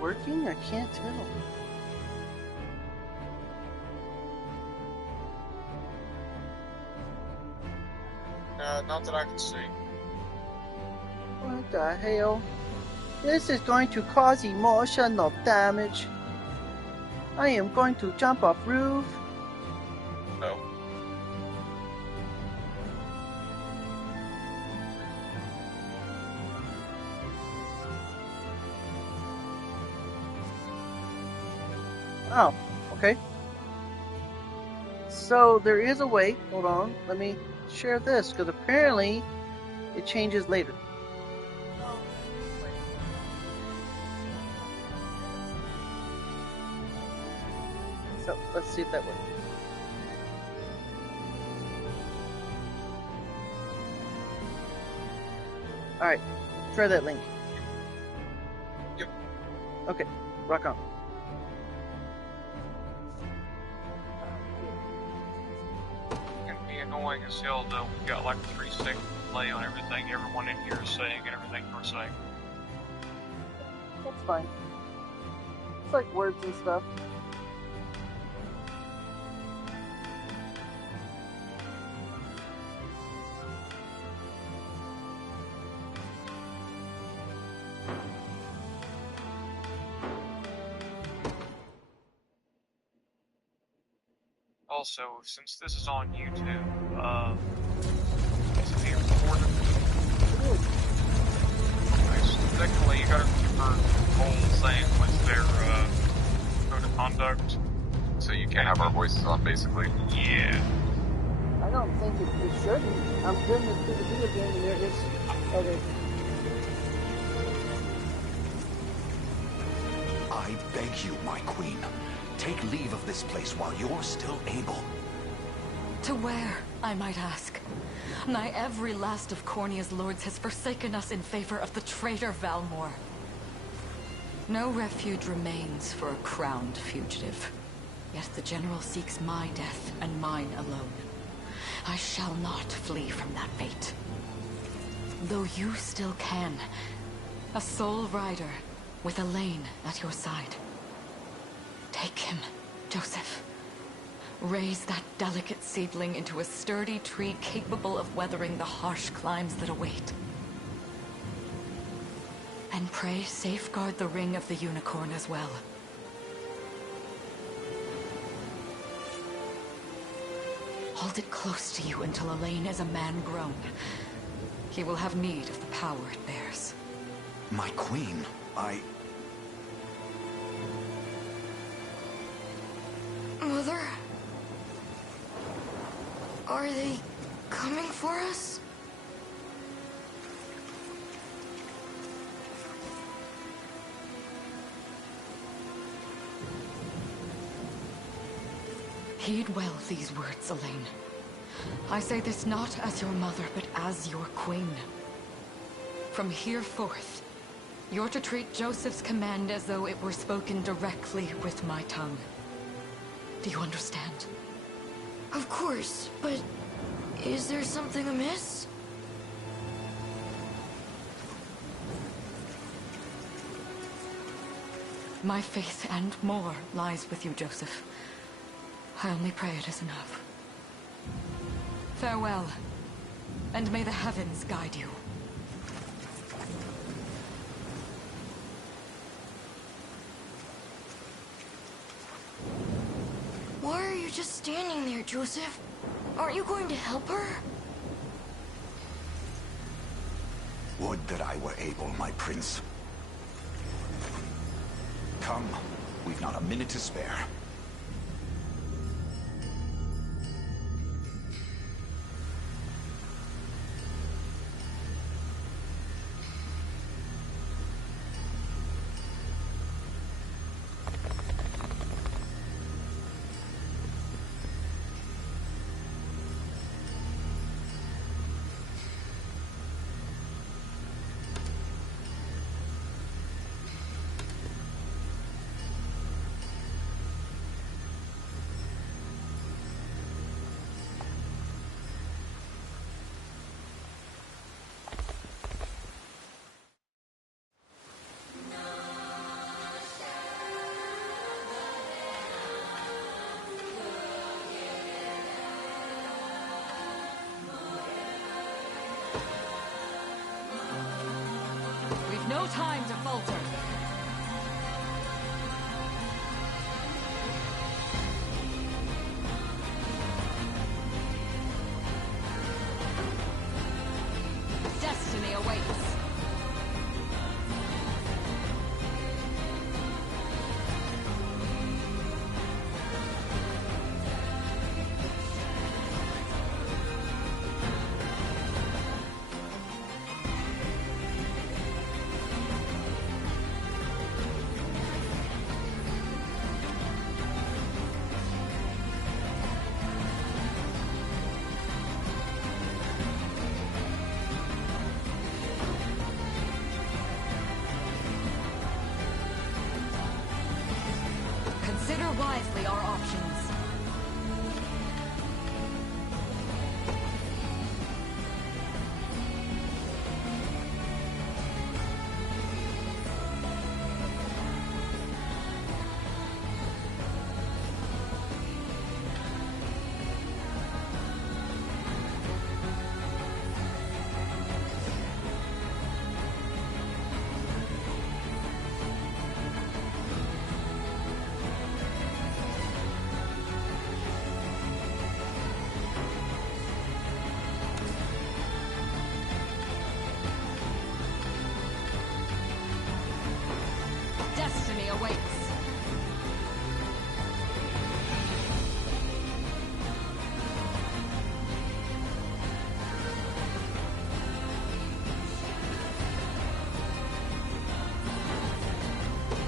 working? I can't tell. Not that I can see. What the hell? This is going to cause emotional damage. I am going to jump off roof. No. Oh, okay. So there is a way. Hold on. Let me share this because apparently it changes later. So let's see if that works. All right, try that link. Yep. Okay, rock on. It's gonna be annoying as hell though. We've got like a 3-second delay on everything everyone in here is saying and everything you're saying. That's fine. It's like words and stuff. Also, since this is on YouTube, is it being recorded? Nice. Secondly, you gotta remember the whole thing with their code of conduct. So you can't have our voices on, basically? Yeah. I don't think it shouldn't. I'm putting it through the video game and there is... Okay. I beg you, my queen, take leave of this place while you're still able. To where, I might ask? Nigh every last of Cornia's lords has forsaken us in favor of the traitor Valmor. No refuge remains for a crowned fugitive. Yet the general seeks my death and mine alone. I shall not flee from that fate. Though you still can. A sole rider with Elaine at your side. Take him, Joseph. Raise that delicate seedling into a sturdy tree capable of weathering the harsh climes that await. And pray safeguard the ring of the unicorn as well. Hold it close to you until Elaine is a man grown. He will have need of the power it bears. My queen, Mother? Are they coming for us? Heed well these words, Elaine. I say this not as your mother, but as your queen. From here forth, you're to treat Joseph's command as though it were spoken directly with my tongue. Do you understand? Of course, but is there something amiss? My faith and more lies with you, Joseph. I only pray it is enough. Farewell, and may the heavens guide you. Why are you just standing there, Joseph? Aren't you going to help her? would that I were able, my prince. Come, we've not a minute to spare. time to falter. Destiny awaits. Consider wisely our options. Destiny awaits.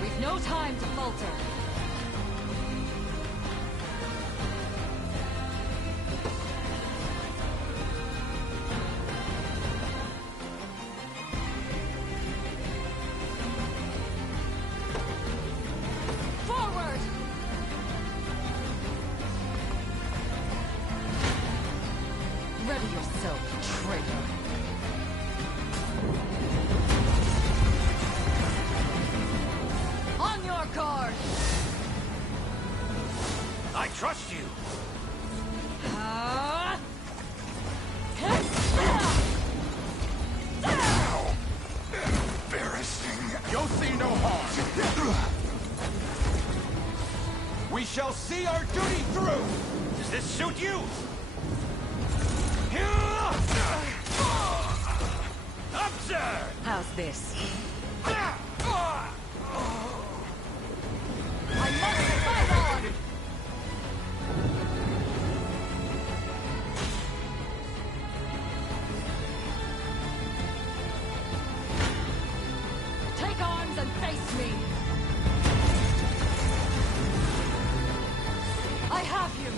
We've no time to falter. Forward! Ready yourself, traitor. On your guard! I trust you. Embarrassing. You'll see no harm. We shall see our duty through. Does this suit you? Observe! How's this? Ah! I must fight on! Take arms and face me! I have you!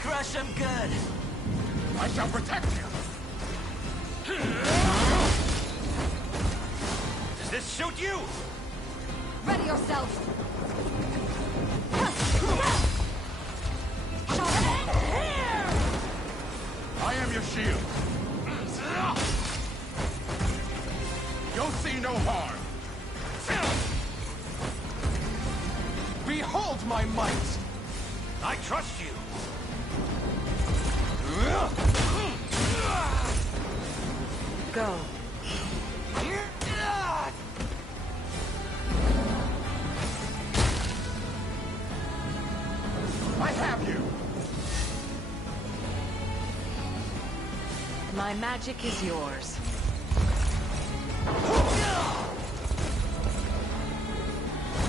Crush him good. I shall protect you. Does this suit you? Ready yourself! Here! I am your shield. You'll see no harm. Behold my might. I trust you. Go. I have you. My magic is yours.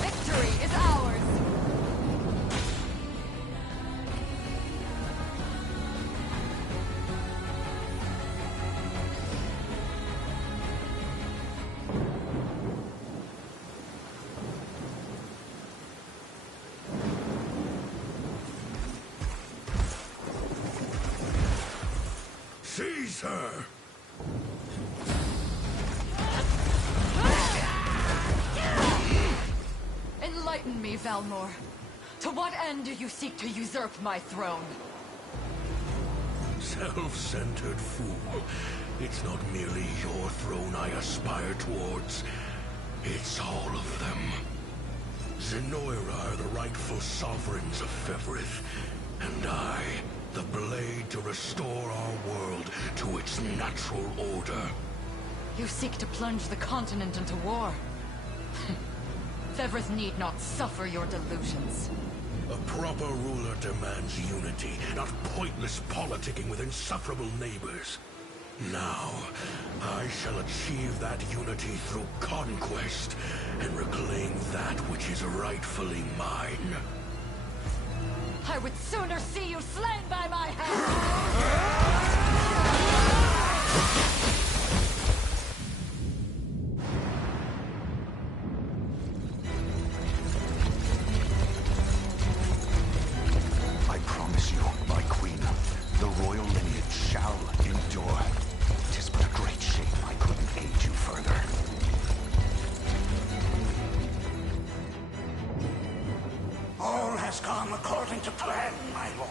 Victory is ours! Seize her. Enlighten me, Valmor. To what end do you seek to usurp my throne? Self-centered fool. It's not merely your throne I aspire towards. It's all of them. Zenoira are the rightful sovereigns of Fevrith, and I, the blade to restore our world to its natural order. You seek to plunge the continent into war. Fevrith need not suffer your delusions. A proper ruler demands unity, not pointless politicking with insufferable neighbors. Now, I shall achieve that unity through conquest and reclaim that which is rightfully mine. I would sooner see you slain by my hand! I promise you, my queen, the royal lineage shall endure. 'Tis but a great shame I couldn't aid you further. All has gone according to plan, my lord.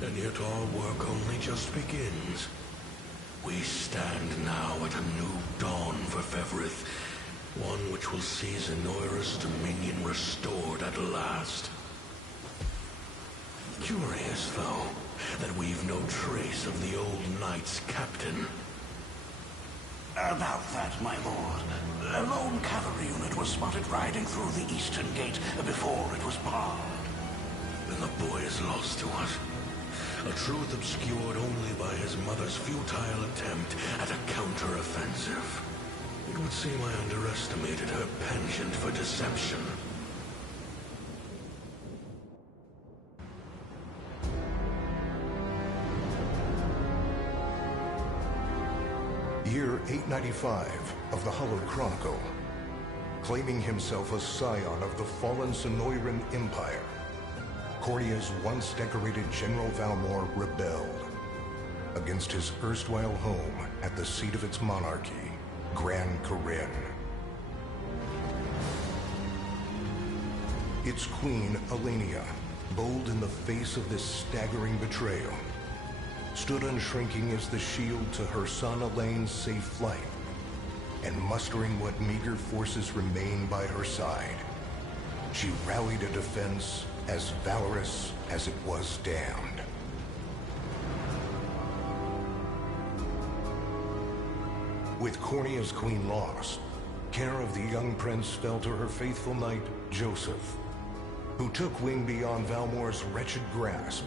And yet our work only just begins. We stand now at a new dawn for Fevrith, one which will see Zenoira's dominion restored at last. Curious, though, that we've no trace of the old knight's captain. About that, my lord. A lone cavalry unit was spotted riding through the eastern gate before it was barred. Then the boy is lost to us. A truth obscured only by his mother's futile attempt at a counter-offensive. It would seem I underestimated her penchant for deception. Year 895 of the Hallowed Chronicle. Claiming himself a scion of the fallen Sonoran Empire, Cornea's once decorated General Valmor rebelled against his erstwhile home at the seat of its monarchy, Gran Corinne. Its queen, Elenia, bold in the face of this staggering betrayal, stood unshrinking as the shield to her son Elaine's safe flight, and mustering what meager forces remained by her side, she rallied a defense as valorous as it was damned. With Cornea's queen lost, care of the young prince fell to her faithful knight, Joseph, who took wing beyond Valmor's wretched grasp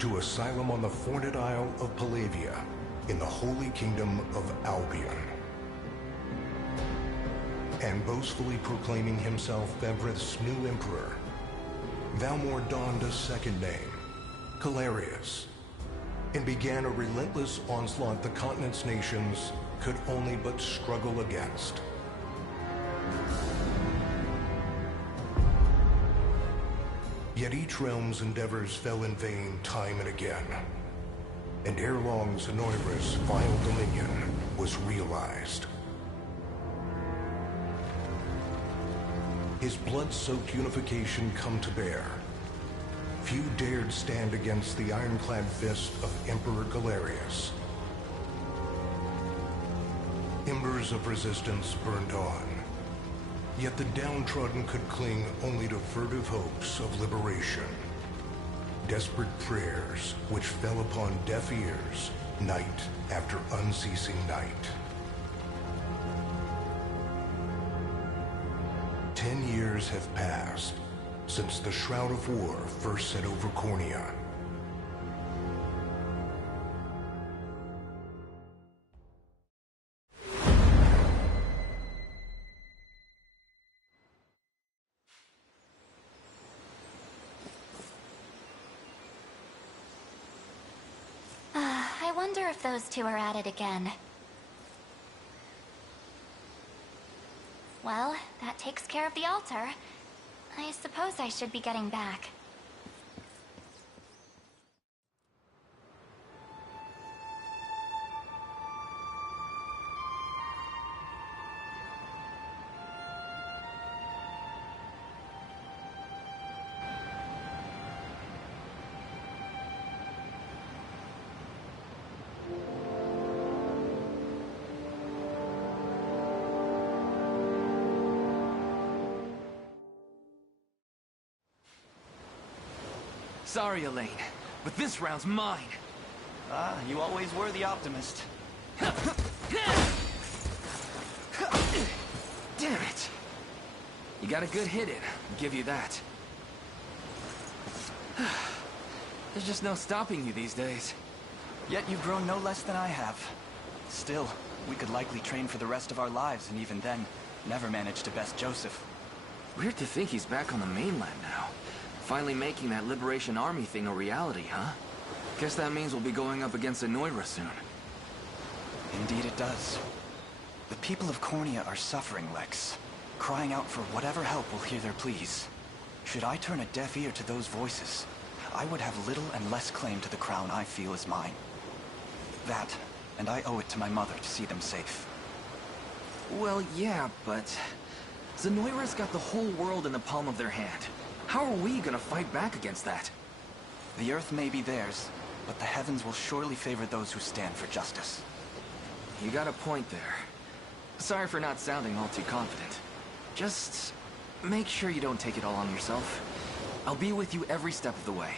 to asylum on the Forned Isle of Palavia in the Holy Kingdom of Albion. And boastfully proclaiming himself Fevrith's new emperor, Valmor donned a second name, Calarius, and began a relentless onslaught the continent's nations could only but struggle against. Yet each realm's endeavors fell in vain time and again, and ere long Zenoira's vile dominion was realized. His blood-soaked unification come to bear, few dared stand against the ironclad fist of Emperor Galerius. Embers of resistance burned on, yet the downtrodden could cling only to furtive hopes of liberation. Desperate prayers which fell upon deaf ears night after unceasing night. 10 years have passed since the Shroud of War first set over Cornea. I wonder if those two are at it again. Well, that takes care of the altar. I suppose I should be getting back. Sorry, Elaine, but this round's mine. Ah, you always were the optimist. Damn it! You got a good hit in, I'll give you that. There's just no stopping you these days. Yet you've grown no less than I have. Still, we could likely train for the rest of our lives, and even then, never manage to best Joseph. Weird to think he's back on the mainland now. Finally making that Liberation Army thing a reality, huh? Guess that means we'll be going up against Anoira soon. Indeed it does. The people of Cornea are suffering, Lex. Crying out for whatever help will hear their pleas. Should I turn a deaf ear to those voices, I would have little and less claim to the crown I feel is mine. That, and I owe it to my mother to see them safe. Well, yeah, but... Zenoira's got the whole world in the palm of their hand. How are we gonna fight back against that? The earth may be theirs, but the heavens will surely favor those who stand for justice. You got a point there. Sorry for not sounding all too confident. Just... make sure you don't take it all on yourself. I'll be with you every step of the way.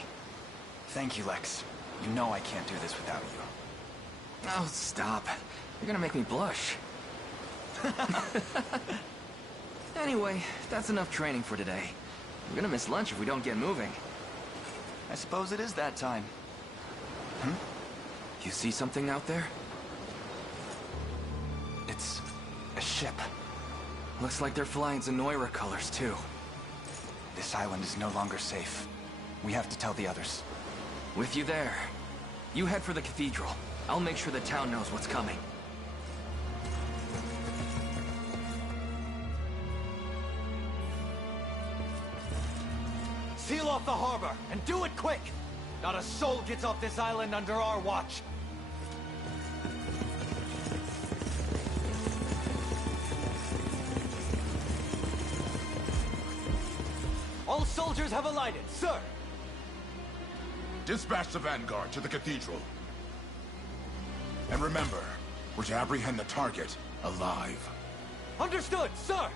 Thank you, Lex. You know I can't do this without you. Oh, stop. You're gonna make me blush. Anyway, that's enough training for today. We're gonna miss lunch if we don't get moving. I suppose it is that time. You see something out there? It's a ship. Looks like they're flying Zenoira colors, too. This island is no longer safe. We have to tell the others. With you there. You head for the cathedral. I'll make sure the town knows what's coming. Seal off the harbor, and do it quick! Not a soul gets off this island under our watch. All soldiers have alighted, sir! Dispatch the vanguard to the cathedral. And remember, we're to apprehend the target alive. Understood, sir!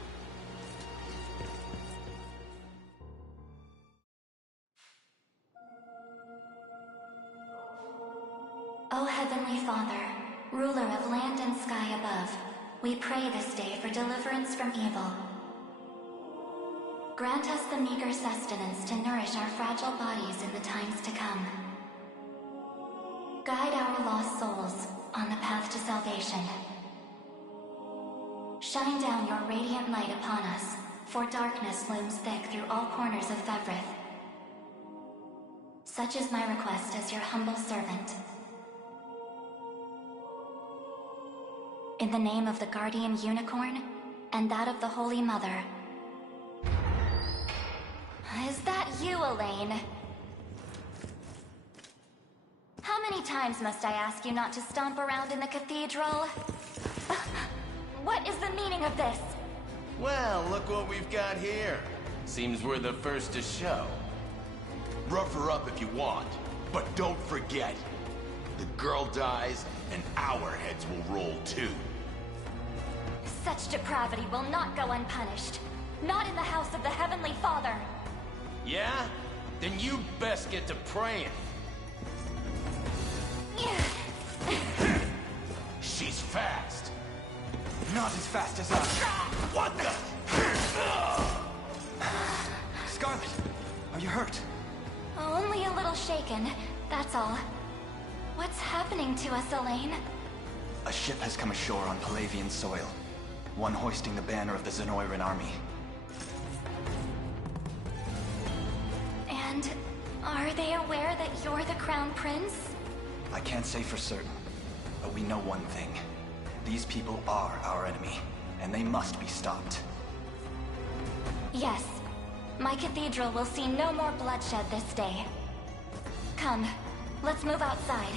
O Heavenly Father, ruler of land and sky above, we pray this day for deliverance from evil. Grant us the meager sustenance to nourish our fragile bodies in the times to come. Guide our lost souls on the path to salvation. Shine down your radiant light upon us, for darkness looms thick through all corners of Fevrith. Such is my request as your humble servant. In the name of the Guardian Unicorn, and that of the Holy Mother. Is that you, Elaine? How many times must I ask you not to stomp around in the cathedral? What is the meaning of this? Well, look what we've got here. Seems we're the first to show. Rough her up if you want, but don't forget, the girl dies and our heads will roll too. Such depravity will not go unpunished. Not in the house of the Heavenly Father. Yeah? Then you best get to praying. She's fast. Not as fast as us. What the? Scarlet, are you hurt? Only a little shaken, that's all. What's happening to us, Elaine? A ship has come ashore on Palavian soil. One hoisting the banner of the Zenoiran army. And are they aware that you're the Crown Prince? I can't say for certain, but we know one thing. These people are our enemy, and they must be stopped. Yes. My cathedral will see no more bloodshed this day. Come, let's move outside.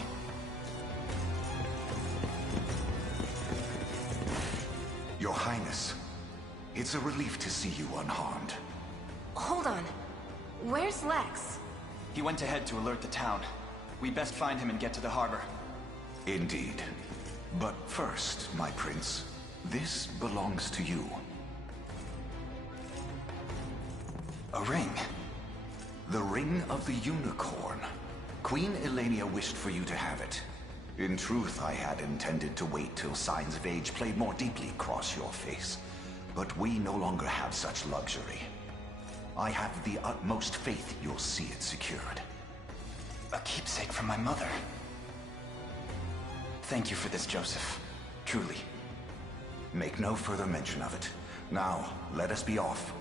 Your Highness, it's a relief to see you unharmed. Hold on. Where's Lex? He went ahead to alert the town. We best find him and get to the harbor. Indeed. But first, my prince, this belongs to you. A ring? The Ring of the Unicorn. Queen Elenia wished for you to have it. In truth, I had intended to wait till signs of age played more deeply across your face. But we no longer have such luxury. I have the utmost faith you'll see it secured. A keepsake from my mother. Thank you for this, Joseph. Truly. Make no further mention of it. Now, let us be off.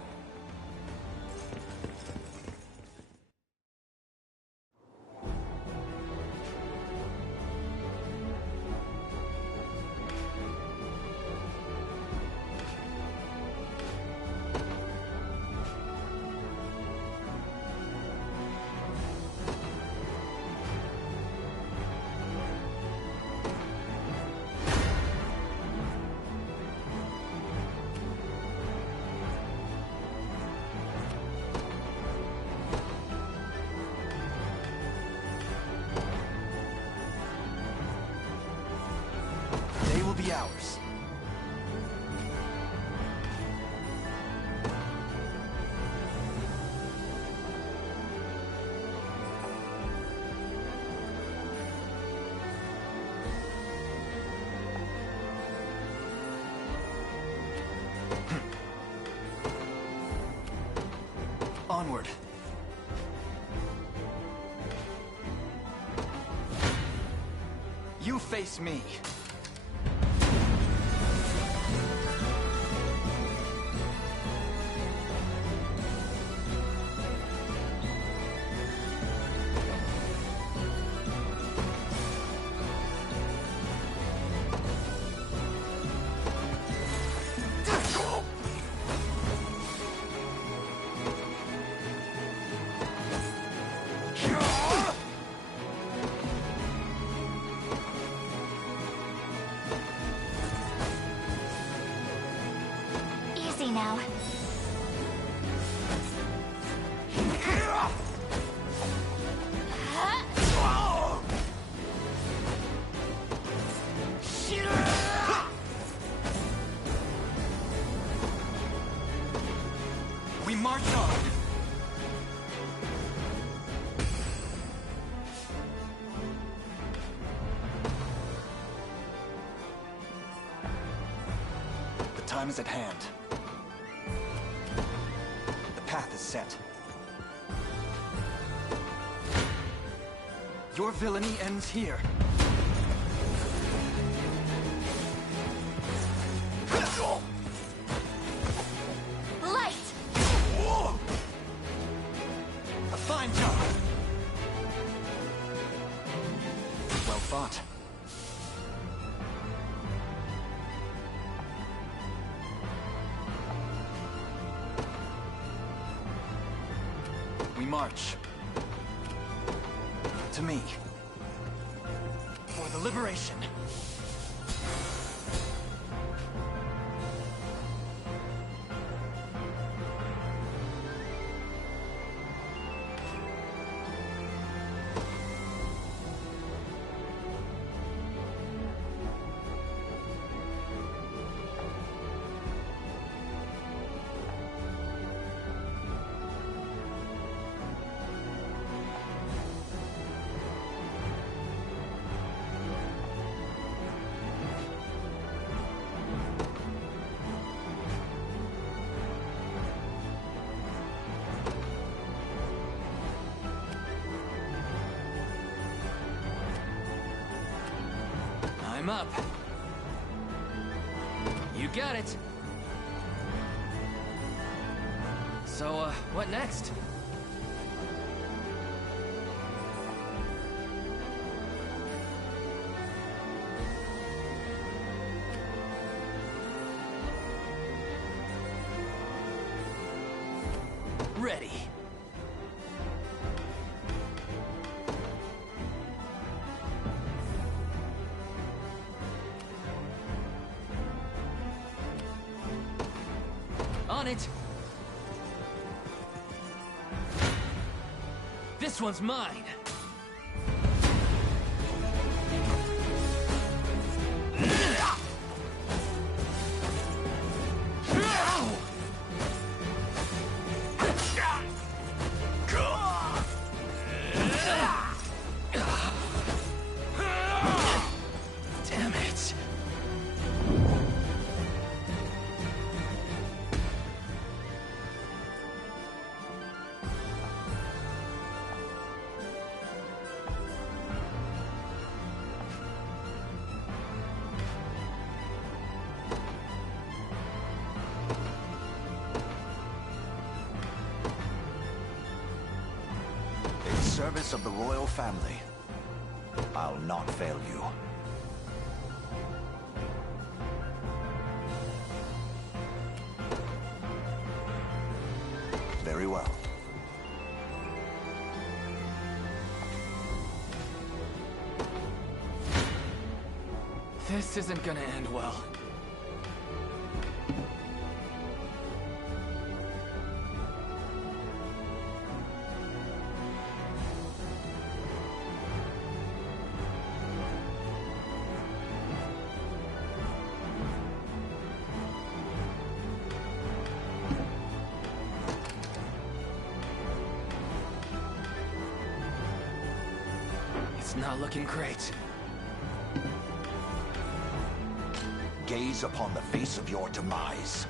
They will be ours. Onward. You face me. Easy now. We march on. The time is at hand. The path is set. Your villainy ends here. Light! A fine job. Well fought. We march. To me. For the liberation. I'm up. You got it. So, what next? Ready. On it. This one's mine. service of the royal family, I'll not fail you. Very well. This isn't gonna end well. It's not looking great. Gaze upon the face of your demise.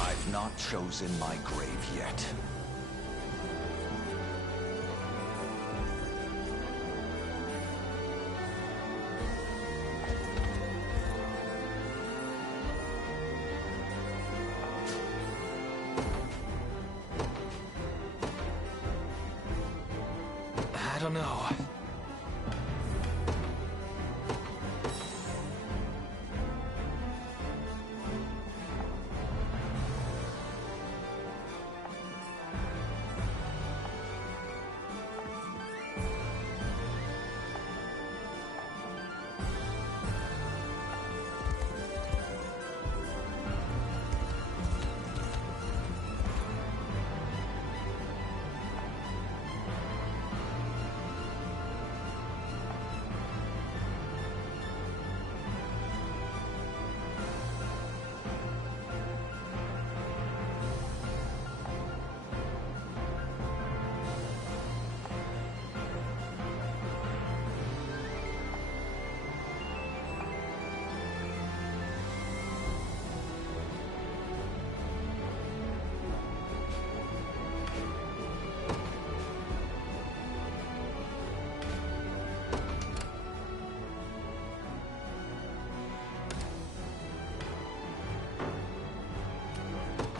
I've not chosen my grave yet. I don't know.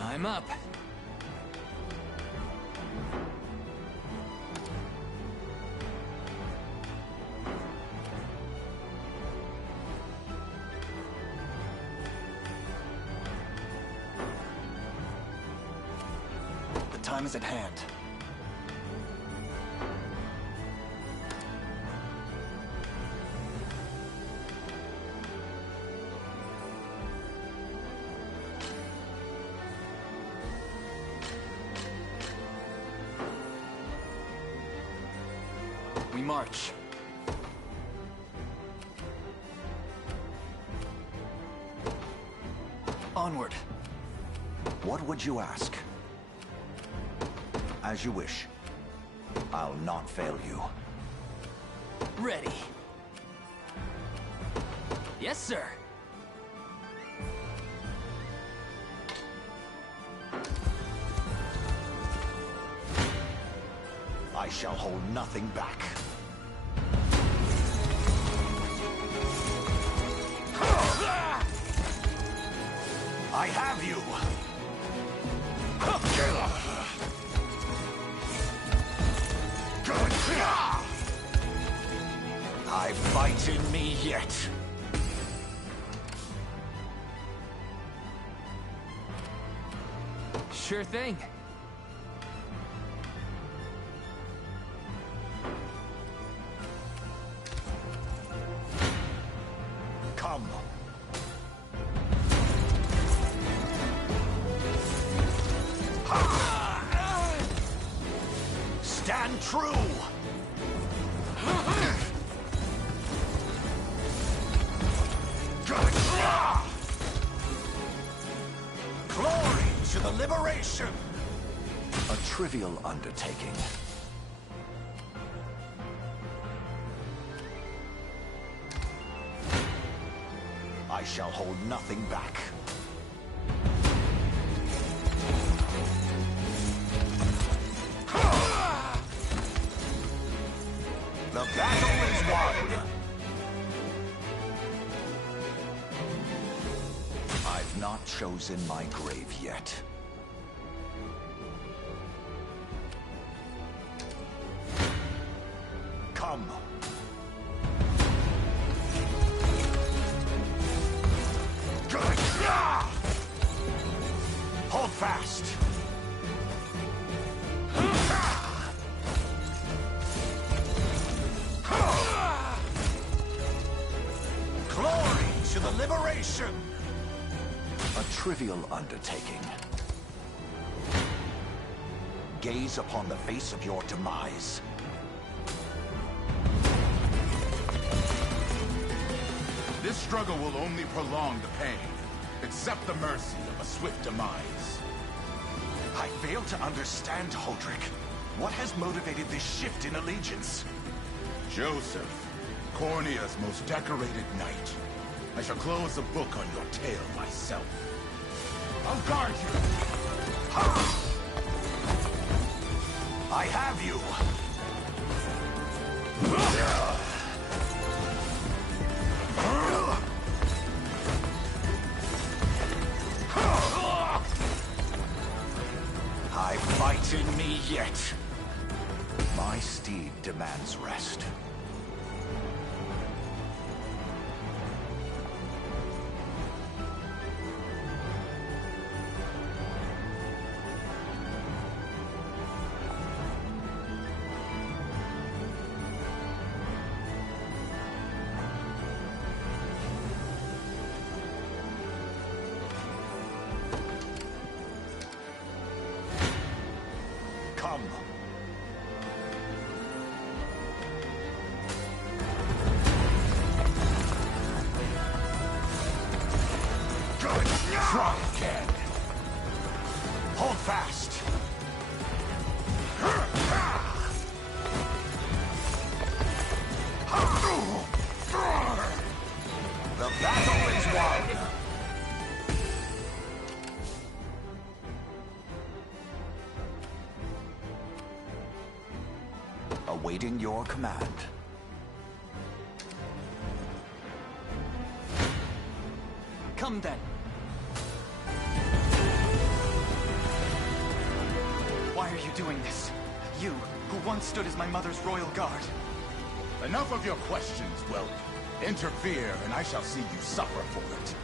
I'm up. The time is at hand. We march. Onward. What would you ask? As you wish. I'll not fail you. Ready. Yes, sir. I shall hold nothing back. I have you! I fight in me yet. Sure thing. Come. Stand true! Glory to the liberation! A trivial undertaking. I shall hold nothing back. chosen my grave yet. Come. Hold fast. Glory to the liberation! A trivial undertaking. Gaze upon the face of your demise. This struggle will only prolong the pain. Accept the mercy of a swift demise. I fail to understand, Holdrick. What has motivated this shift in allegiance? Joseph, Cornea's most decorated knight. I shall close the book on your tale myself. I'll guard you! Ha! I have you! I fight in me yet. My steed demands rest. Come. Good. Try again. Hold fast. The battle is won. Awaiting your command. Come then. Why are you doing this? You, who once stood as my mother's royal guard. Enough of your questions, whelp. Interfere, and I shall see you suffer for it.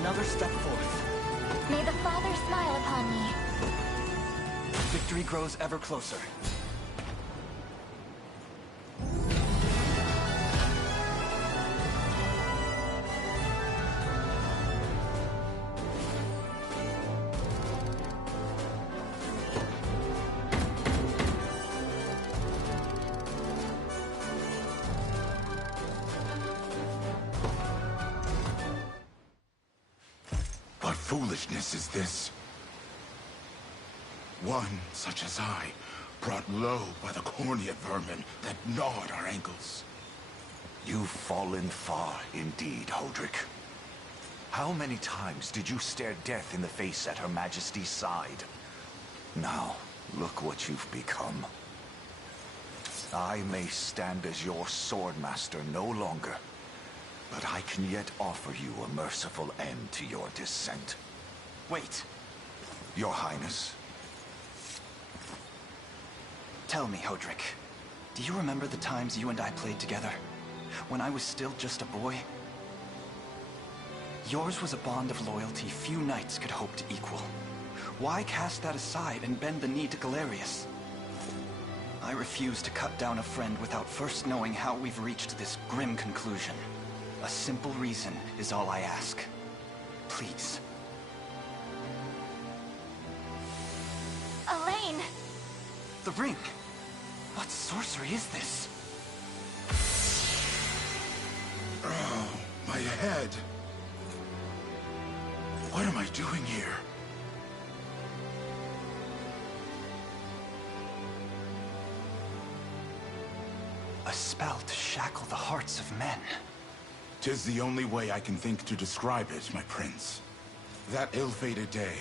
Another step forth. May the Father smile upon me. Victory grows ever closer. What foolishness is this? One such as I, brought low by the Cornea vermin that gnawed our ankles. You've fallen far indeed, Holdrick. How many times did you stare death in the face at Her Majesty's side? Now, look what you've become. I may stand as your swordmaster no longer, but I can yet offer you a merciful end to your descent. Wait. Your Highness. Tell me, Holdrick, do you remember the times you and I played together? When I was still just a boy? Yours was a bond of loyalty few knights could hope to equal. Why cast that aside and bend the knee to Galerius? I refuse to cut down a friend without first knowing how we've reached this grim conclusion. A simple reason is all I ask. Please. Elaine! The ring! What sorcery is this? Oh, my head. What am I doing here? A spell to shackle the hearts of men. 'Tis the only way I can think to describe it, my prince. That ill-fated day,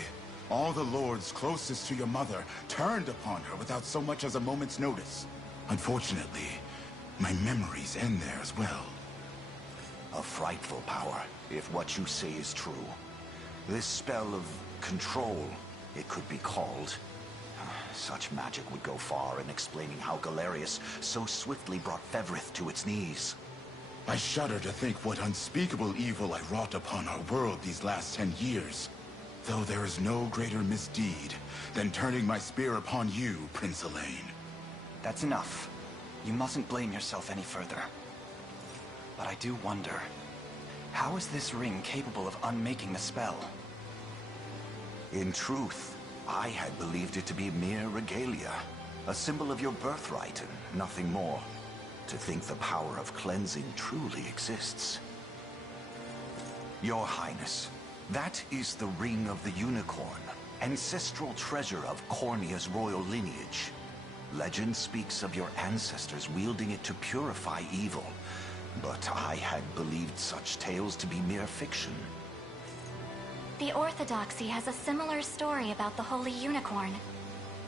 All the lords closest to your mother turned upon her without so much as a moment's notice. Unfortunately, my memories end there as well. A frightful power, if what you say is true. This spell of control, it could be called. Such magic would go far in explaining how Galerius so swiftly brought Fevrith to its knees. I shudder to think what unspeakable evil I wrought upon our world these last 10 years. Though there is no greater misdeed than turning my spear upon you, Prince Elaine. That's enough. You mustn't blame yourself any further. But I do wonder, how is this ring capable of unmaking the spell? In truth, I had believed it to be mere regalia, a symbol of your birthright and nothing more. To think the power of cleansing truly exists. Your Highness, that is the Ring of the Unicorn, ancestral treasure of Cornea's royal lineage. Legend speaks of your ancestors wielding it to purify evil, but I had believed such tales to be mere fiction. The Orthodoxy has a similar story about the Holy Unicorn.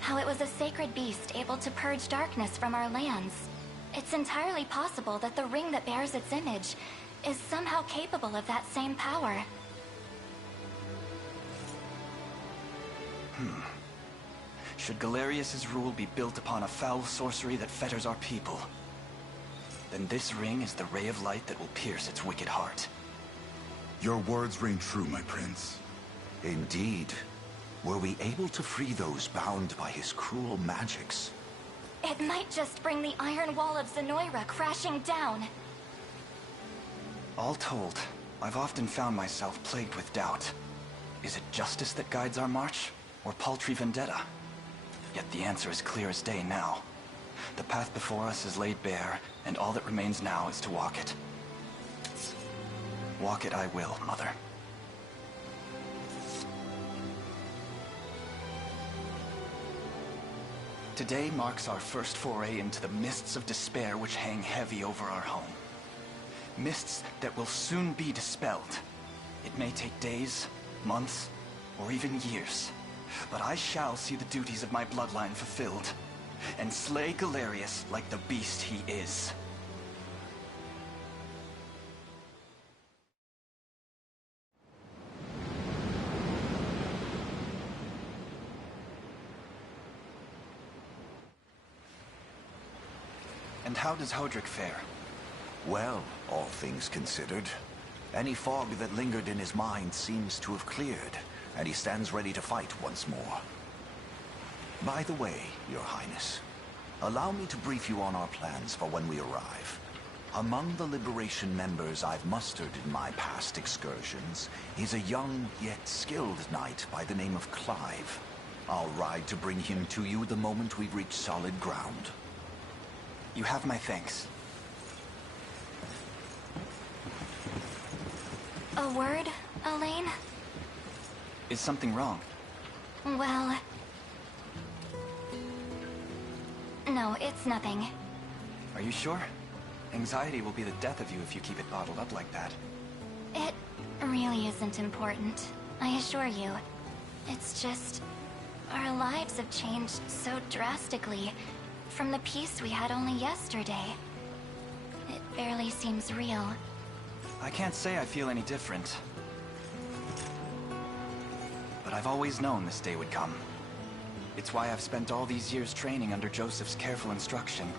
How it was a sacred beast able to purge darkness from our lands. It's entirely possible that the ring that bears its image is somehow capable of that same power. Should Galerius's rule be built upon a foul sorcery that fetters our people, then this ring is the ray of light that will pierce its wicked heart. Your words ring true, my prince. Indeed. Were we able to free those bound by his cruel magics? It might just bring the Iron Wall of Zenoira crashing down. All told, I've often found myself plagued with doubt. Is it justice that guides our march, or paltry vendetta? Yet the answer is clear as day now. The path before us is laid bare, and all that remains now is to walk it. Walk it I will, Mother. Today marks our first foray into the mists of despair which hang heavy over our home. Mists that will soon be dispelled. It may take days, months, or even years, but I shall see the duties of my bloodline fulfilled, and slay Galerius like the beast he is. And how does Hodrick fare? Well, all things considered. Any fog that lingered in his mind seems to have cleared, and he stands ready to fight once more. By the way, Your Highness, allow me to brief you on our plans for when we arrive. Among the Liberation members I've mustered in my past excursions is a young yet skilled knight by the name of Clive. I'll ride to bring him to you the moment we reach solid ground. You have my thanks. A word, Elaine? Is something wrong? Well... no, it's nothing. Are you sure? Anxiety will be the death of you if you keep it bottled up like that. It really isn't important, I assure you. It's just... our lives have changed so drastically from the peace we had only yesterday. It barely seems real. I can't say I feel any different. But I've always known this day would come. It's why I've spent all these years training under Joseph's careful instruction.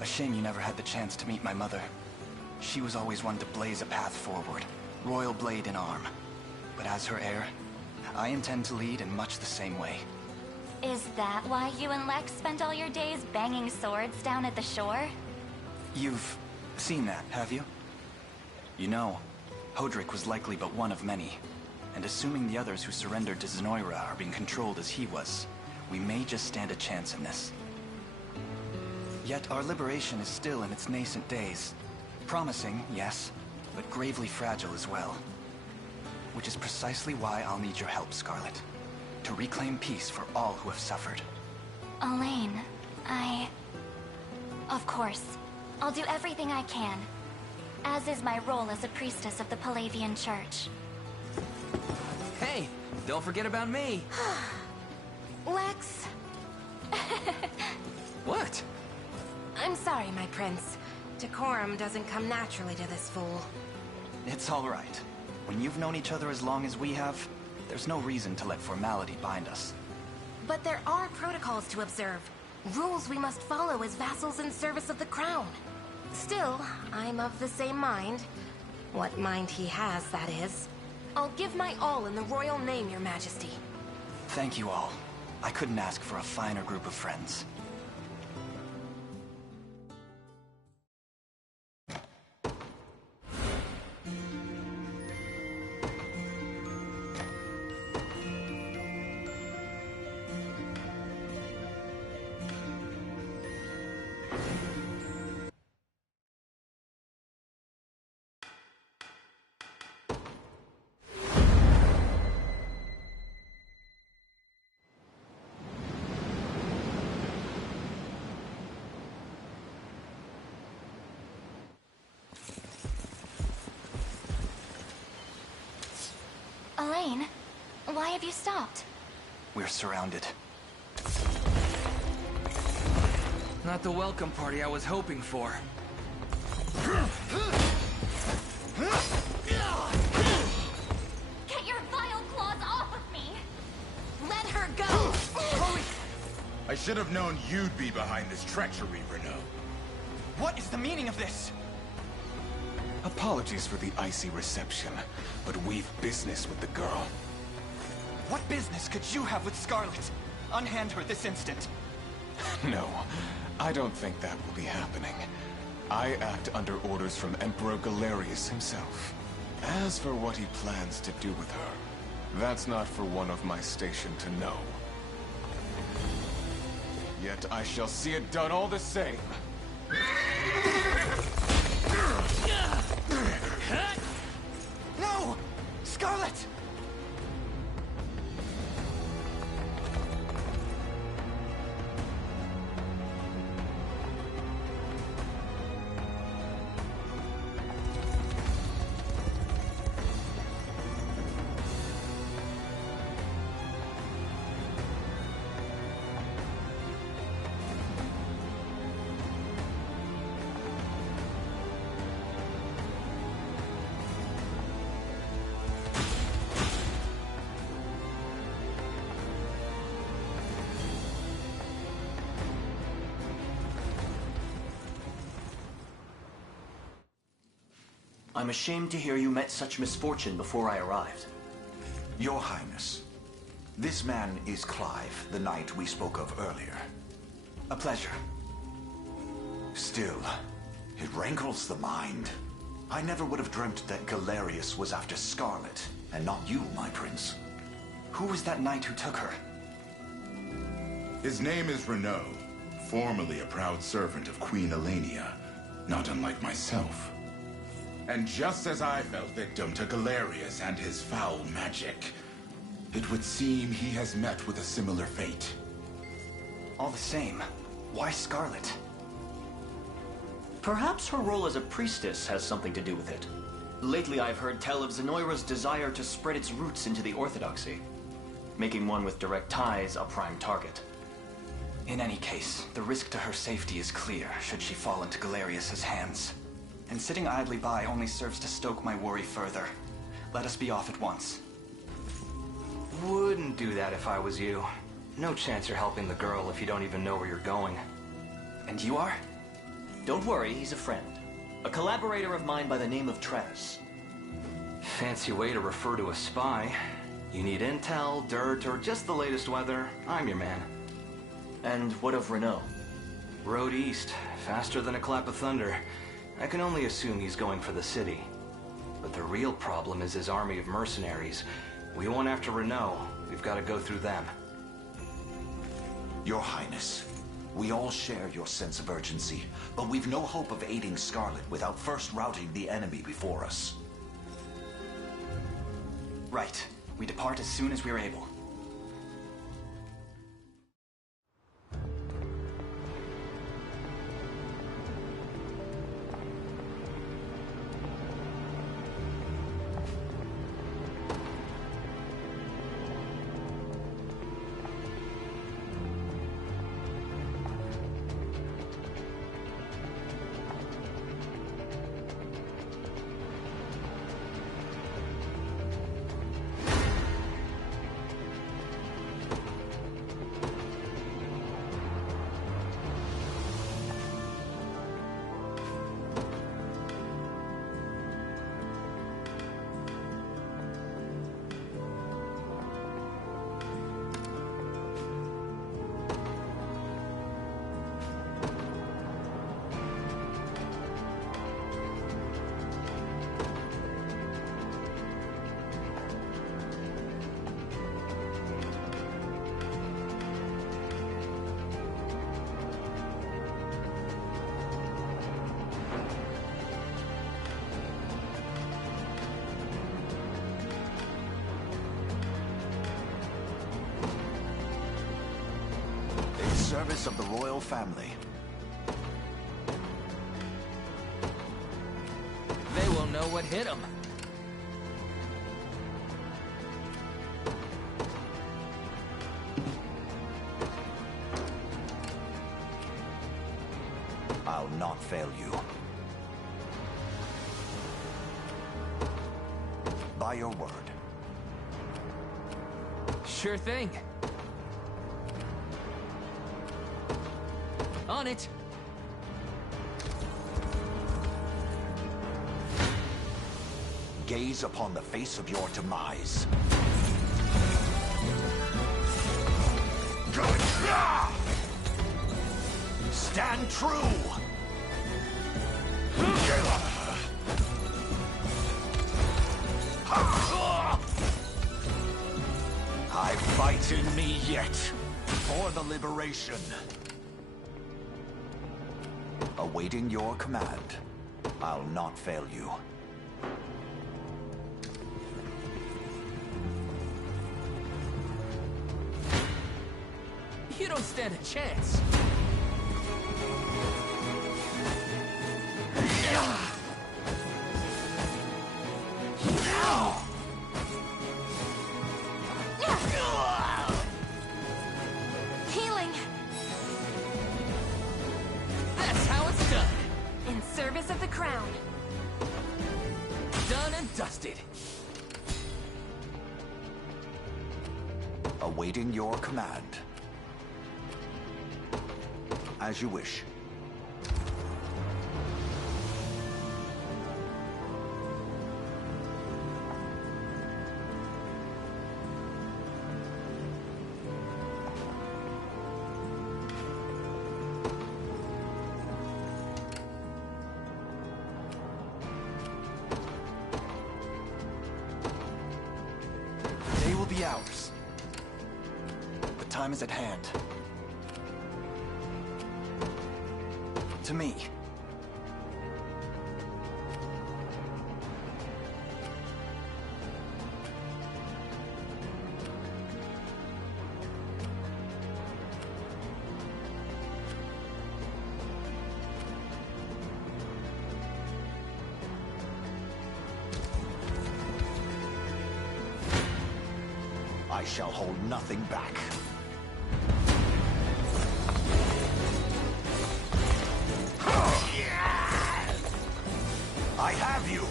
A shame you never had the chance to meet my mother. She was always one to blaze a path forward, royal blade in arm. But as her heir, I intend to lead in much the same way. Is that why you and Lex spent all your days banging swords down at the shore? You've seen that, have you? You know, Hodrick was likely but one of many. And assuming the others who surrendered to Zenoira are being controlled as he was, we may just stand a chance in this. Yet our liberation is still in its nascent days. Promising, yes, but gravely fragile as well. Which is precisely why I'll need your help, Scarlet. To reclaim peace for all who have suffered. Elaine, Of course. I'll do everything I can. As is my role as a priestess of the Palavian Church. Hey, Don't forget about me. Lex. What? I'm sorry, my prince. Decorum doesn't come naturally to this fool. It's all right. When you've known each other as long as we have, there's no reason to let formality bind us. But there are protocols to observe. Rules we must follow as vassals in service of the crown. Still, I'm of the same mind. What mind he has, that is. I'll give my all in the royal name, your majesty. Thank you all. I couldn't ask for a finer group of friends. Elaine, why have you stopped? We're surrounded. Not the welcome party I was hoping for. Get your vile claws off of me! Let her go! Holy... I should have known you'd be behind this treachery, Renault. What is the meaning of this? Apologies for the icy reception, but we've business with the girl. What business could you have with Scarlet? Unhand her this instant. No, I don't think that will be happening. I act under orders from Emperor Galerius himself. As for what he plans to do with her, that's not for one of my station to know. Yet I shall see it done all the same. No! Scarlet! I'm ashamed to hear you met such misfortune before I arrived. Your Highness, this man is Clive, the knight we spoke of earlier. A pleasure. Still, it rankles the mind. I never would have dreamt that Galerius was after Scarlet, and not you, my prince. Who was that knight who took her? His name is Renault, formerly a proud servant of Queen Elenia, not unlike myself. And just as I fell victim to Galerius and his foul magic, it would seem he has met with a similar fate. All the same, why Scarlet? Perhaps her role as a priestess has something to do with it. Lately I've heard tell of Zenoira's desire to spread its roots into the Orthodoxy, making one with direct ties a prime target. In any case, the risk to her safety is clear should she fall into Galerius's hands. And sitting idly by only serves to stoke my worry further. Let us be off at once. Wouldn't do that if I was you. No chance you're helping the girl if you don't even know where you're going. And you are? Don't worry, he's a friend. A collaborator of mine by the name of Trez. Fancy way to refer to a spy. You need intel, dirt, or just the latest weather, I'm your man. And what of Renault? Road east, faster than a clap of thunder. I can only assume he's going for the city. But the real problem is his army of mercenaries. We won't after Renault. We've got to go through them. Your Highness, we all share your sense of urgency, but we've no hope of aiding Scarlet without first routing the enemy before us. Right. We depart as soon as we're able. service of the royal family. They will know what hit them. I'll not fail you. By your word. Sure thing. On it. Gaze upon the face of your demise. Stand true! I fight in me yet, for the liberation. Awaiting your command, I'll not fail you. You don't stand a chance. Healing! That's how it's done. In service of the crown. Done and dusted. Awaiting your command. As you wish. They will be ours. The time is at hand. To me. I shall hold nothing back. I have you!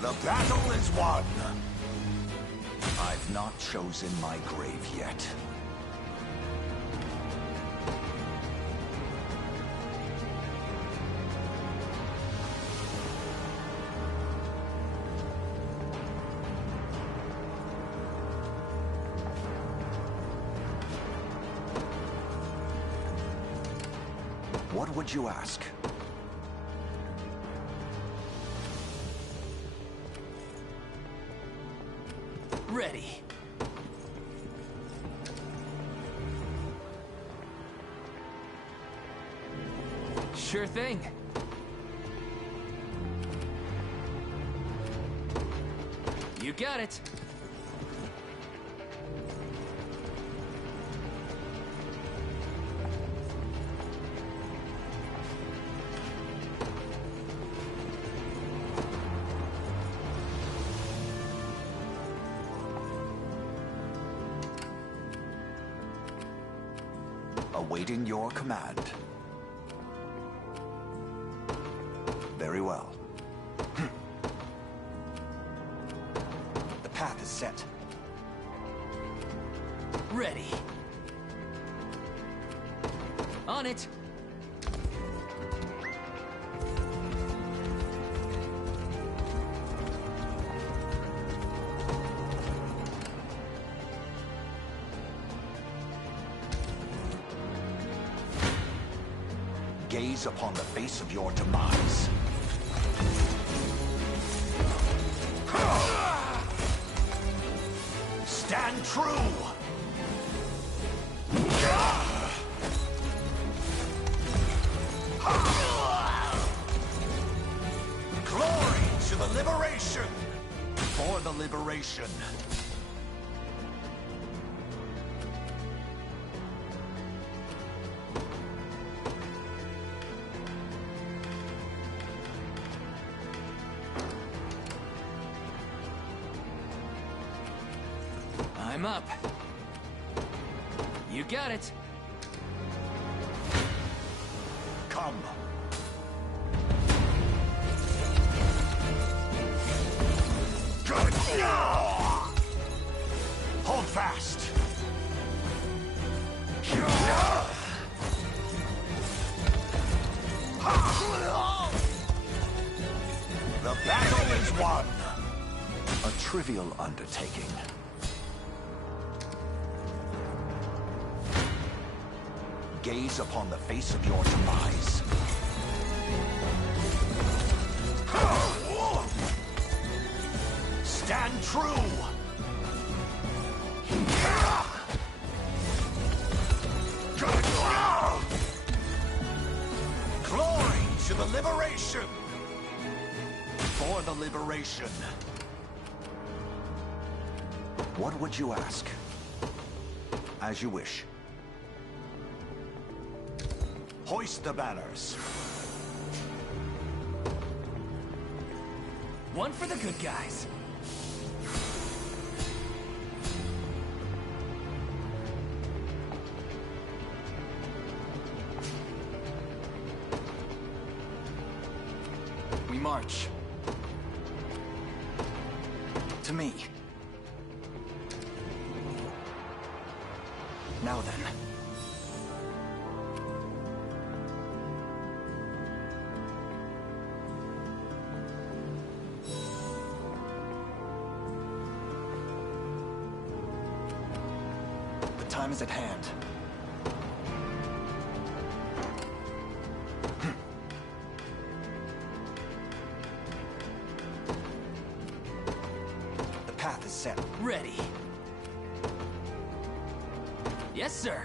The battle is won! I've not chosen my grave yet. What would you ask? Ready. Sure thing. You got it. Awaiting your command. Very well. The path is set. Ready. On it. Gaze upon the face of your demise. Stand true! Glory to the liberation! liberation! For the liberation. I'm up. You got it. Come. Hold fast. The battle is won. A trivial undertaking. Gaze upon the face of your demise. Stand true! Glory to the liberation! For the liberation. What would you ask? As you wish. Hoist the banners. One for the good guys. We march. To me. Now then. The time is at hand. The path is set. Ready. Yes, sir.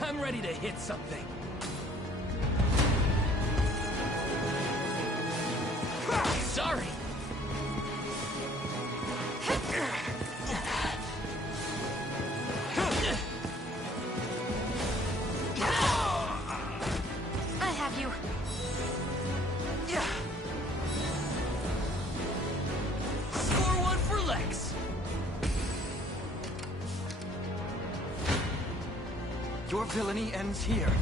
I'm ready to hit something. Sorry. I have you. Score one for Lex. Your villainy ends here.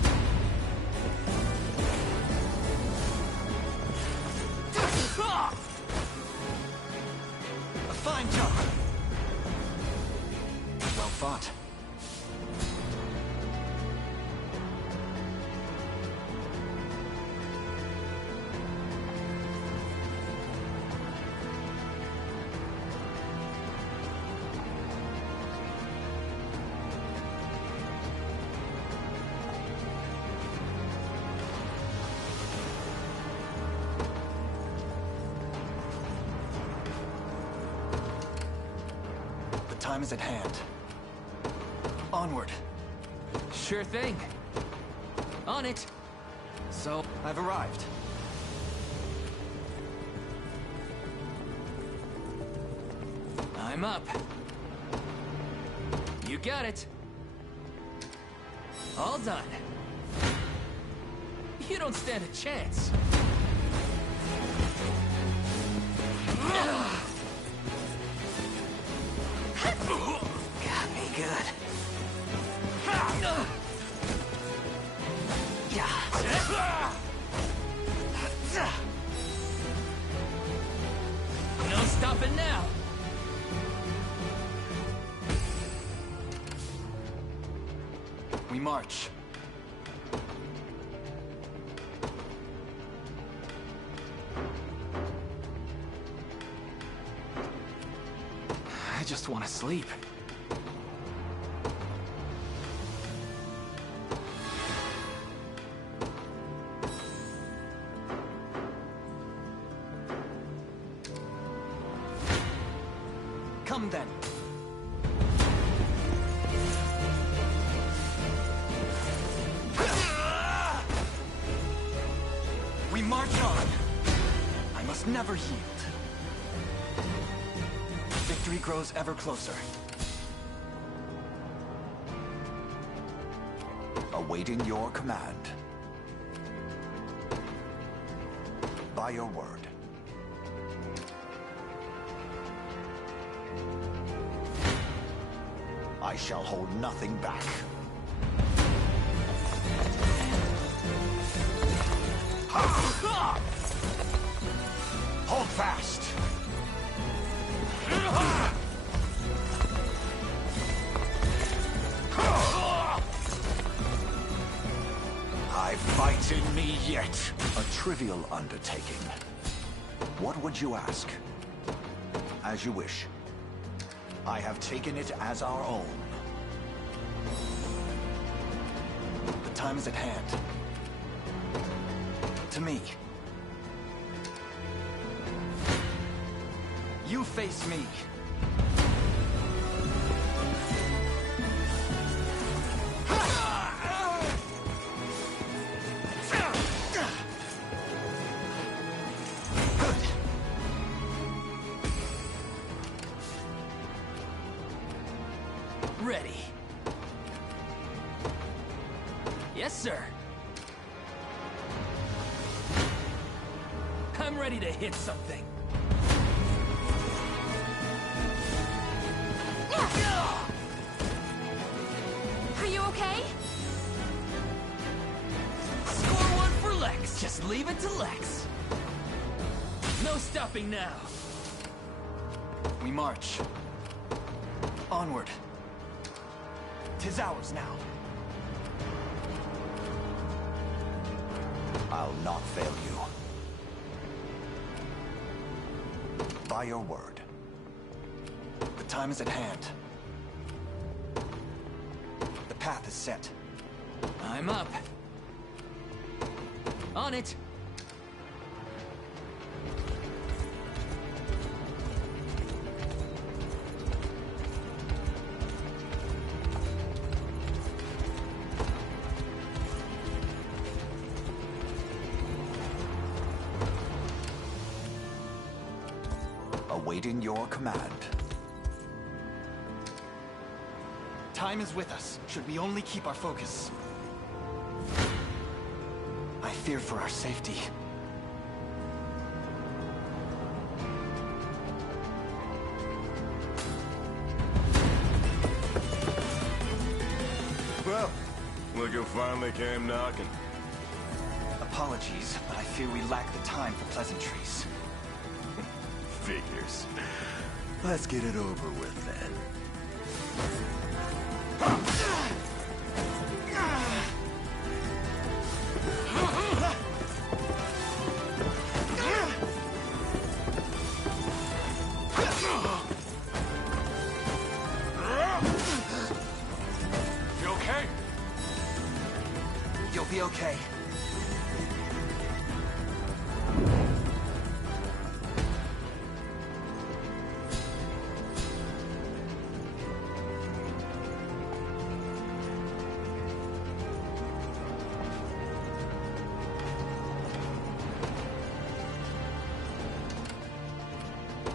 A fine job. Well fought. Time is at hand. Onward. Sure thing. On it. So, I've arrived. I'm up. You got it. All done. You don't stand a chance. Got me good. No stopping now. We march. I just want to sleep. Come then. We march on. I must never yield. Victory grows ever closer. Awaiting your command. By your word. I shall hold nothing back. Hold fast! I fight in me yet. A trivial undertaking. What would you ask? As you wish. I have taken it as our own. The time is at hand. To me. You face me. Ready. Yes, sir. I'm ready to hit something. Are you okay? Score one for Lex. Just leave it to Lex. No stopping now. We march. Onward. 'Tis ours now. I'll not fail you. By your word. The time is at hand. The path is set. I'm up. On it. Awaiting your command. Time is with us, should we only keep our focus. I fear for our safety. Well, look who finally came knocking. Apologies, but I fear we lack the time for pleasantries. Figures. Let's get it over with then. You okay? You'll be okay.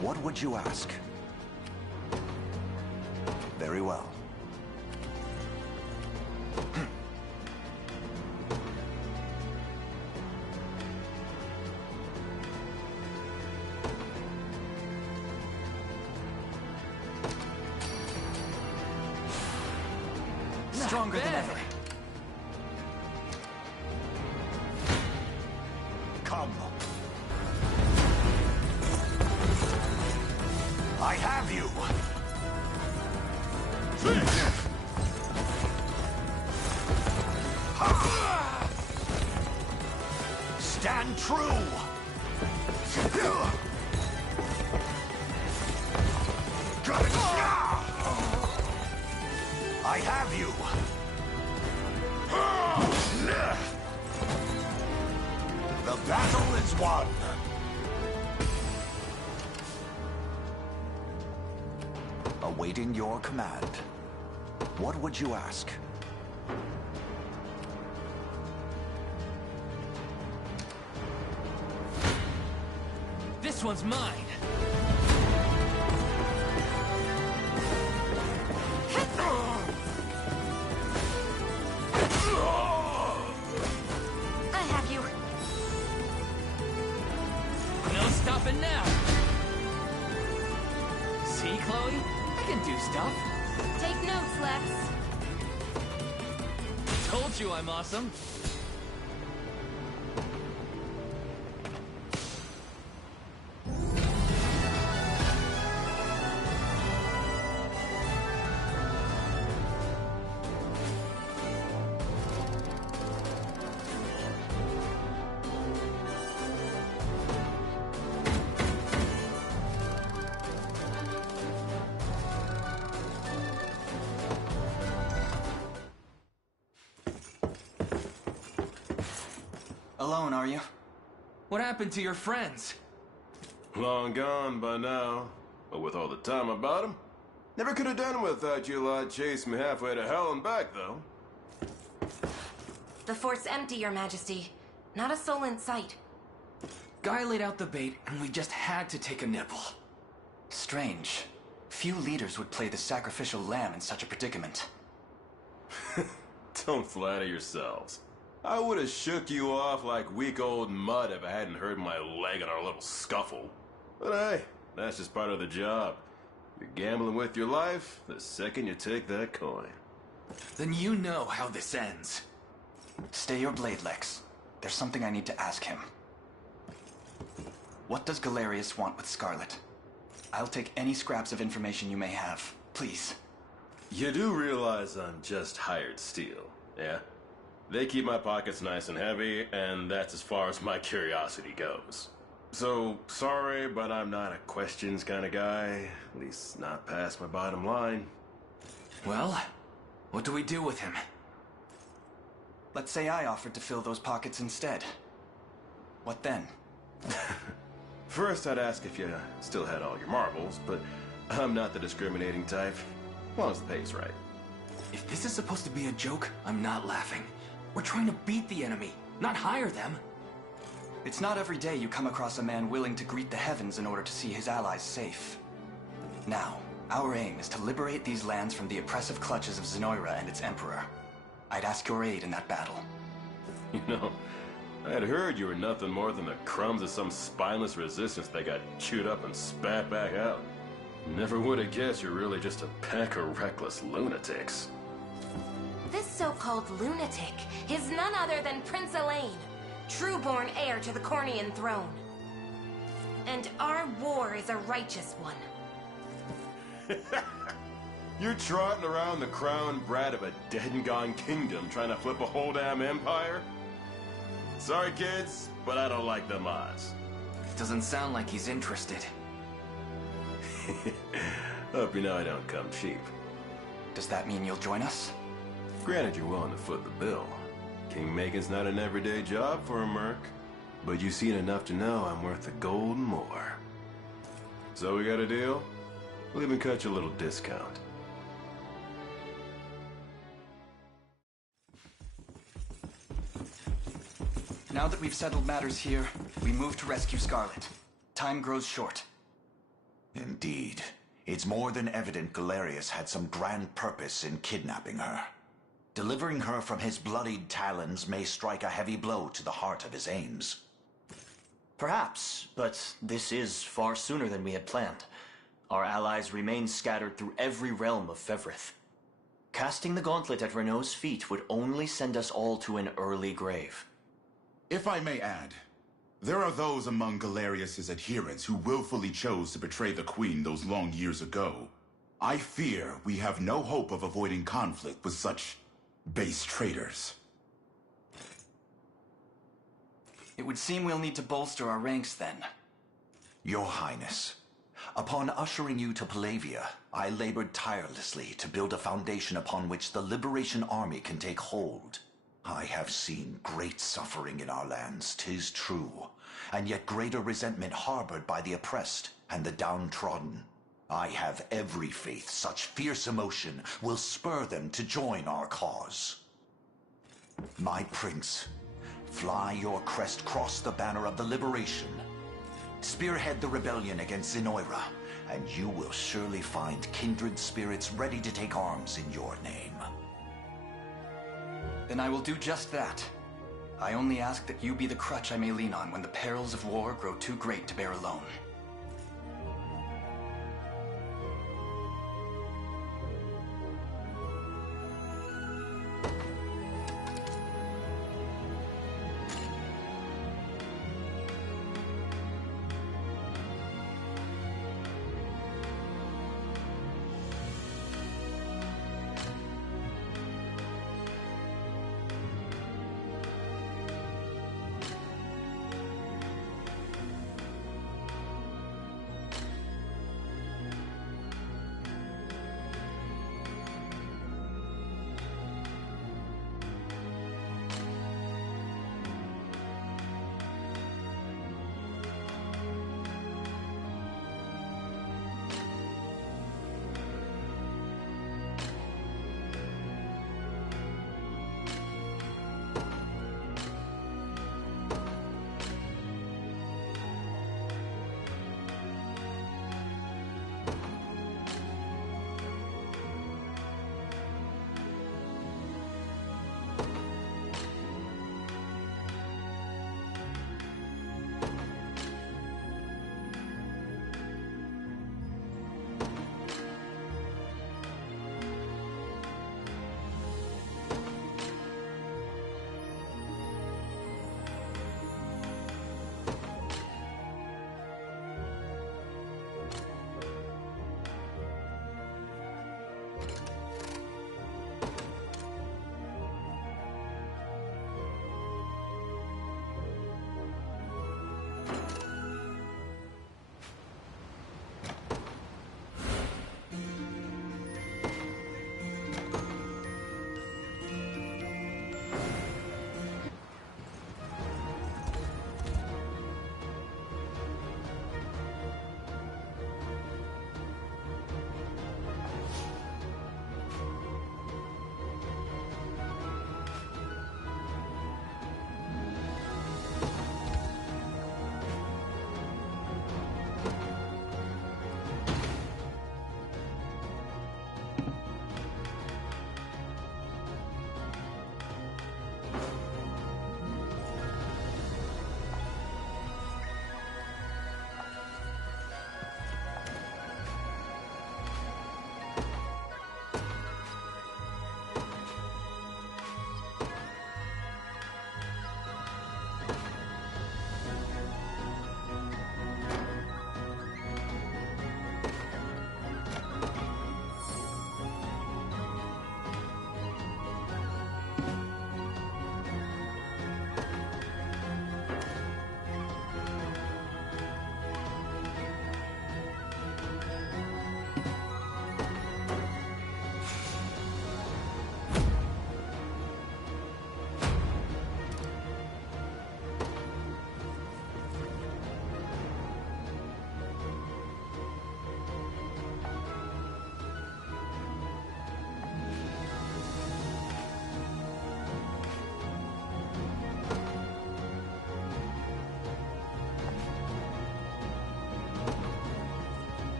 What would you ask? Very well. Stronger than ever. Come. I have you! Stand true! I have you! The battle is won! Awaiting your command. What would you ask? This one's mine. I have you. No stopping now. See, Chloe? I can do stuff. Take notes, Lex. Told you I'm awesome. Alone, are you? What happened to your friends? Long gone by now. But with all the time about them, never could have done without you lot chasing me halfway to hell and back, though. The fort's empty, Your Majesty. Not a soul in sight. Guy laid out the bait, and we just had to take a nibble. Strange. Few leaders would play the sacrificial lamb in such a predicament. Don't flatter yourselves. I would have shook you off like weak old mud if I hadn't hurt my leg in our little scuffle. But hey, that's just part of the job. You're gambling with your life the second you take that coin. Then you know how this ends. Stay your blade, Lex. There's something I need to ask him. What does Galerius want with Scarlet? I'll take any scraps of information you may have. Please. You do realize I'm just hired steel, yeah? They keep my pockets nice and heavy, and that's as far as my curiosity goes. So, sorry, but I'm not a questions kind of guy. At least not past my bottom line. Well, what do we do with him? Let's say I offered to fill those pockets instead. What then? First, I'd ask if you still had all your marbles, but I'm not the discriminating type. As long as the pay's right. If this is supposed to be a joke, I'm not laughing. We're trying to beat the enemy, not hire them. It's not every day you come across a man willing to greet the heavens in order to see his allies safe. Now, our aim is to liberate these lands from the oppressive clutches of Zenoira and its emperor. I'd ask your aid in that battle. You know, I had heard you were nothing more than the crumbs of some spineless resistance that got chewed up and spat back out. Never would have guessed you're really just a pack of reckless lunatics. This so-called lunatic is none other than Prince Elaine, true-born heir to the Cornian throne. And our war is a righteous one. You're trotting around the crown brat of a dead and gone kingdom trying to flip a whole damn empire? Sorry, kids, but I don't like them odds. Doesn't sound like he's interested. Hope you know I don't come cheap. Does that mean you'll join us? Granted, you're willing to foot the bill. King-making's not an everyday job for a merc, but you've seen enough to know I'm worth a gold and more. So we got a deal? We'll even cut you a little discount. Now that we've settled matters here, we move to rescue Scarlet. Time grows short. Indeed. It's more than evident Galerius had some grand purpose in kidnapping her. Delivering her from his bloodied talons may strike a heavy blow to the heart of his aims. Perhaps, but this is far sooner than we had planned. Our allies remain scattered through every realm of Fevrith. Casting the gauntlet at Renault's feet would only send us all to an early grave. If I may add, there are those among Galerius's adherents who willfully chose to betray the Queen those long years ago. I fear we have no hope of avoiding conflict with such base traitors. It would seem we'll need to bolster our ranks then. Your Highness, upon ushering you to Palavia, I labored tirelessly to build a foundation upon which the Liberation Army can take hold. I have seen great suffering in our lands, 'tis true, and yet greater resentment harbored by the oppressed and the downtrodden. I have every faith such fierce emotion will spur them to join our cause. My prince, fly your crest across the banner of the liberation. Spearhead the rebellion against Zenoira, and you will surely find kindred spirits ready to take arms in your name. Then I will do just that. I only ask that you be the crutch I may lean on when the perils of war grow too great to bear alone.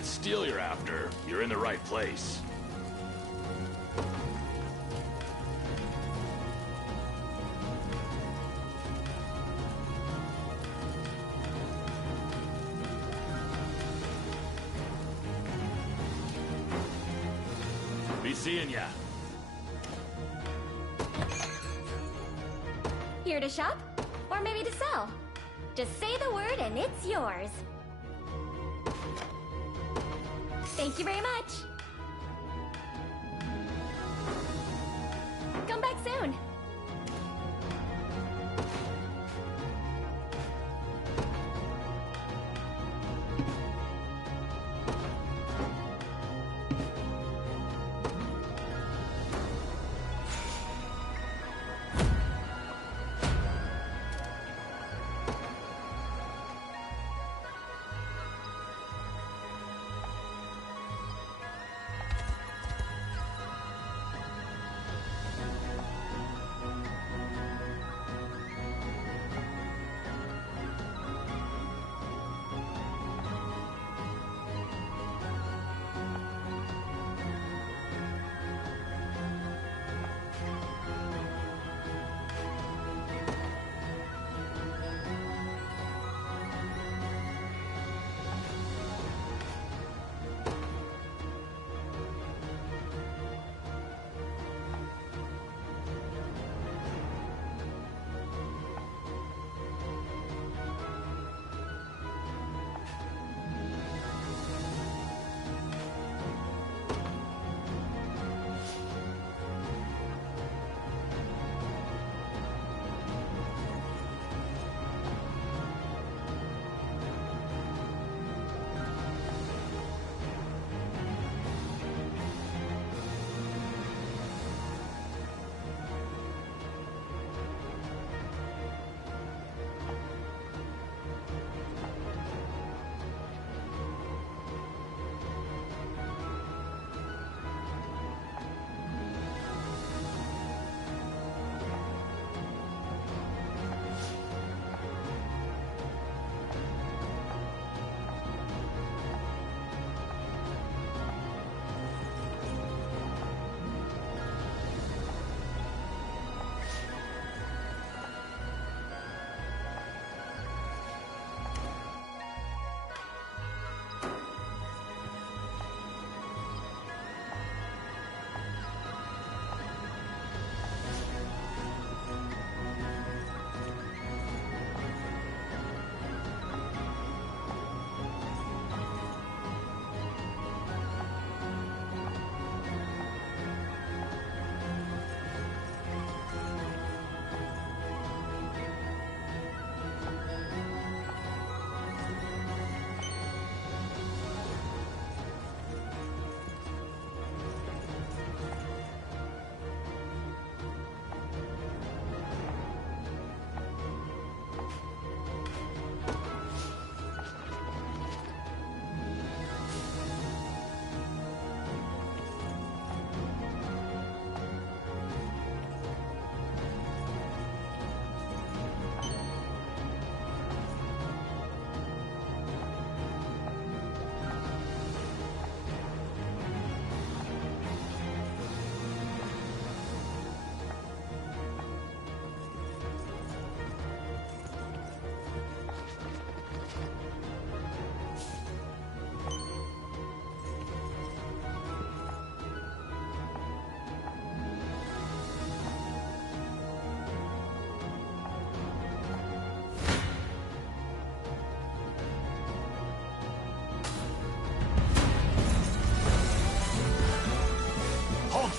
it's steel you're after, you're in the right place. Be seeing ya. Here to shop? Or maybe to sell? Just say the word and it's yours. Thank you very much. Come back soon.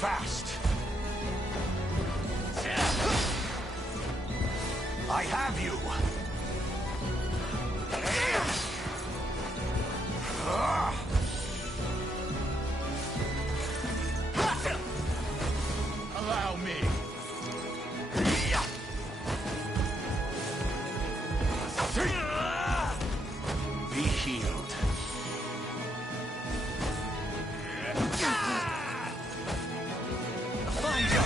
Fast. I have you. Allow me. Be healed. Fine job.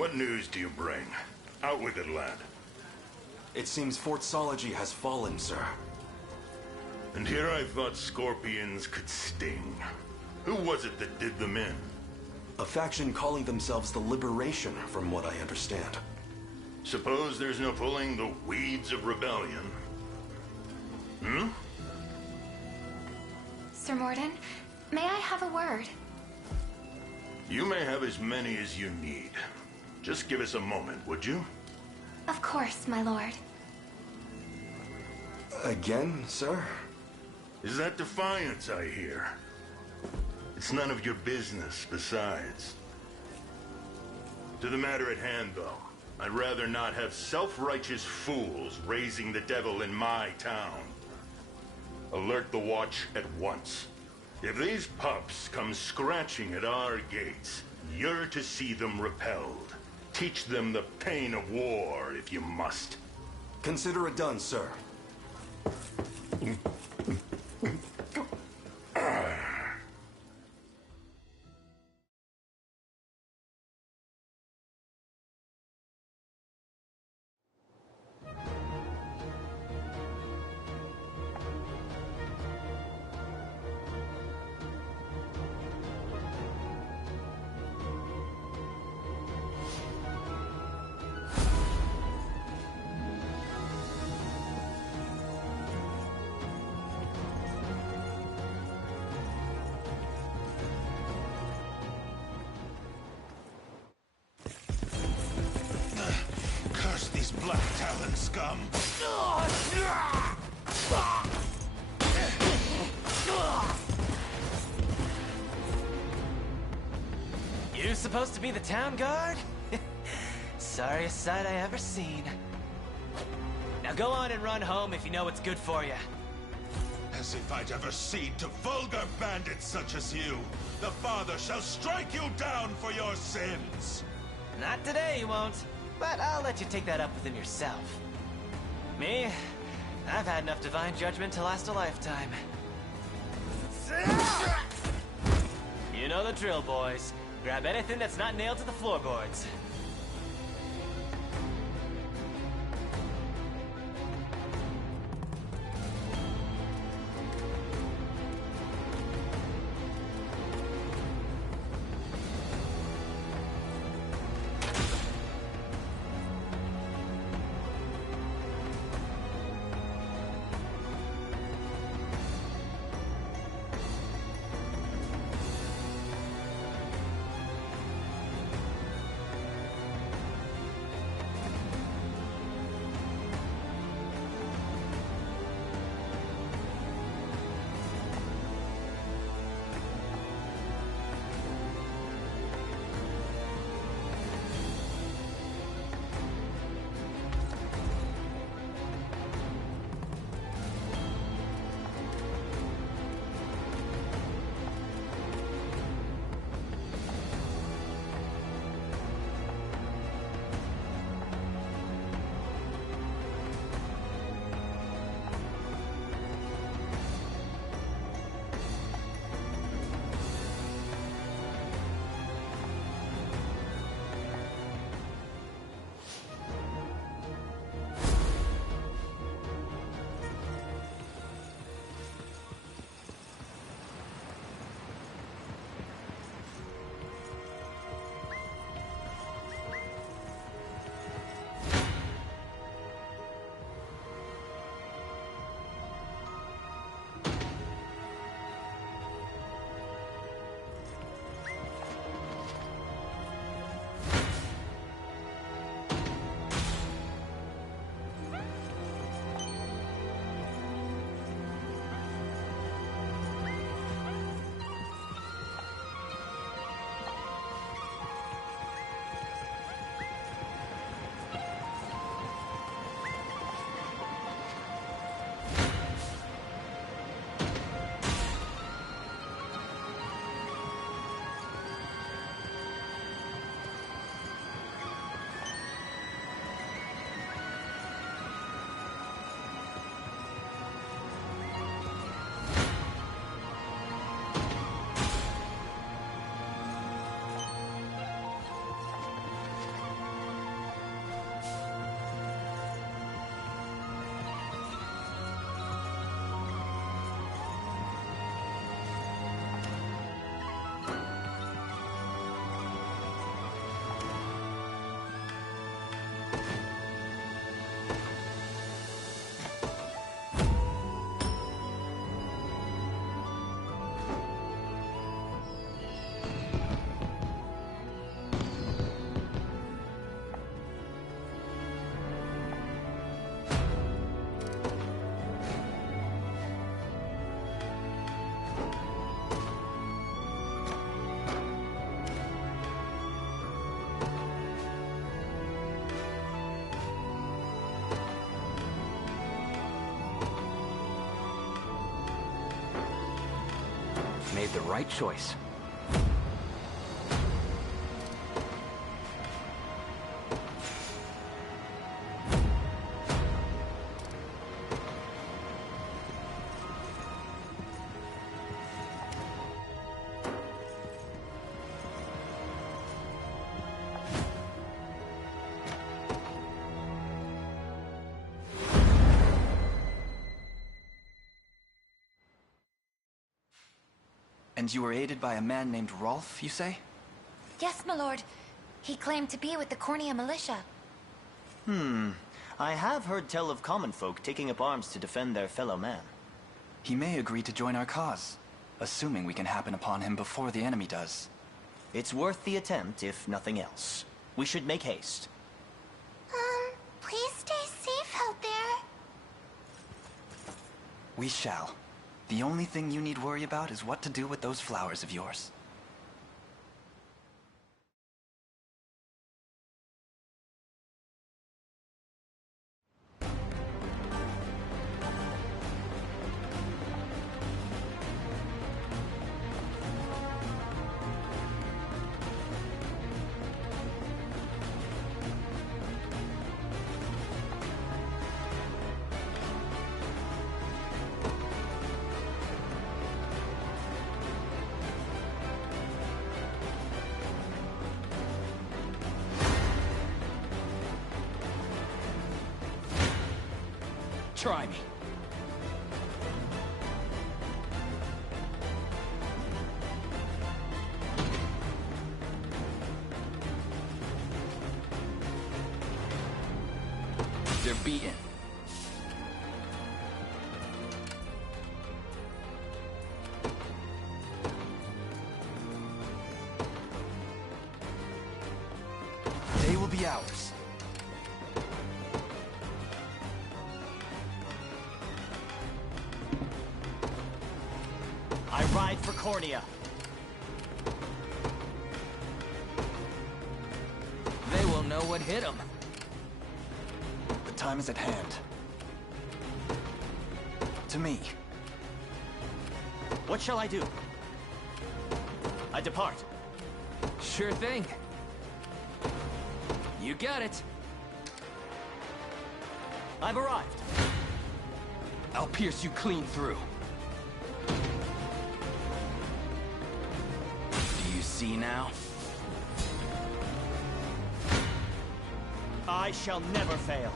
What news do you bring? Out with it, lad. It seems Fort Sology has fallen, sir. And here I thought scorpions could sting. Who was it that did them in? A faction calling themselves the Liberation, from what I understand. Suppose there's no pulling the weeds of rebellion. Hmm? Sir Morden, may I have a word? You may have as many as you need. Just give us a moment, would you? Of course, my lord. Again, sir? Is that defiance I hear? It's none of your business, besides. To the matter at hand, though, I'd rather not have self-righteous fools raising the devil in my town. Alert the watch at once. If these pups come scratching at our gates, you're to see them repelled. Teach them the pain of war, if you must. Consider it done, sir. Curse these Black Talon scum! You supposed to be the town guard? Sorriest sight I ever seen. Now go on and run home if you know what's good for you. As if I'd ever cede to vulgar bandits such as you. The Father shall strike you down for your sins. Not today, you won't. But I'll let you take that up within yourself. Me? I've had enough divine judgment to last a lifetime. You know the drill, boys. Grab anything that's not nailed to the floorboards. Made the right choice. And you were aided by a man named Rolf, you say? Yes, my lord. He claimed to be with the Cornea militia. I have heard tell of common folk taking up arms to defend their fellow man. He may agree to join our cause, assuming we can happen upon him before the enemy does. It's worth the attempt, if nothing else. We should make haste. Please stay safe out there. We shall. The only thing you need worry about is what to do with those flowers of yours. Try me. They're beaten. They will be ours. I ride for Cornea. They will know what hit them. The time is at hand. To me. What shall I do? I depart. Sure thing. You got it. I've arrived. I'll pierce you clean through. Do you see now? I shall never fail.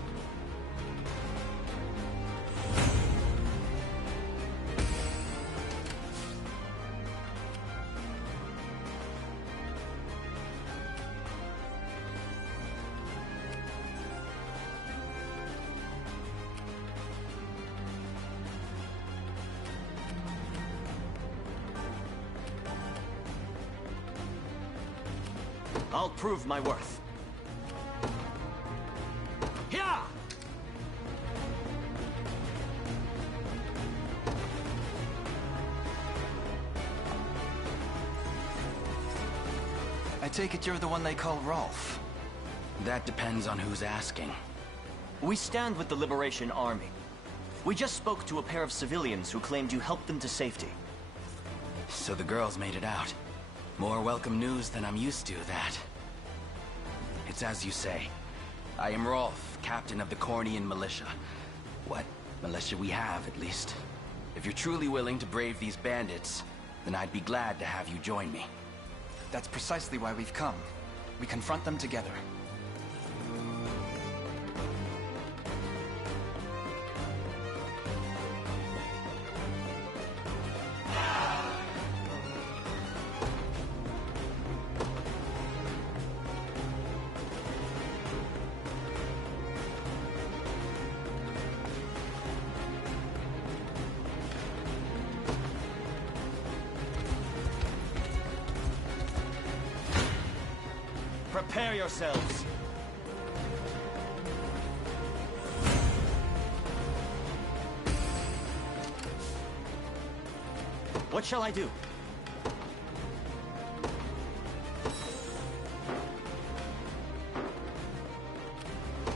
I'll prove my worth. Yeah! I take it you're the one they call Rolf. That depends on who's asking. We stand with the Liberation Army. We just spoke to a pair of civilians who claimed you helped them to safety. So the girls made it out. More welcome news than I'm used to, that. It's as you say. I am Rolf, captain of the Cornean militia. What militia we have, at least. If you're truly willing to brave these bandits, then I'd be glad to have you join me. That's precisely why we've come. We confront them together. Prepare yourselves. What shall I do?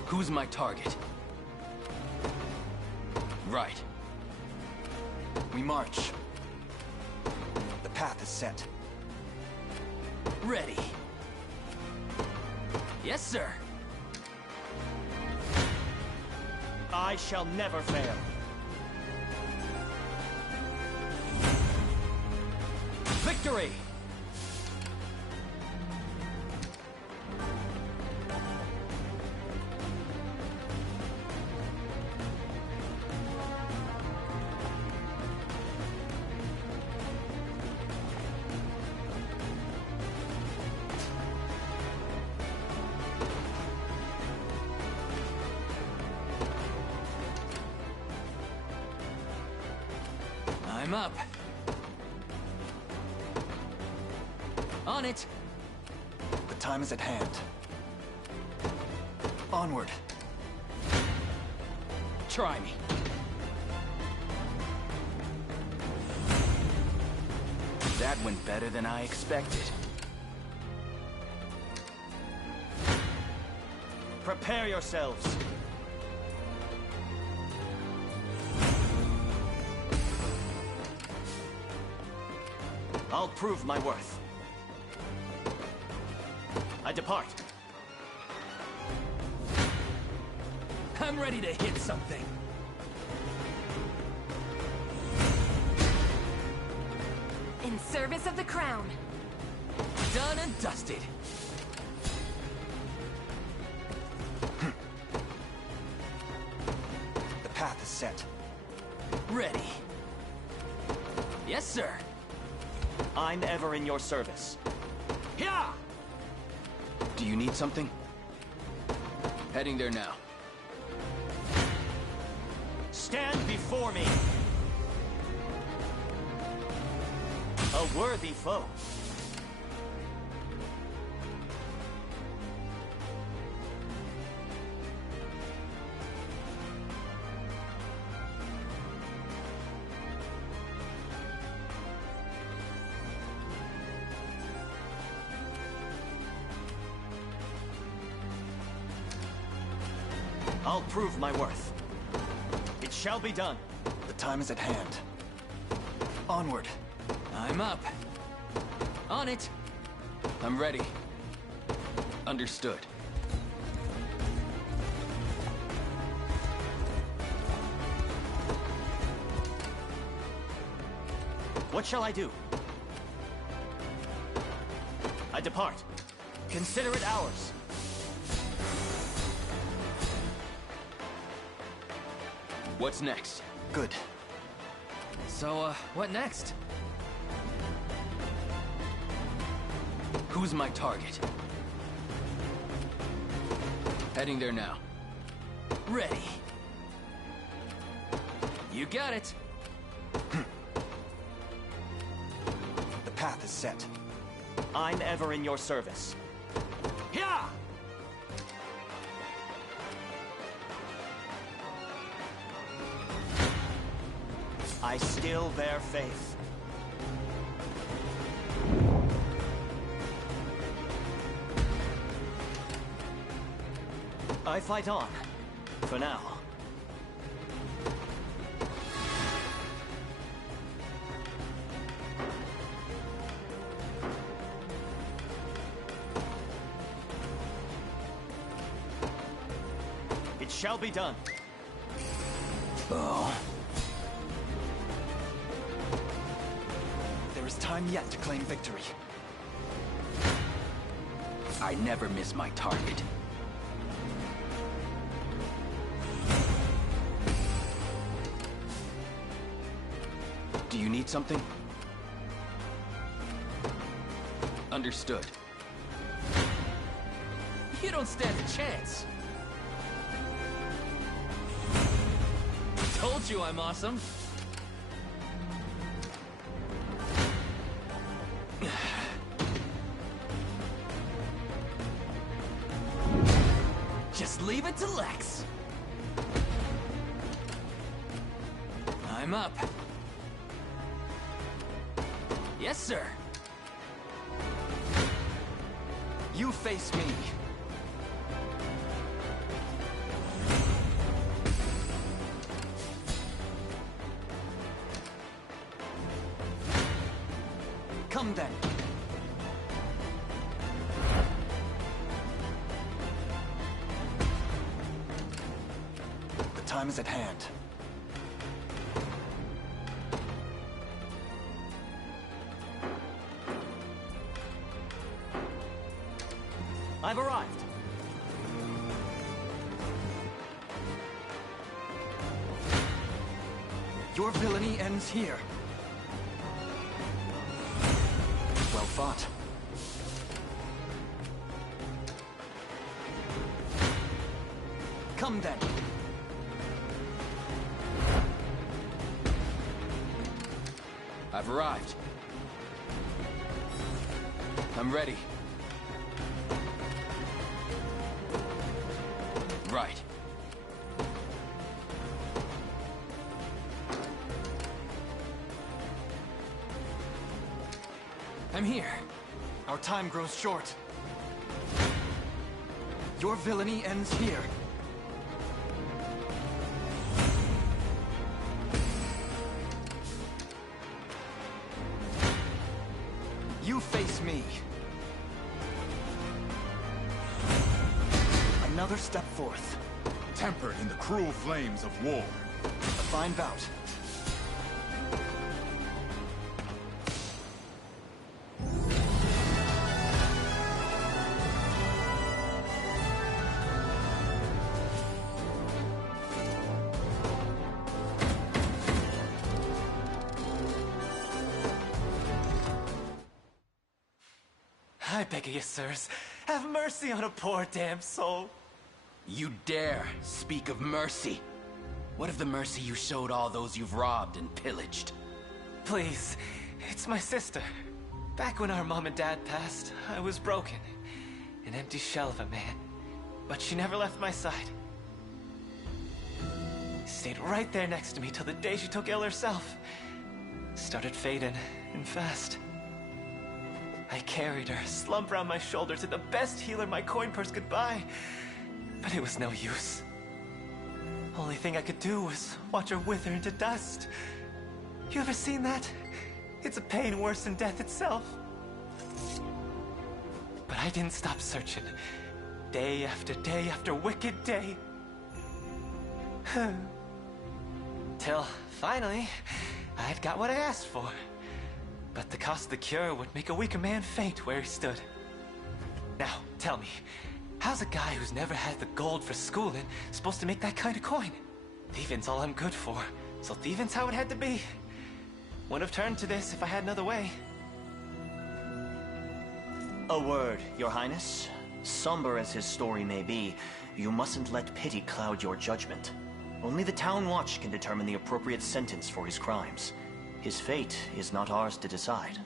Who's my target? Right. We march. The path is set. Ready. Yes, sir. I shall never fail. Victory! I'm up. On it. The time is at hand. Onward. Try me. That went better than I expected. Prepare yourselves. I'll prove my worth. I depart. I'm ready to hit something. In service of the crown. Done and dusted. The path is set. Ready. Yes, sir. I'm ever in your service. Yeah! Do you need something? Heading there now. Stand before me. A worthy foe. I'll prove my worth. It shall be done. The time is at hand. Onward. I'm up. On it. I'm ready. Understood. What shall I do? I depart. Consider it ours. What's next? Good. So, what next? Who's my target? Heading there now. Ready. You got it. The path is set. I'm ever in your service. Yeah! I still bear faith. I fight on. For now. It shall be done. Oh. There is time yet to claim victory. I never miss my target. Do you need something? Understood. You don't stand a chance. Told you I'm awesome. Just leave it to Lex. I'm up. Yes, sir. You face me. Come then. The time is at hand. I've arrived. Your villainy ends here. Well fought. Come then. I've arrived. I'm ready. Right. I'm here. Our time grows short. Your villainy ends here. You face me. Another step forth. Tempered in the cruel flames of war. A fine bout. I beg of you, sirs, have mercy on a poor damn soul. You dare speak of mercy? What of the mercy you showed all those you've robbed and pillaged? Please, it's my sister. Back when our mom and dad passed, I was broken. An empty shell of a man. But she never left my side. Stayed right there next to me till the day she took ill herself. Started fading, and fast. I carried her, slumped around my shoulder to the best healer my coin purse could buy. But it was no use. Only thing I could do was watch her wither into dust. You ever seen that? It's a pain worse than death itself. But I didn't stop searching. Day after wicked day. Till, finally, I'd got what I asked for. But the cost of the cure would make a weaker man faint where he stood. Now, tell me, how's a guy who's never had the gold for schooling supposed to make that kind of coin? Thieving's all I'm good for, so thieving's how it had to be. Wouldn't have turned to this if I had another way. A word, Your Highness. Somber as his story may be, you mustn't let pity cloud your judgment. Only the Town Watch can determine the appropriate sentence for his crimes. His fate is not ours to decide.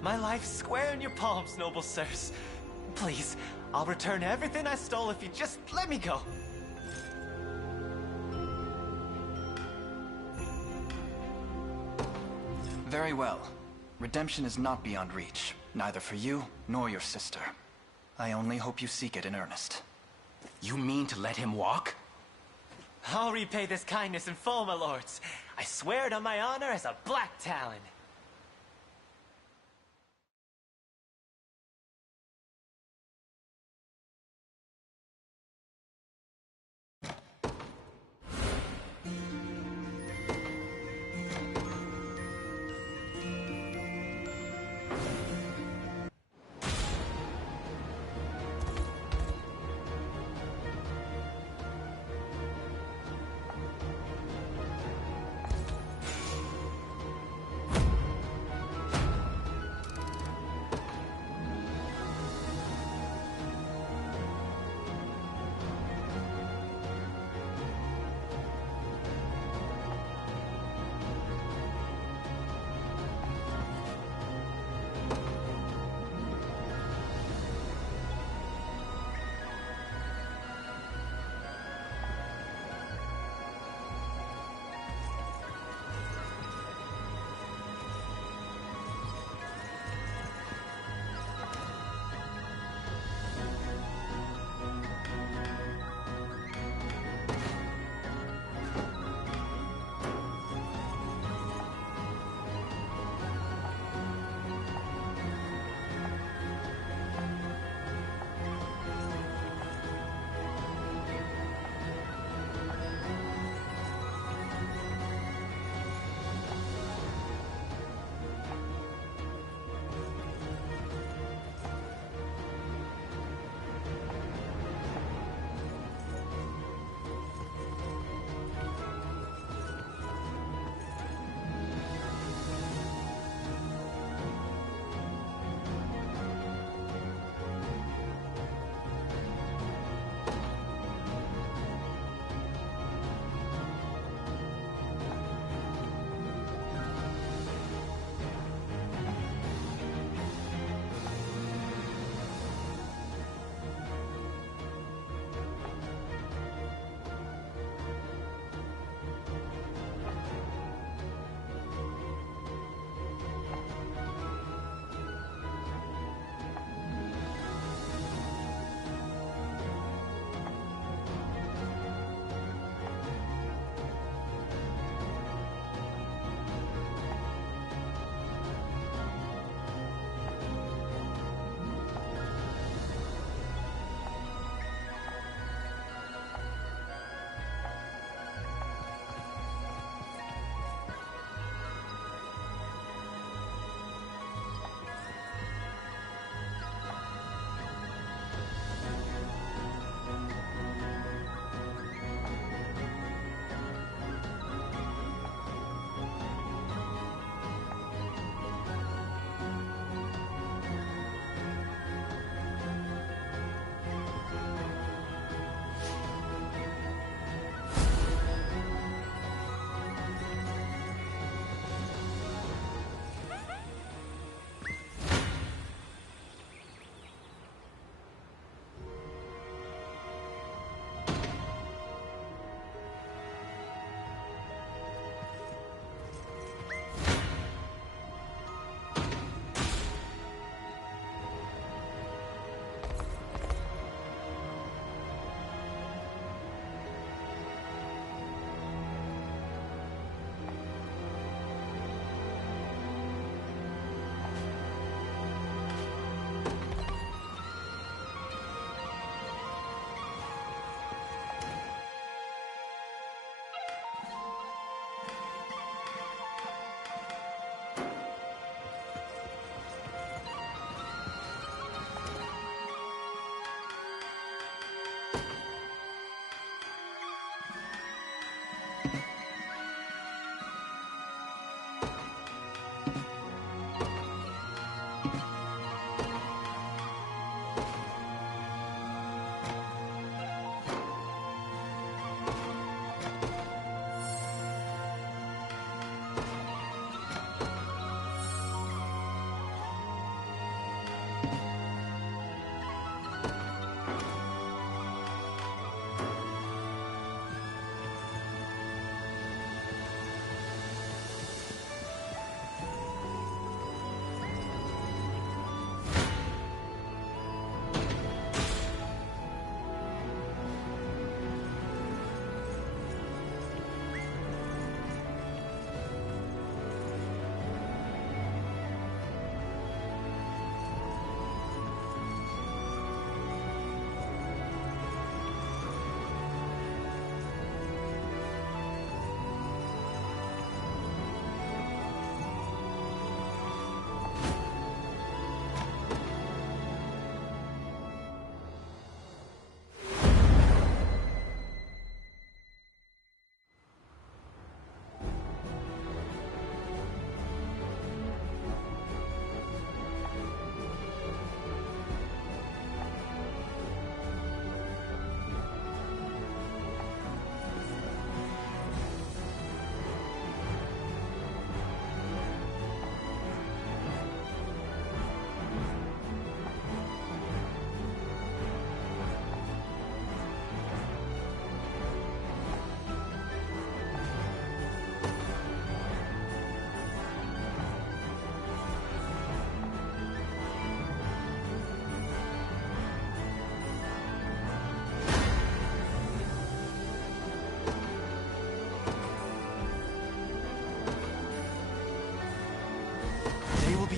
My life's square in your palms, noble sirs. Please, I'll return everything I stole if you just let me go. Very well. Redemption is not beyond reach, neither for you nor your sister. I only hope you seek it in earnest. You mean to let him walk? I'll repay this kindness in full, my lords. I swear it on my honor as a Black Talon.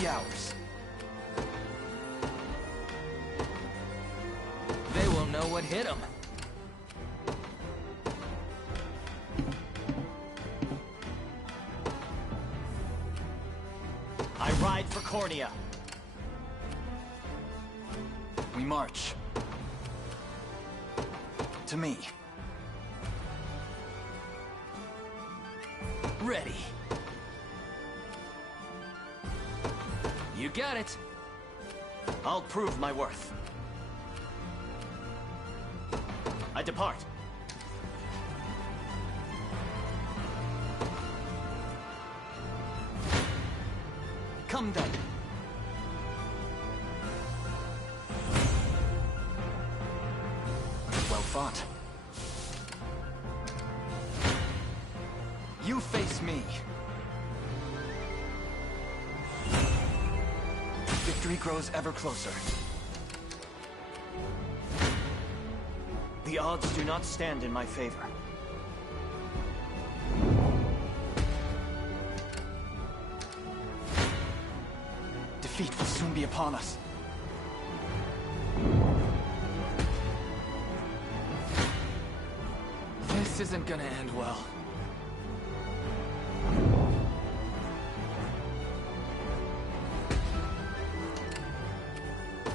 ours. They won't know what hit them. I ride for Cornea. We march. To me. Ready. You got it. I'll prove my worth. I depart. Come then. Well fought. You face me. Victory grows ever closer. The odds do not stand in my favor. Defeat will soon be upon us. This isn't gonna end well.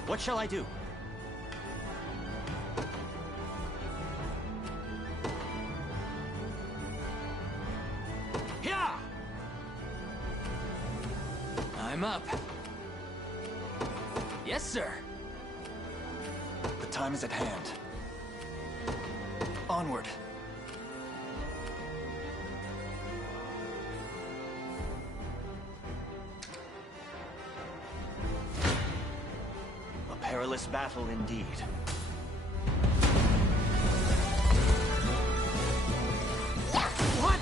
What shall I do? Yeah! I'm up. Yes, sir. The time is at hand. Onward. A perilous battle indeed. What?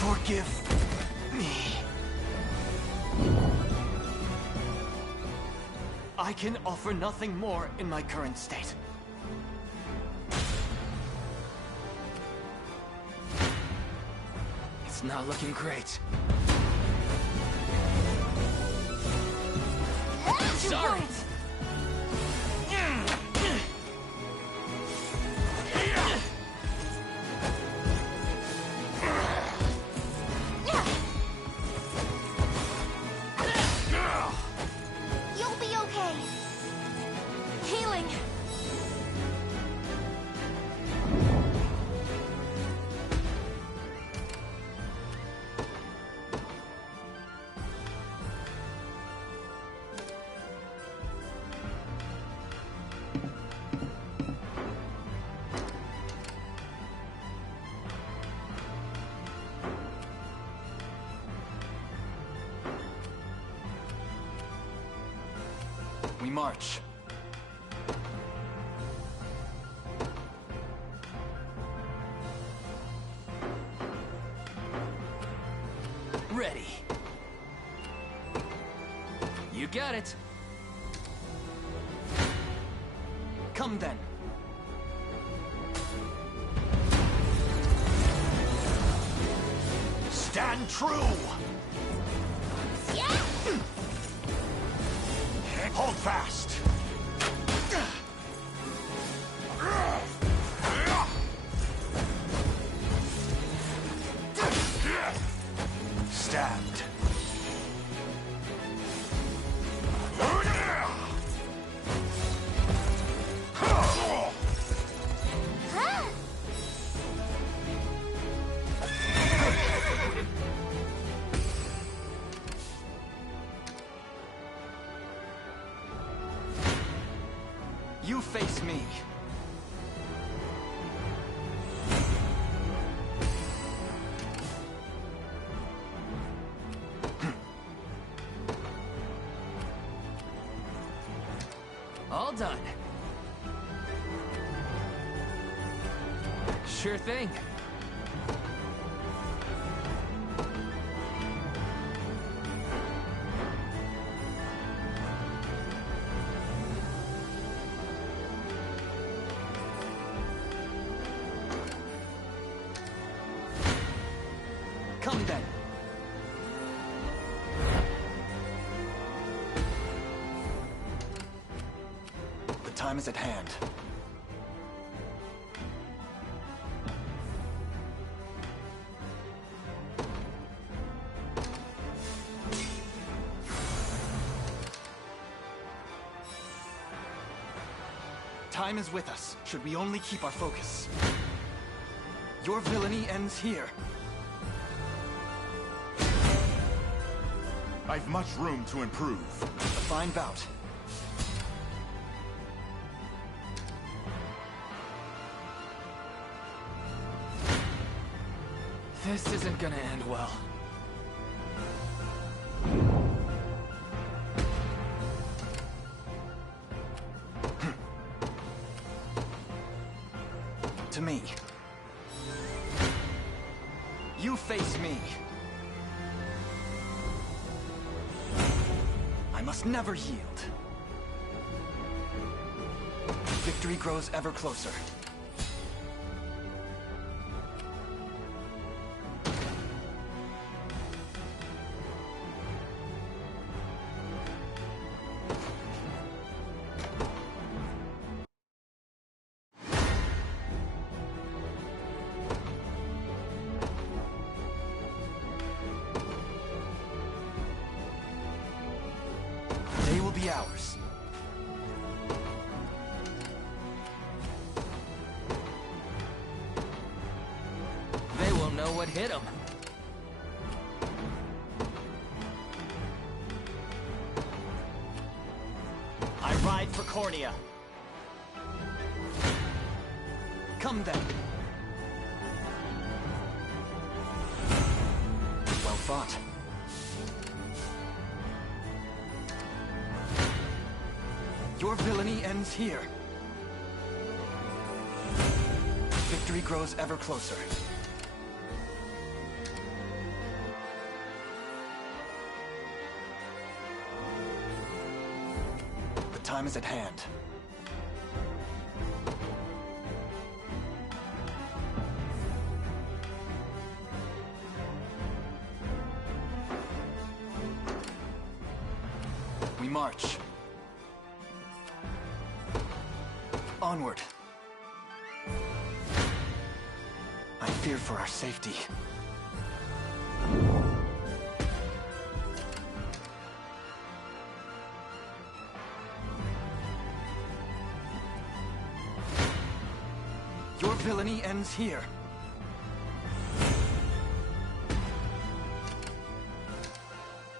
Forgive me. I can offer nothing more in my current state. It's not looking great. Sorry. You'll be okay. Healing. We march. Ready. You got it. Come then. Stand true! Hold fast! Stand. You face me. All done. Sure thing. Come then. time is at hand. Time is with us, should we only keep our focus. Your villainy ends here. I've much room to improve. A fine bout. This isn't gonna end well. To me. You face me. I must never yield. Victory grows ever closer. They will be ours. They will know what hit them. I ride for Cornea. Come then. Well fought. Your villainy ends here. Victory grows ever closer. The time is at hand. We march. Onward. I fear for our safety. Your villainy ends here.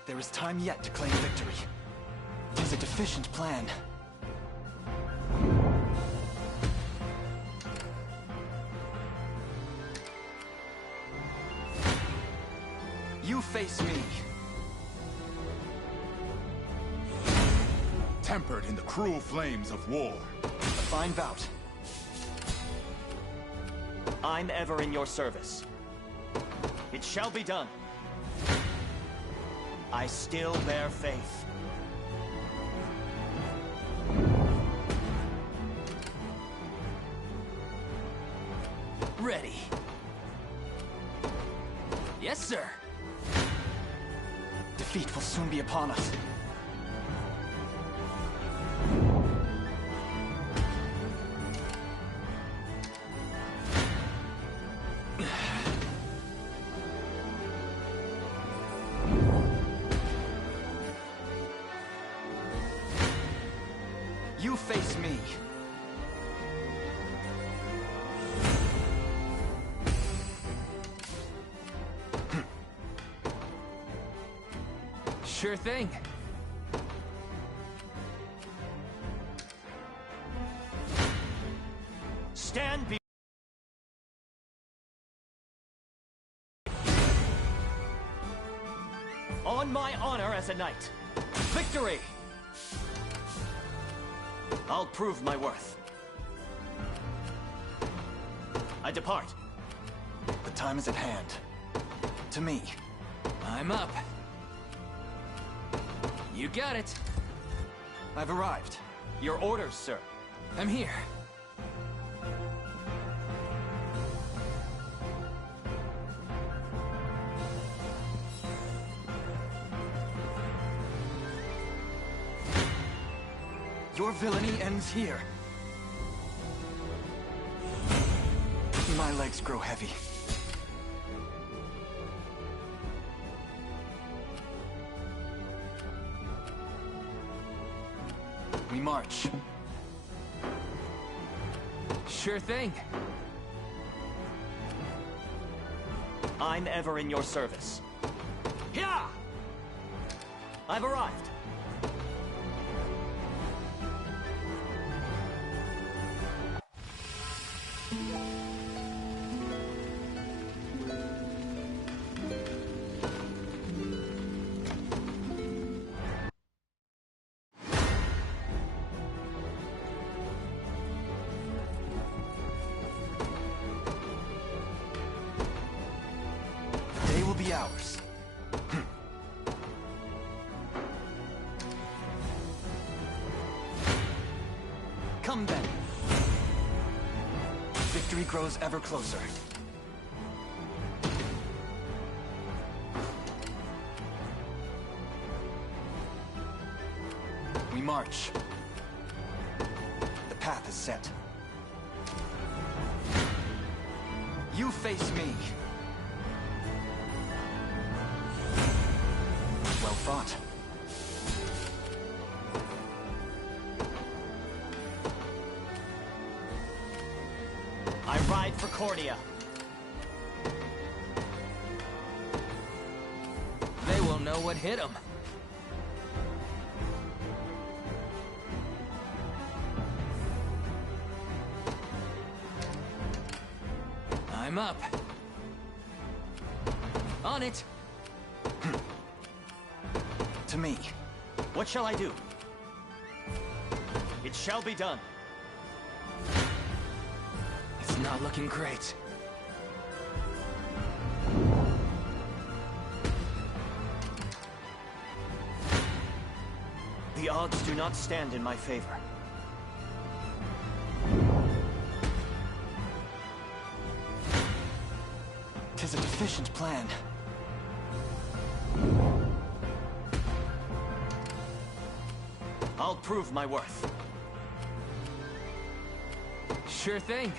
There is time yet to claim victory. It is a deficient plan. You face me. Tempered in the cruel flames of war. A fine bout. I'm ever in your service. It shall be done. I still bear faith. Ready. Yes, sir. Defeat will soon be upon us. You face me. Sure thing. Stand be. On my honor as a knight. Victory! I'll prove my worth. I depart. The time is at hand. To me. I'm up. You got it. I've arrived. Your orders, sir. I'm here. Your villainy ends here. legs grow heavy. We march. Sure thing. I'm ever in your service. Yeah! I've arrived. They will be ours. Come then. Victory grows ever closer. We march. The path is set. You face me. Well fought. I ride for Cordia. They won't know what hit them. I'm up. On it. To me. What shall I do? It shall be done. It's not looking great. The odds do not stand in my favor. Tis a deficient plan. I'll prove my worth. Sure thing.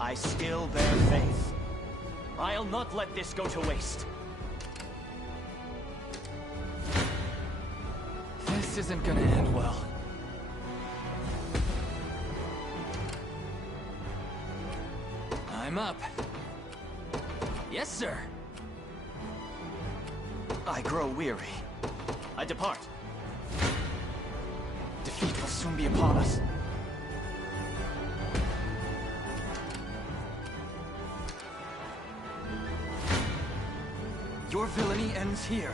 I still bear faith. I'll not let this go to waste. This isn't gonna end well. I'm up. Yes, sir. I grow weary. I depart. Defeat will soon be upon us. Your villainy ends here.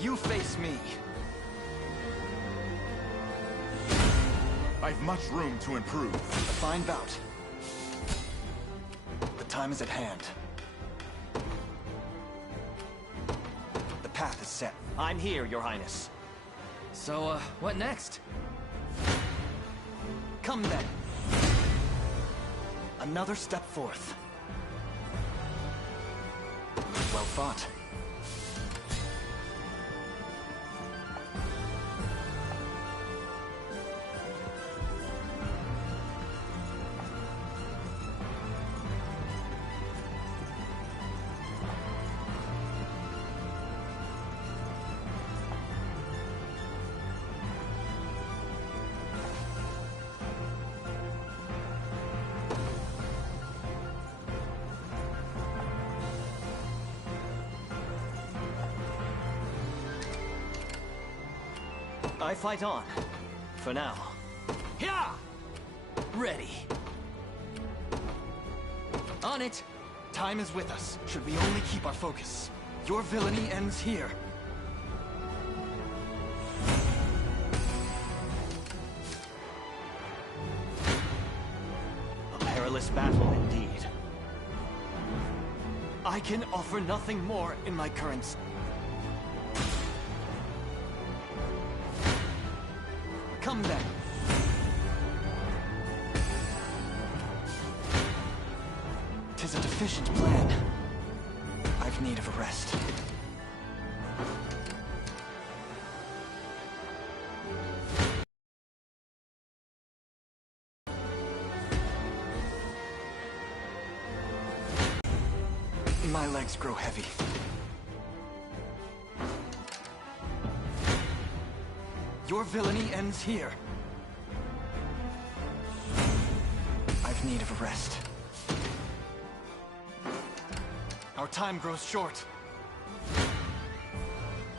You face me. I've much room to improve. A fine bout. The time is at hand. The path is set. I'm here, Your Highness. So, what next? Come then. Another step forth. Well fought. I fight on. For now. Yeah! Ready. On it. Time is with us, should we only keep our focus. Your villainy ends here. A perilous battle indeed. I can offer nothing more in my current... Come then. Tis a deficient plan. I've need of a rest. My legs grow heavy. Your villainy ends here. I've need of a rest. Our time grows short.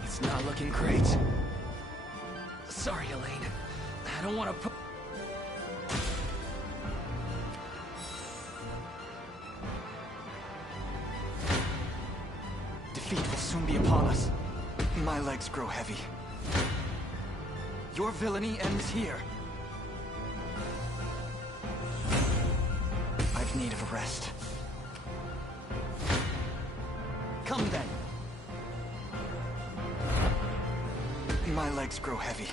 It's not looking great. Sorry, Elaine. I don't want to put... Defeat will soon be upon us. My legs grow heavy. Your villainy ends here. I've need of a rest. Come then. My legs grow heavy.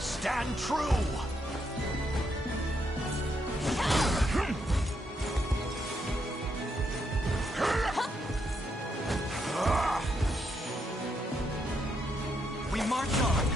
Stand true! We march on!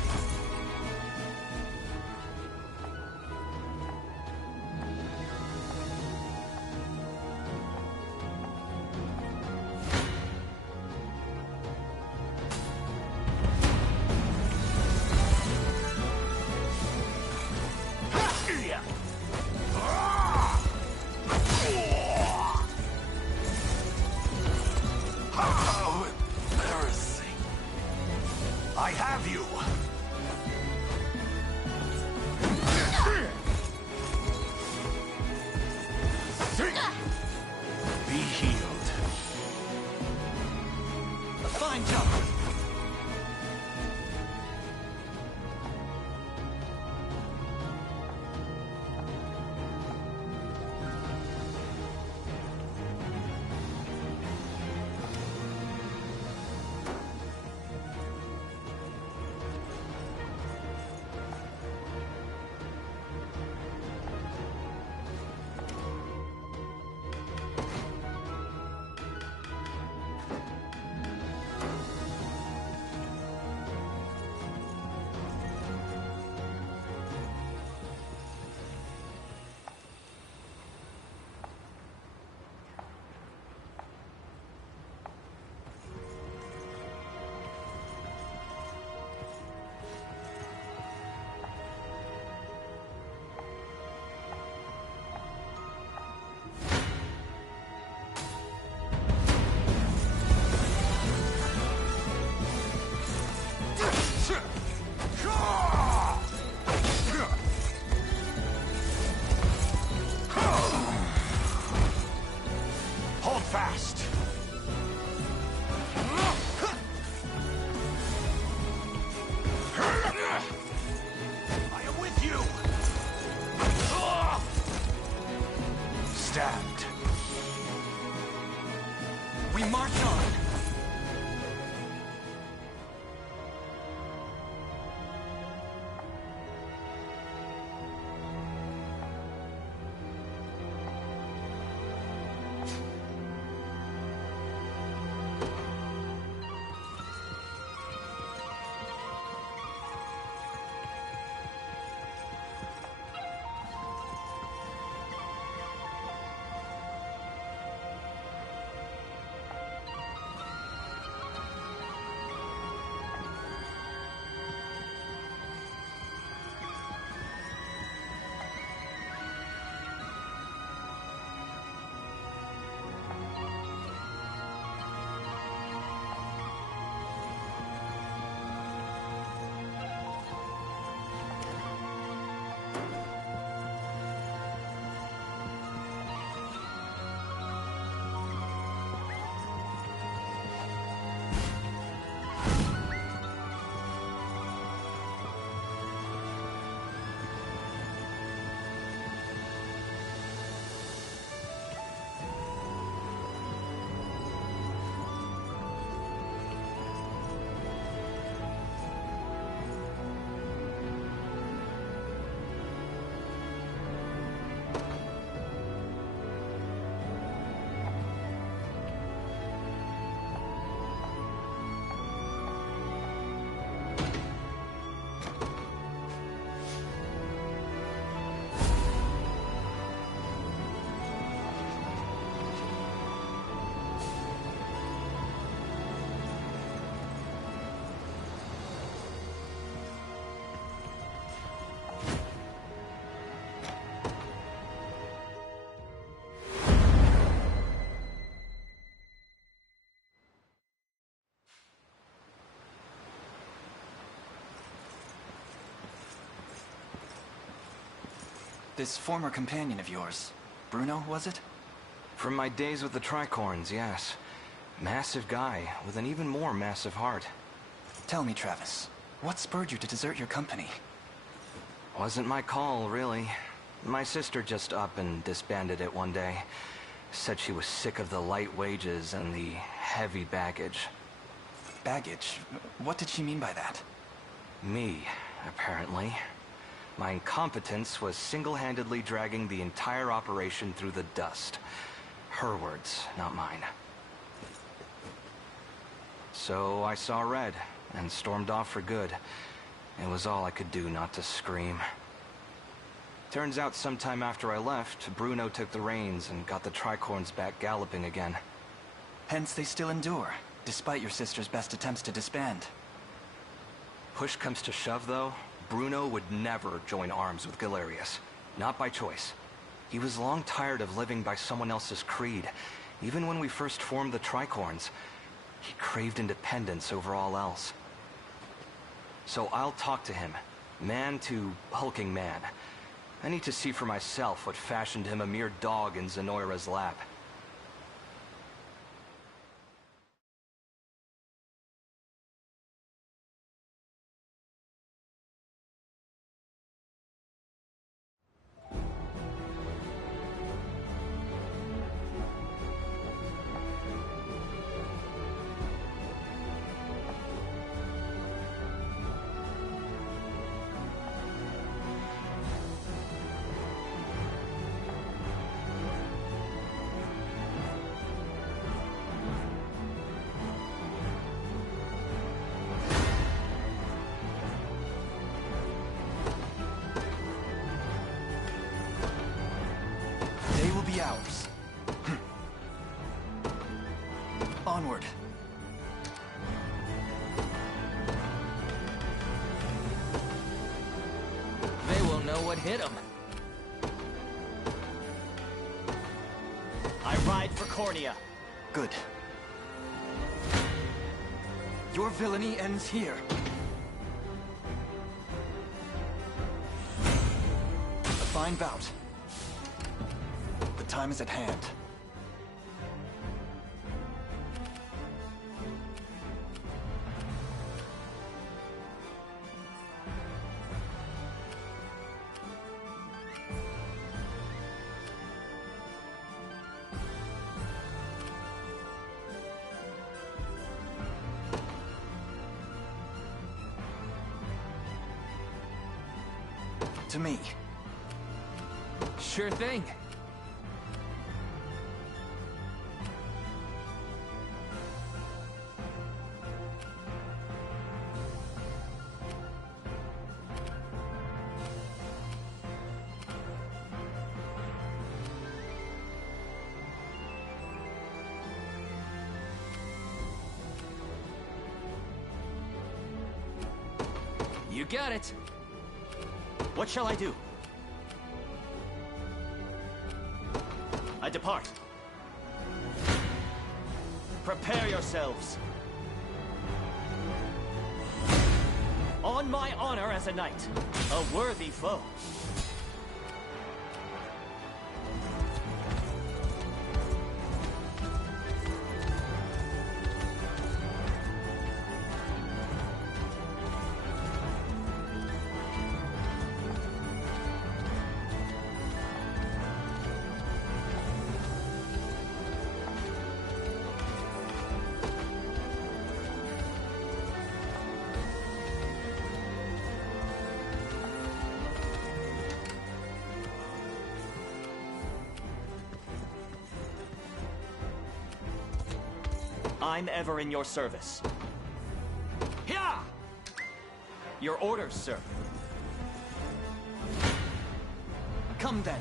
This former companion of yours, Bruno, was it? From my days with the Tricorns, yes. Massive guy, with an even more massive heart. Tell me, Travis, what spurred you to desert your company? Wasn't my call, really. My sister just up and disbanded it one day. Said she was sick of the light wages and the heavy baggage. Baggage? What did she mean by that? Me, apparently. My incompetence was single-handedly dragging the entire operation through the dust. Her words, not mine. So I saw red and stormed off for good. It was all I could do not to scream. Turns out sometime after I left, Bruno took the reins and got the Tricorns back galloping again. Hence they still endure, despite your sister's best attempts to disband. Push comes to shove, though, Bruno would never join arms with Galerius. Not by choice. He was long tired of living by someone else's creed. Even when we first formed the Tricorns, he craved independence over all else. So I'll talk to him, man to hulking man. I need to see for myself what fashioned him a mere dog in Zenoira's lap. Ours. Onward. They won't know what hit them. I ride for Cornea. Good. Your villainy ends here. A fine bout. The time is at hand. To me. Sure thing. You got it. What shall I do? I depart. Prepare yourselves. On my honor as a knight, a worthy foe. I'm ever in your service. Here! Your orders, sir. Come then.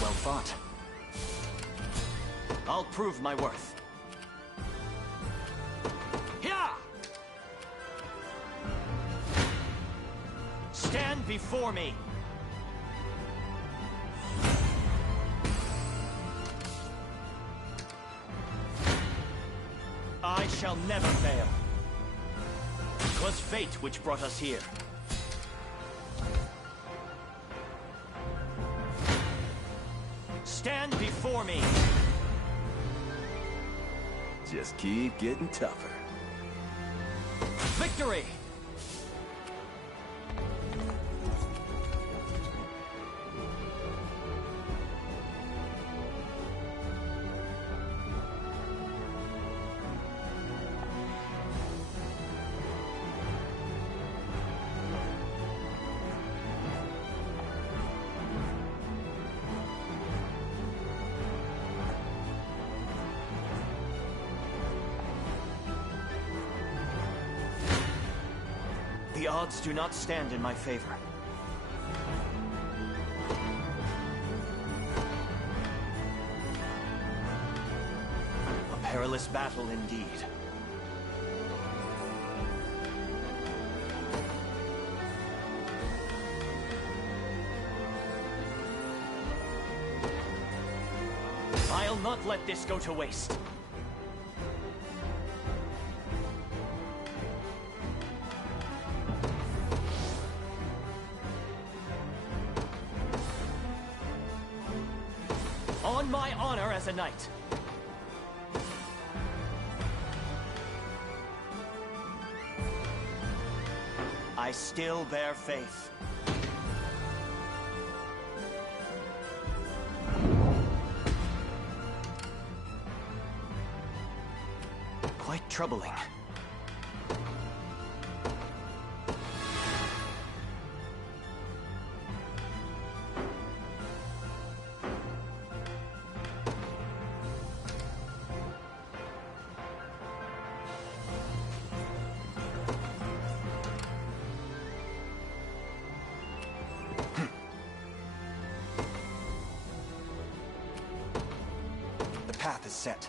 Well fought. I'll prove my worth. Here! Stand before me! I shall never fail. 'Twas fate which brought us here. for me! Just keep getting tougher. Victory! The odds do not stand in my favor. A perilous battle indeed. I'll not let this go to waste. On my honor as a knight. I still bear faith. Quite troubling. The path is set.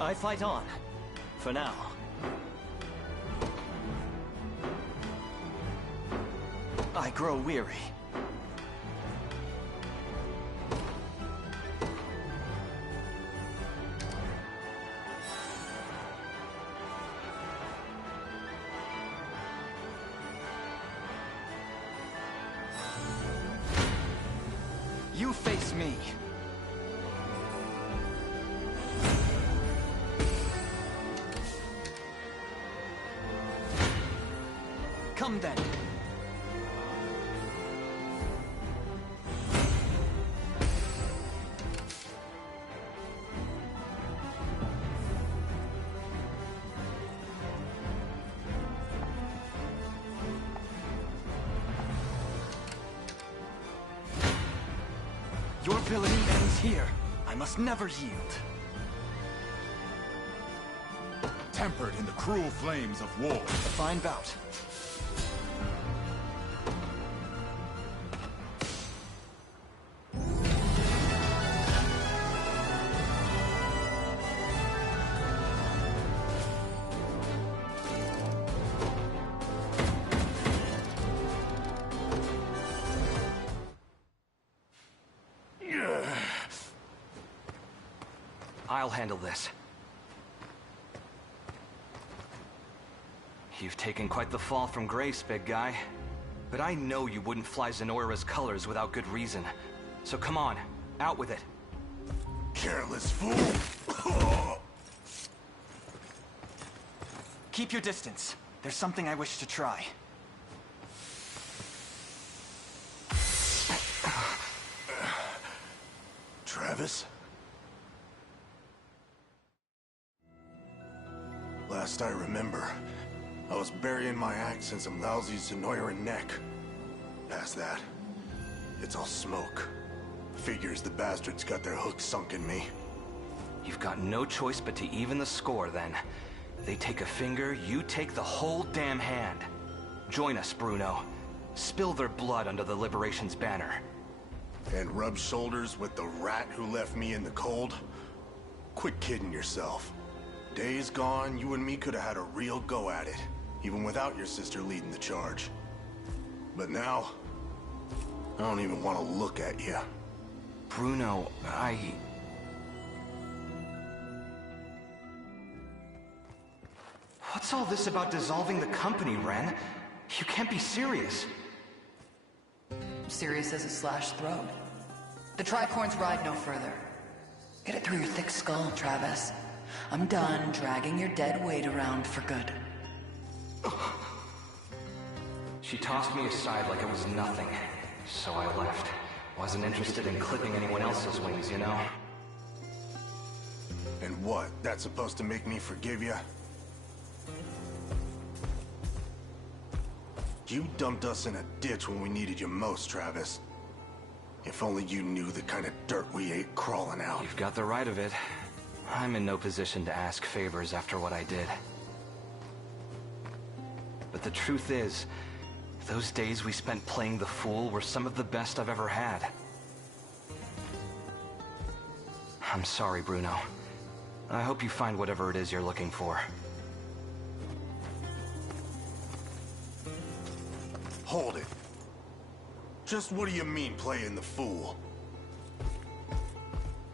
I fight on. For now. I grow weary. You face me. Come then. Your villainy ends here. I must never yield. Tempered in the cruel flames of war. A fine bout. I'll handle this. You've taken quite the fall from grace, big guy. But I know you wouldn't fly Zenoira's colors without good reason. So come on, out with it. Careless fool! Keep your distance. There's something I wish to try. Travis? Last I remember, I was burying my axe in some lousy Zenoiran neck. Past that, it's all smoke. Figures the bastards got their hooks sunk in me. You've got no choice but to even the score, then. They take a finger, you take the whole damn hand. Join us, Bruno. Spill their blood under the Liberation's banner. And rub shoulders with the rat who left me in the cold? Quit kidding yourself. Days gone, you and me could have had a real go at it, even without your sister leading the charge. But now, I don't even want to look at you. Bruno, What's all this about dissolving the company, Ren? You can't be serious. Serious as a slashed throat. The tricorns ride no further. Get it through your thick skull, Travis. I'm done dragging your dead weight around for good. She tossed me aside like it was nothing, so I left. Wasn't interested in clipping anyone else's wings, you know? And what? That's supposed to make me forgive you? You dumped us in a ditch when we needed you most, Travis. If only you knew the kind of dirt we ate crawling out. You've got the right of it. I'm in no position to ask favors after what I did. But the truth is, those days we spent playing the fool were some of the best I've ever had. I'm sorry, Bruno. I hope you find whatever it is you're looking for. Hold it. Just what do you mean, playing the fool?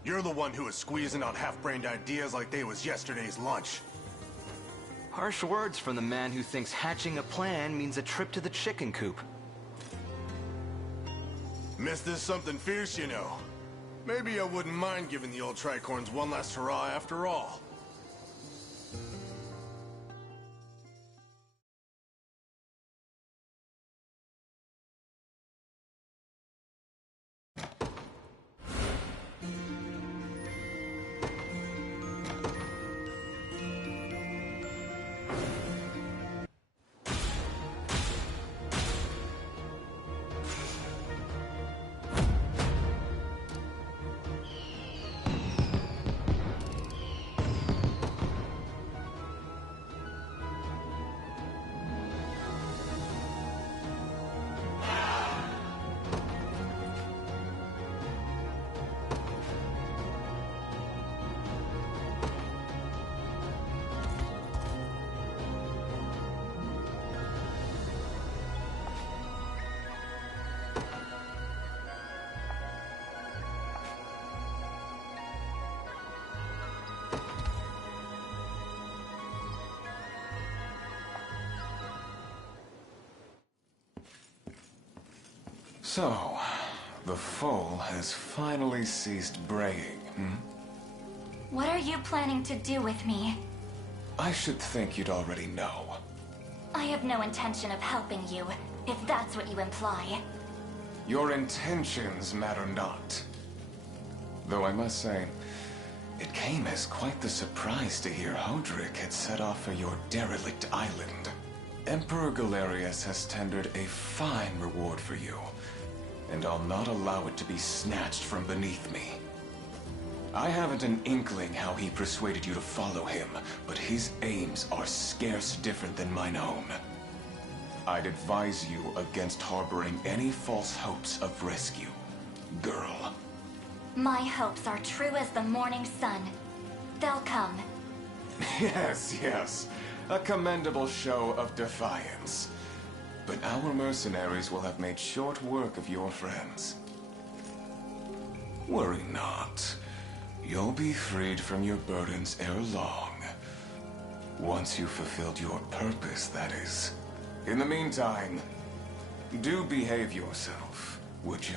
You're the one who was squeezing out half-brained ideas like they was yesterday's lunch. Harsh words from the man who thinks hatching a plan means a trip to the chicken coop. Missed this something fierce, you know. Maybe I wouldn't mind giving the old tricorns one last hurrah after all. So, the foal has finally ceased braying, hmm? What are you planning to do with me? I should think you'd already know. I have no intention of helping you, if that's what you imply. Your intentions matter not. Though I must say, it came as quite the surprise to hear Hodrick had set off for your derelict island. Emperor Galerius has tendered a fine reward for you, and I'll not allow it to be snatched from beneath me. I haven't an inkling how he persuaded you to follow him, but his aims are scarce different than mine own. I'd advise you against harboring any false hopes of rescue, girl. My hopes are true as the morning sun. They'll come. Yes, yes. A commendable show of defiance. But our mercenaries will have made short work of your friends. Worry not. You'll be freed from your burdens ere long. Once you've fulfilled your purpose, that is. In the meantime, do behave yourself, would you?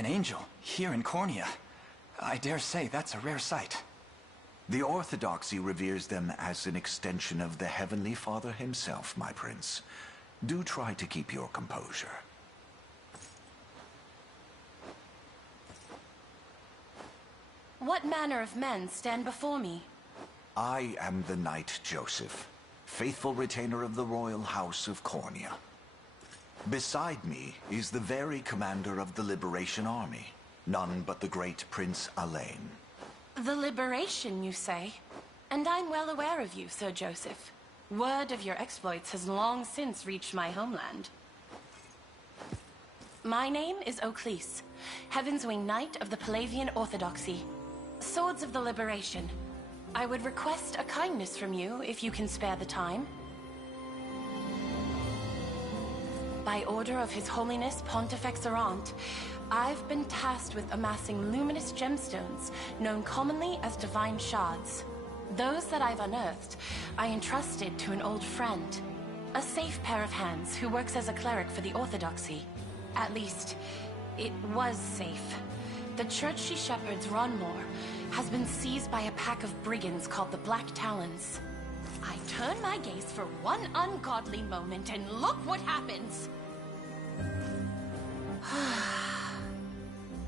An angel, here in Cornea. I dare say that's a rare sight. The Orthodoxy reveres them as an extension of the Heavenly Father himself, my prince. Do try to keep your composure. What manner of men stand before me? I am the Knight Joseph, faithful retainer of the royal house of Cornea. Beside me is the very commander of the Liberation Army, none but the great Prince Alain. The Liberation, you say? And I'm well aware of you, Sir Joseph. Word of your exploits has long since reached my homeland. My name is Oclise, Heaven's Wing Knight of the Palavian Orthodoxy. Swords of the Liberation. I would request a kindness from you if you can spare the time. By order of His Holiness Pontifex Errant, I've been tasked with amassing luminous gemstones, known commonly as divine shards. Those that I've unearthed, I entrusted to an old friend. A safe pair of hands who works as a cleric for the Orthodoxy. At least, it was safe. The church she shepherds, Ronmore, has been seized by a pack of brigands called the Black Talons. I turn my gaze for one ungodly moment and look what happens!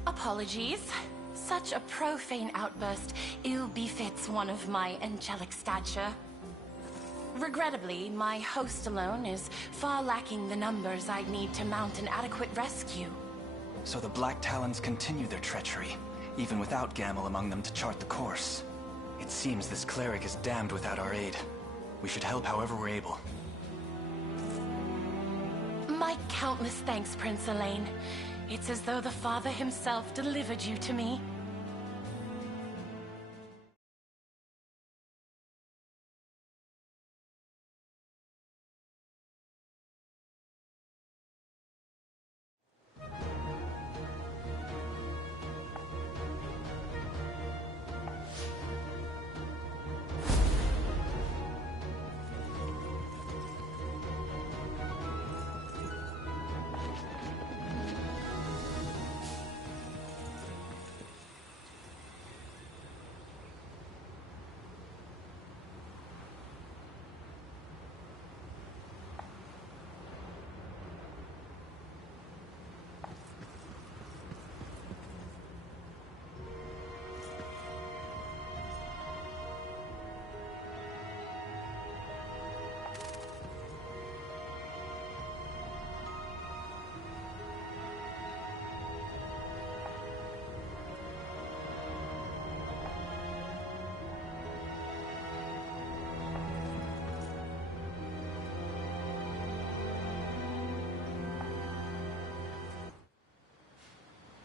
Apologies. Such a profane outburst ill befits one of my angelic stature. Regrettably, my host alone is far lacking the numbers I'd need to mount an adequate rescue. So the Black Talons continue their treachery, even without Gamel among them to chart the course. It seems this cleric is damned without our aid. We should help however we're able. My countless thanks, Prince Alain. It's as though the Father himself delivered you to me.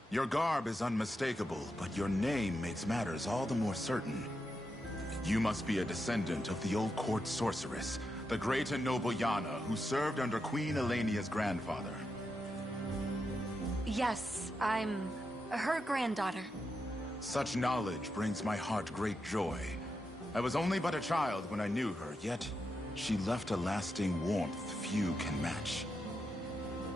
Your garb is unmistakable, but your name makes matters all the more certain. You must be a descendant of the old court sorceress, the great and noble Yana, who served under Queen Elenia's grandfather. Yes, I'm her granddaughter. Such knowledge brings my heart great joy. I was only but a child when I knew her, yet she left a lasting warmth few can match.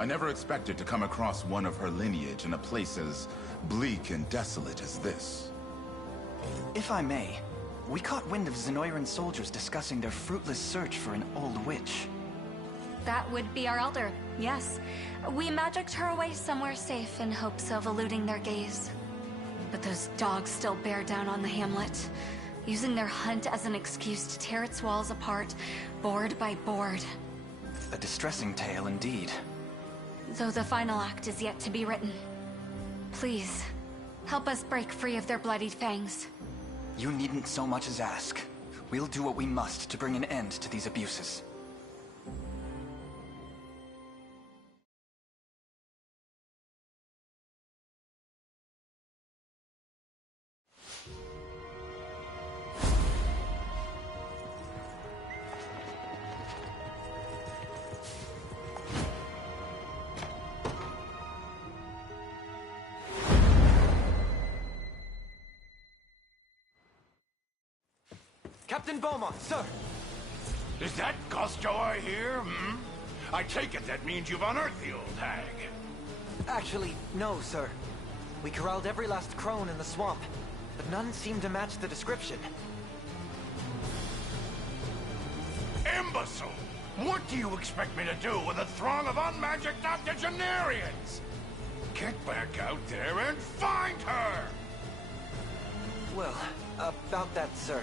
I never expected to come across one of her lineage in a place as bleak and desolate as this. If I may, we caught wind of Zenoiran soldiers discussing their fruitless search for an old witch. That would be our elder, yes. We magicked her away somewhere safe in hopes of eluding their gaze. But those dogs still bear down on the hamlet, using their hunt as an excuse to tear its walls apart, board by board. A distressing tale indeed. Though the final act is yet to be written. Please, help us break free of their bloodied fangs. You needn't so much as ask. We'll do what we must to bring an end to these abuses. Captain Beaumont, sir! Is that Gusto I hear, hmm? I take it that means you've unearthed the old hag. Actually, no, sir. We corralled every last crone in the swamp, but none seemed to match the description. Imbecile! What do you expect me to do with a throng of unmagicked octogenarians? Get back out there and find her! Well, about that, sir.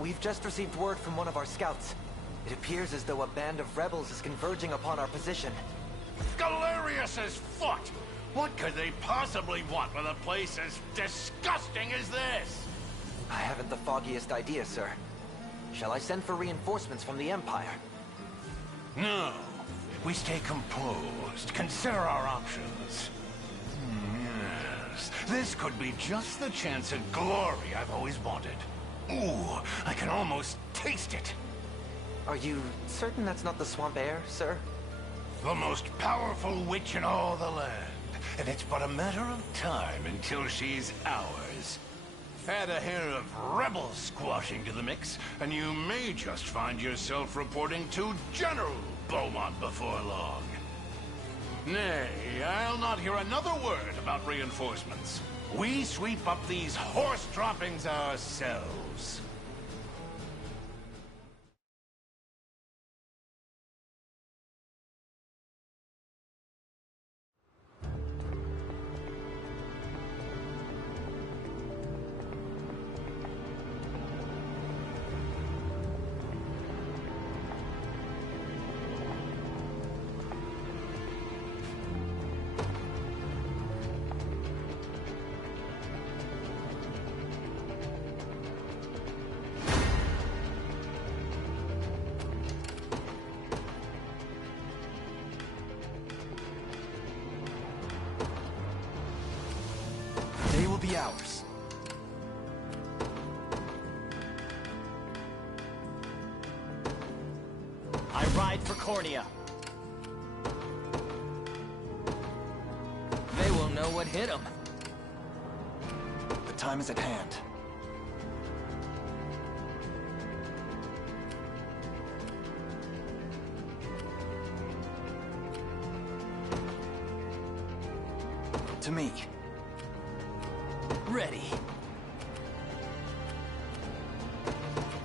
We've just received word from one of our scouts. It appears as though a band of rebels is converging upon our position. Galerius's foot! What could they possibly want with a place as disgusting as this? I haven't the foggiest idea, sir. Shall I send for reinforcements from the Empire? No. We stay composed. Consider our options. Yes. This could be just the chance at glory I've always wanted. Ooh, I can almost taste it. Are you certain that's not the swamp air, sir? The most powerful witch in all the land. And it's but a matter of time until she's ours. Add a hair of rebel squashing to the mix, and you may just find yourself reporting to General Beaumont before long. Nay, I'll not hear another word about reinforcements. We sweep up these horse droppings ourselves. They will be ours. I ride for Cornea. They will know what hit them. The time is at hand. To me. Ready.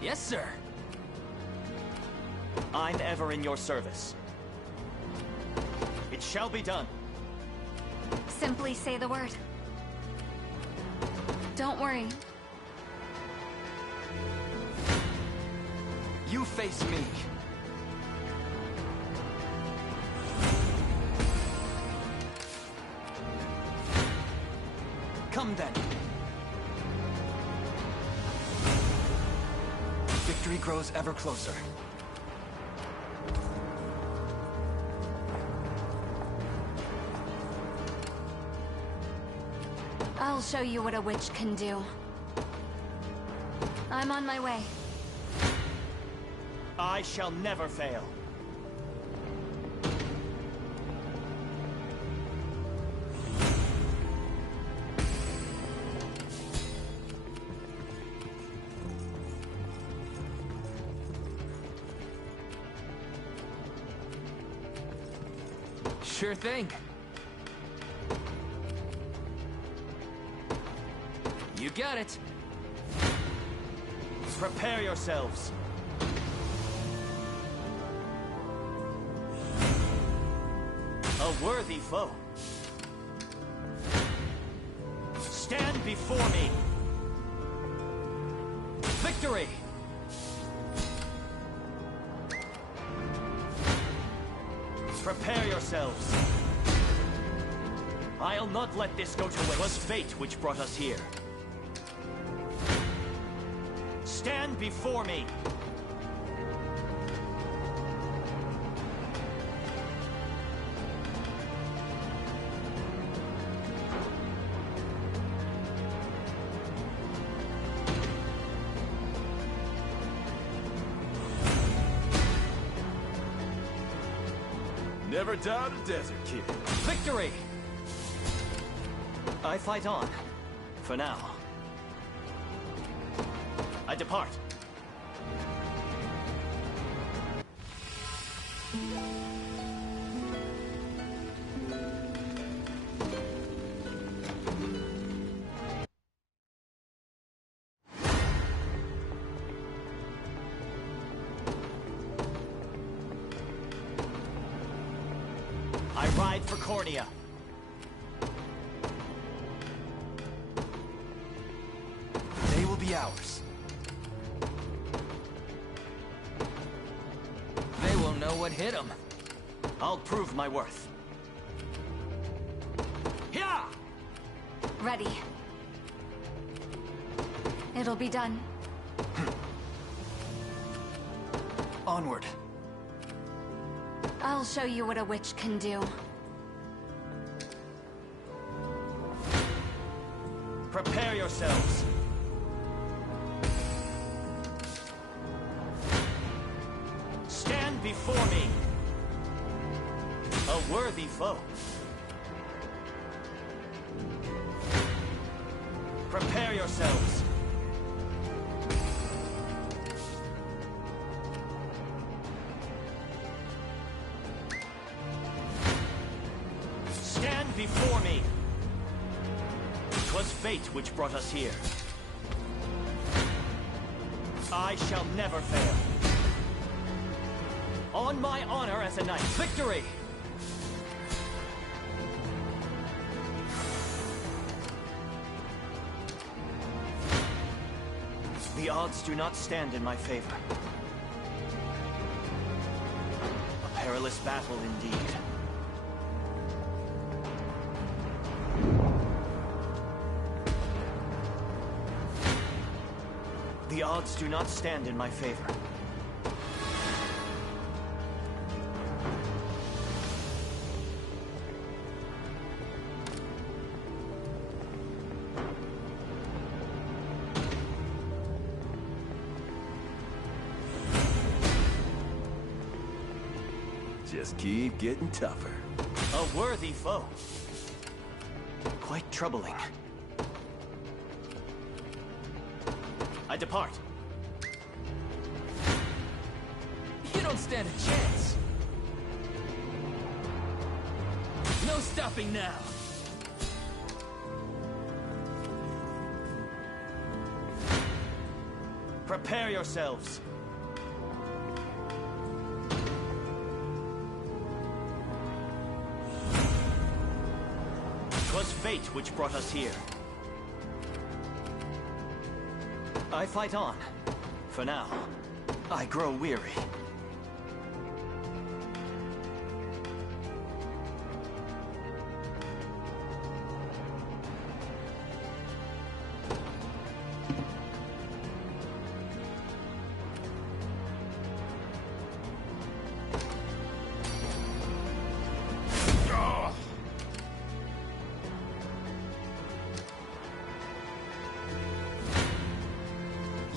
Yes, sir. I'm ever in your service. It shall be done. Simply say the word. Don't worry. You face me. Come then. Victory grows ever closer. I'll show you what a witch can do. I'm on my way. I shall never fail. Sure thing. You got it. Prepare yourselves. A worthy foe. Stand before me. Victory! Prepare yourselves. I'll not let this go to waste. 'Twas fate which brought us here. Stand before me. Never doubt a desert kid. Victory! I fight on. For now. I depart. Cornea. They will be ours. They won't know what hit them. I'll prove my worth. Yeah! Ready. It'll be done. Onward. I'll show you what a witch can do. Prepare yourselves. Stand before me. A worthy foe. Prepare yourselves. Stand before me. 'Twas fate which brought us here. I shall never fail. On my honor as a knight. Victory! The odds do not stand in my favor. A perilous battle indeed. The odds do not stand in my favor. Just keep getting tougher. A worthy foe. Quite troubling. I depart. You don't stand a chance. No stopping now. Prepare yourselves. 'Twas fate which brought us here. I fight on. For now, I grow weary.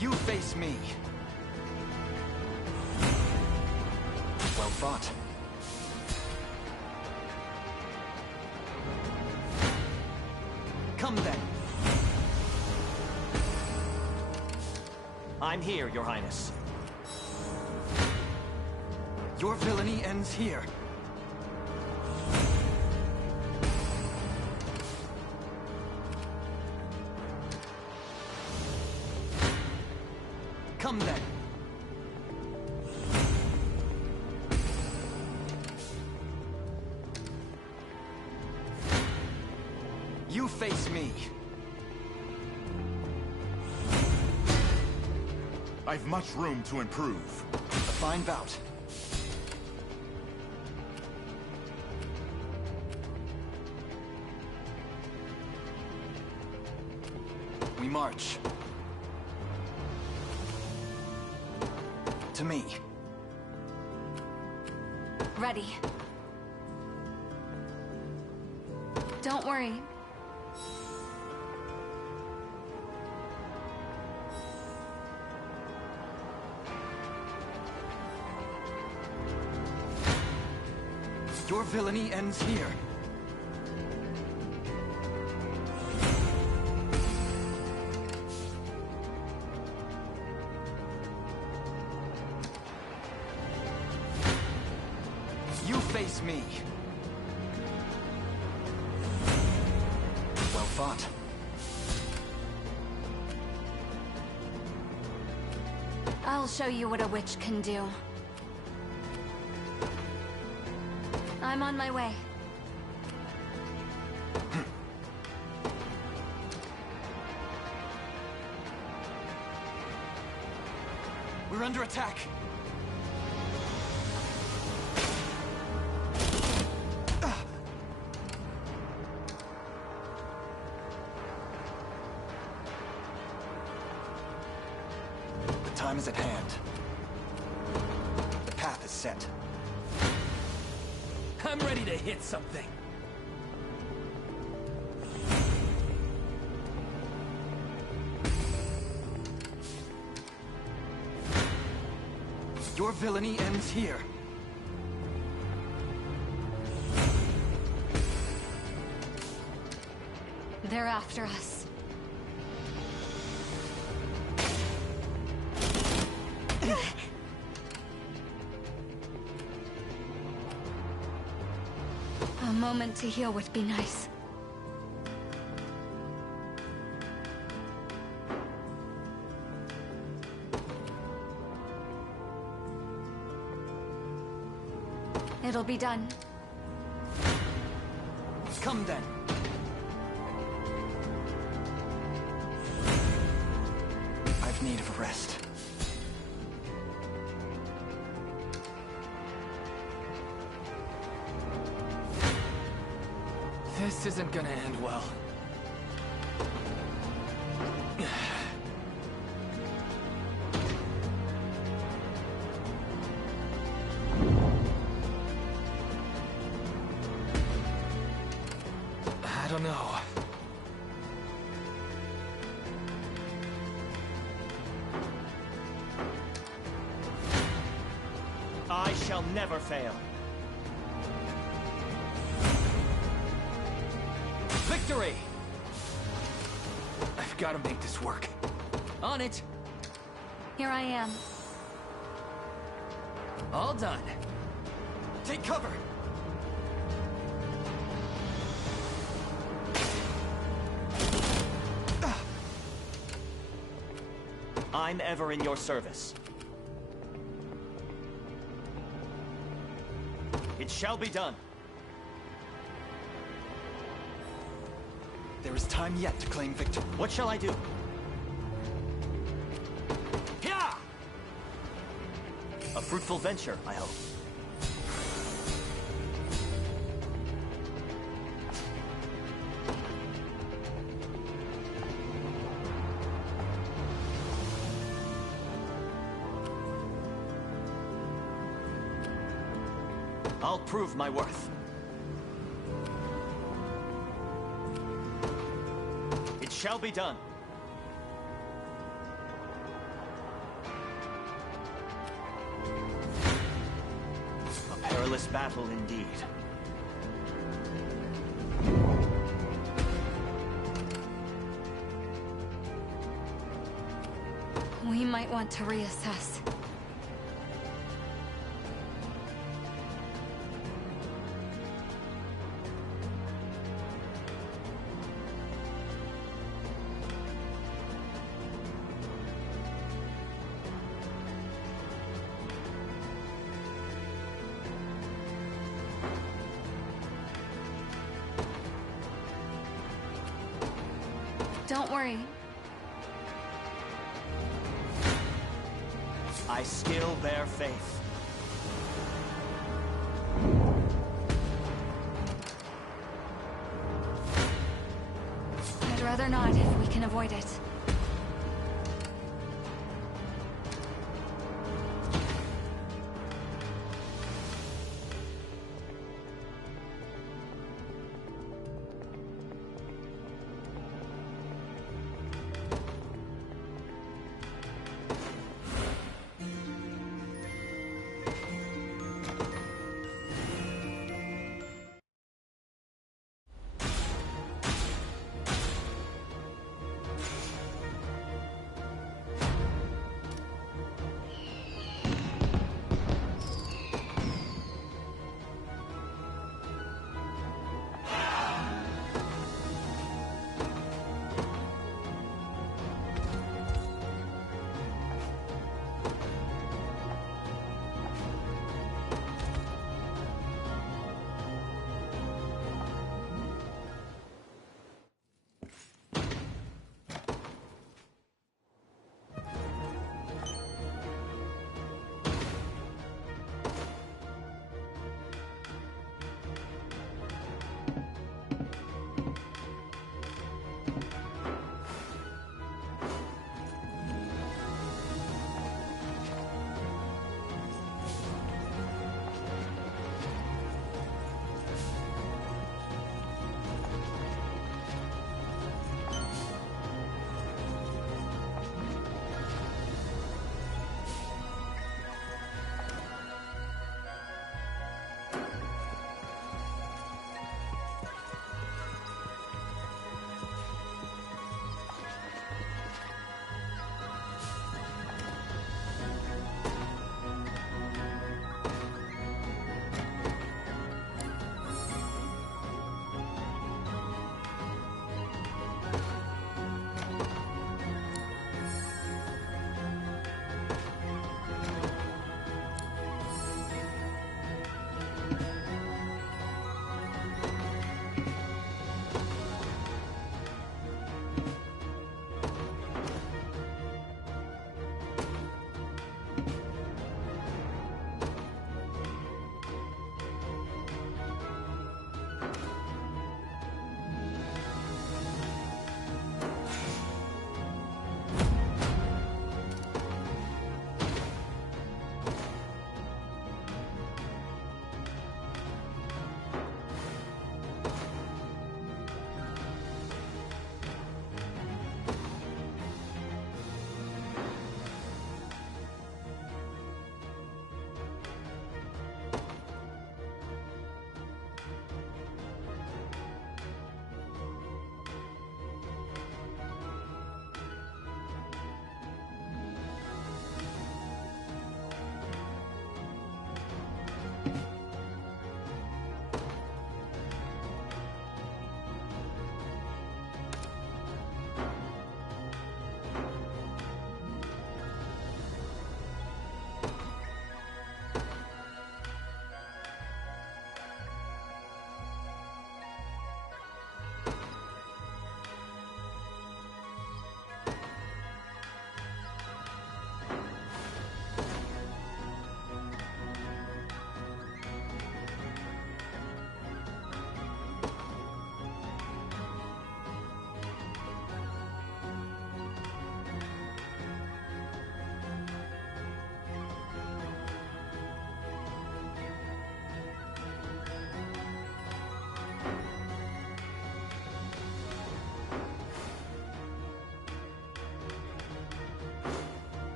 You face me. Well fought. Come then. I'm here, Your Highness. Your villainy ends here. Come then. You face me. I've much room to improve. A fine bout. We march. To me. Ready. Don't worry. Your villainy ends here. You face me. Well fought. I'll show you what a witch can do. I'm on my way. We're under attack. The time is at hand. The path is set. I'm ready to hit something. Your villainy ends here. They're after us. A moment to heal would be nice. It'll be done. Come then. I've need of rest. This isn't gonna end well. I don't know. I shall never fail. Victory! I've got to make this work. On it. Here I am. All done. Take cover! I'm ever in your service. It shall be done. There is time yet to claim victory. What shall I do? Yeah! A fruitful venture, I hope. I'll prove my worth. It shall be done. A perilous battle indeed. We might want to reassess. Don't worry. I still bear faith. I'd rather not if we can avoid it.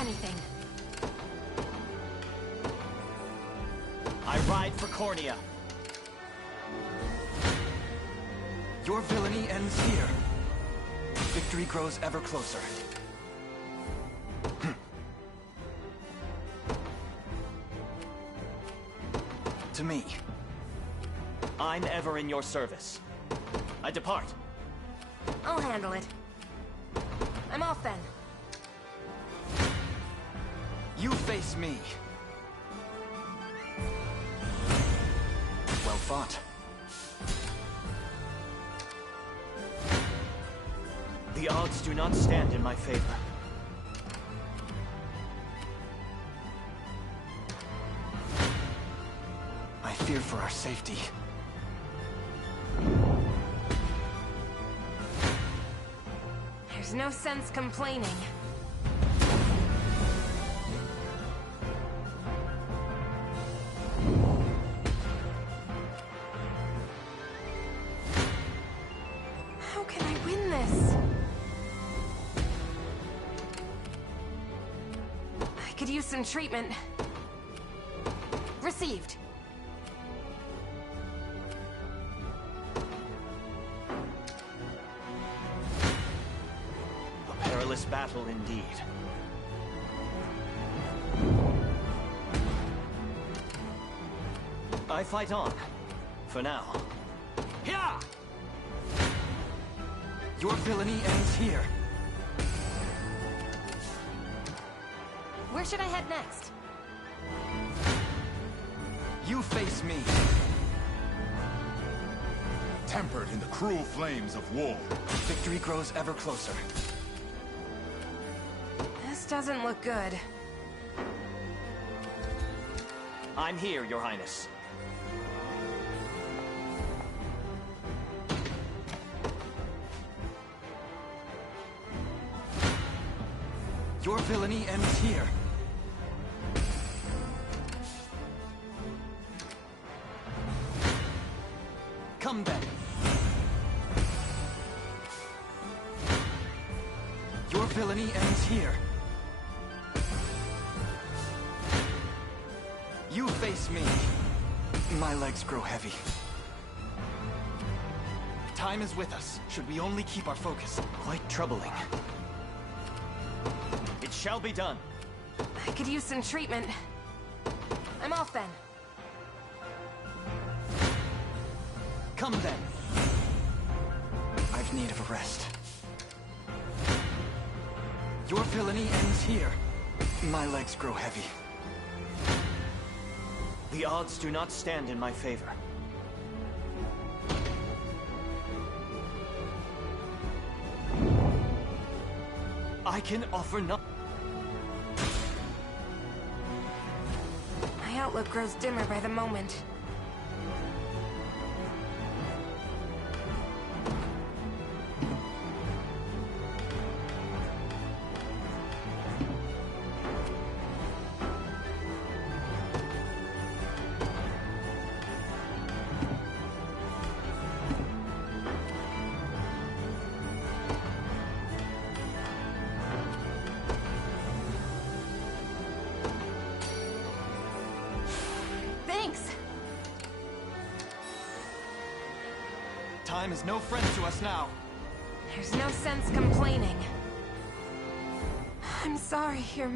anything. I ride for Cornea. Your villainy ends here. Victory grows ever closer. To me. I'm ever in your service. I depart. I'll handle it. I'm off then. You face me. Well fought. The odds do not stand in my favor. I fear for our safety. There's no sense complaining. How can I win this? I could use some treatment. Received. A perilous battle indeed. I fight on. For now. Yeah! Your villainy ends here. Where should I head next? You face me. Tempered in the cruel flames of war. Victory grows ever closer. This doesn't look good. I'm here, Your Highness. Your villainy ends here. Come then. Your villainy ends here. You face me. My legs grow heavy. Time is with us, should we only keep our focus. Quite troubling. It shall be done. I could use some treatment. I'm off then. Come then. I've need of a rest. Your villainy ends here. My legs grow heavy. The odds do not stand in my favor. I can offer no... My outlook grows dimmer by the moment. Thanks! Time is no friend to us now. There's no sense complaining. I'm sorry, Your...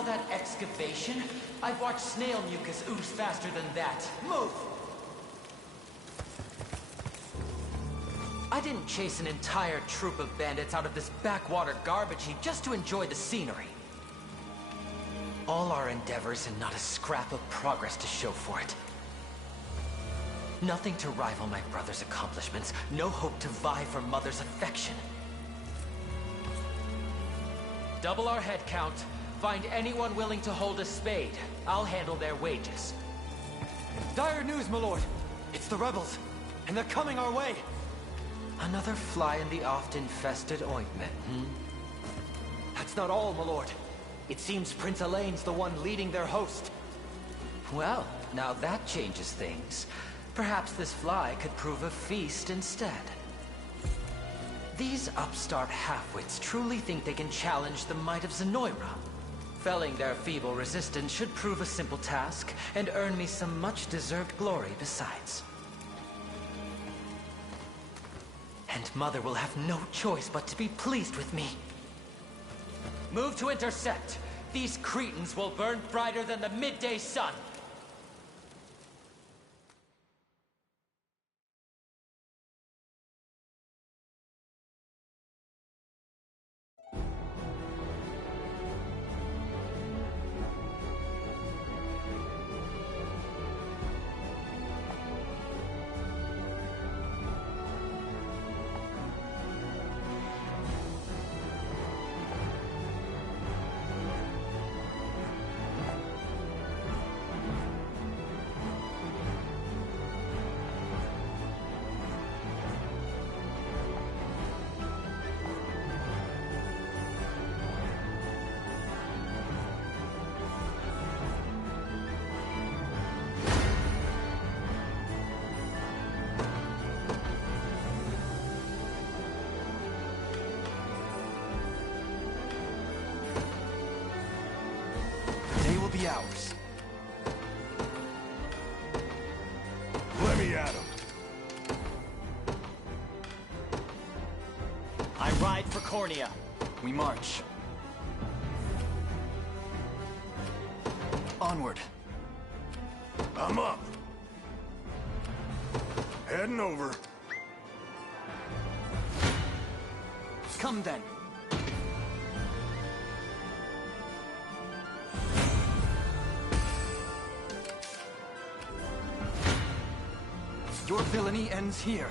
all that excavation? I've watched snail mucus ooze faster than that. Move! I didn't chase an entire troop of bandits out of this backwater garbage heap just to enjoy the scenery. All our endeavors and not a scrap of progress to show for it. Nothing to rival my brother's accomplishments, no hope to vie for Mother's affection. Double our head count. Find anyone willing to hold a spade. I'll handle their wages. Dire news, my lord! It's the rebels, and they're coming our way! Another fly in the oft-infested ointment, That's not all, my lord. It seems Prince Elaine's the one leading their host. Well, now that changes things. Perhaps this fly could prove a feast instead. These upstart halfwits truly think they can challenge the might of Zenoira. Felling their feeble resistance should prove a simple task, and earn me some much-deserved glory besides. And Mother will have no choice but to be pleased with me. Move to intercept. These cretins will burn brighter than the midday sun. Be ours. Let me at him. I ride for Cornea. We march. Onward. I'm up. Heading over. Come then. Your villainy ends here.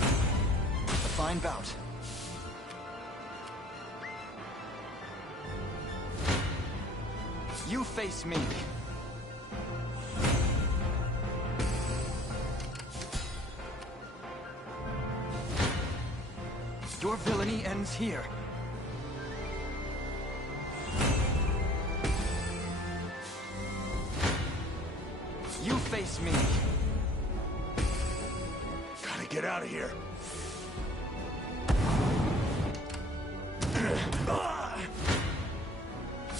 A fine bout. You face me. Your villainy ends here. You face me. Gotta get out of here.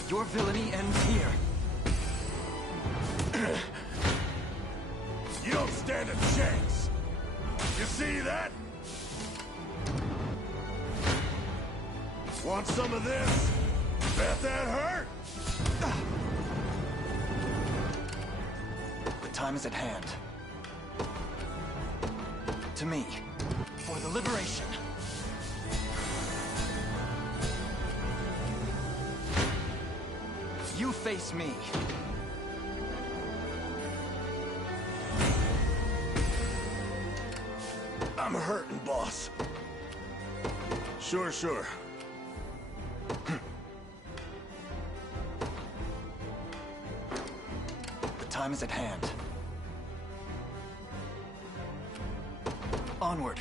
Your villainy ends here. You don't stand a chance. You see that? Want some of this? Bet that hurt? The time is at hand. To me. For the liberation. You face me. I'm hurting, boss. Sure. The time is at hand. Onward.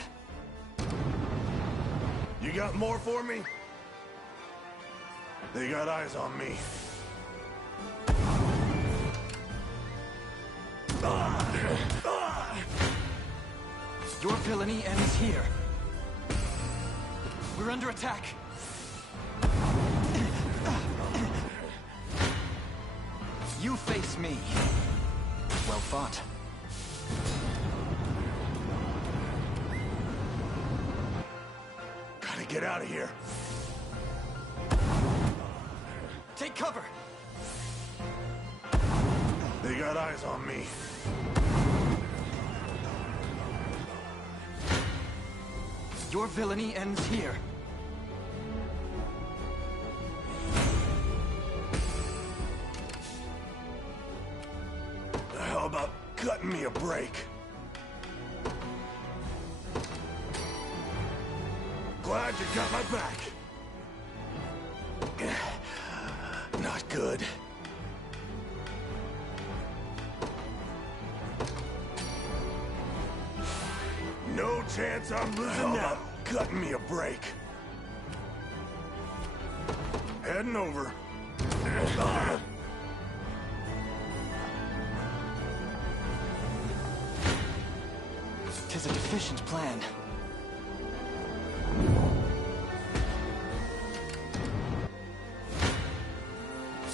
You got more for me? They got eyes on me. Your villainy ends here. We're under attack. You face me. Well fought. Gotta get out of here. Take cover! They got eyes on me. Your villainy ends here. How about cutting me a break? Glad you got my back. Not good. No chance I'm losing now. Cutting me a break. Heading over. Tis a deficient plan.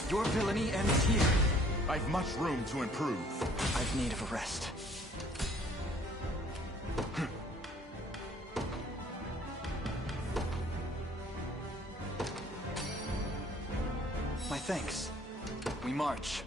Your villainy ends here. I've much room to improve. I've need of a rest. My thanks. We march.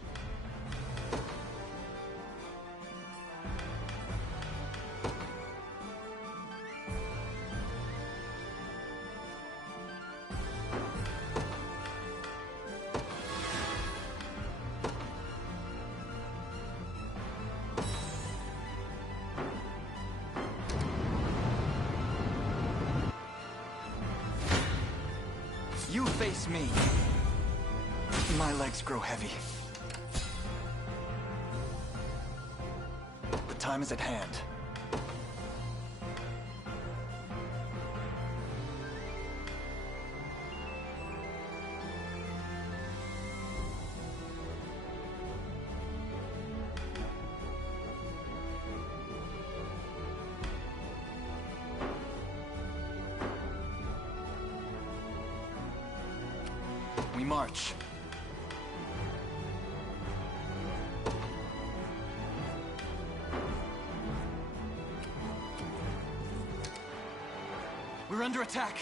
You face me. My legs grow heavy. The time is at hand. We march. We're under attack.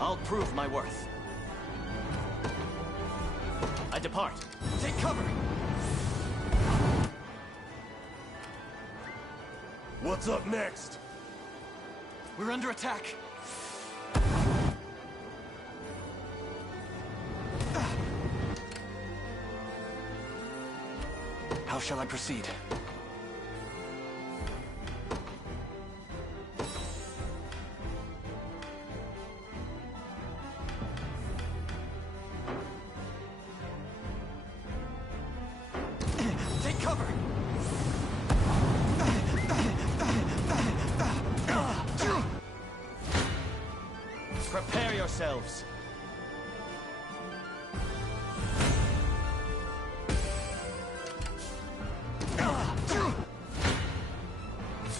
I'll prove my worth. I depart. Take cover! What's up next? We're under attack. How shall I proceed? Take cover! Prepare yourselves.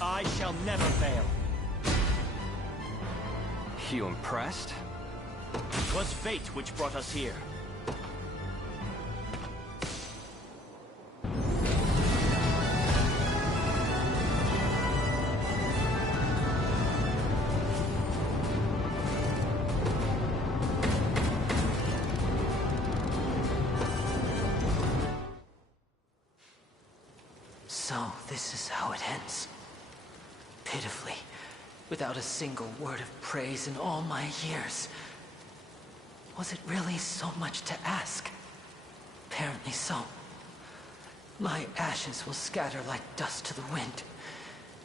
I shall never fail. You impressed? 'Twas fate which brought us here. So, this is how it ends. Pitifully, without a single word of praise in all my years. Was it really so much to ask? Apparently so. My ashes will scatter like dust to the wind,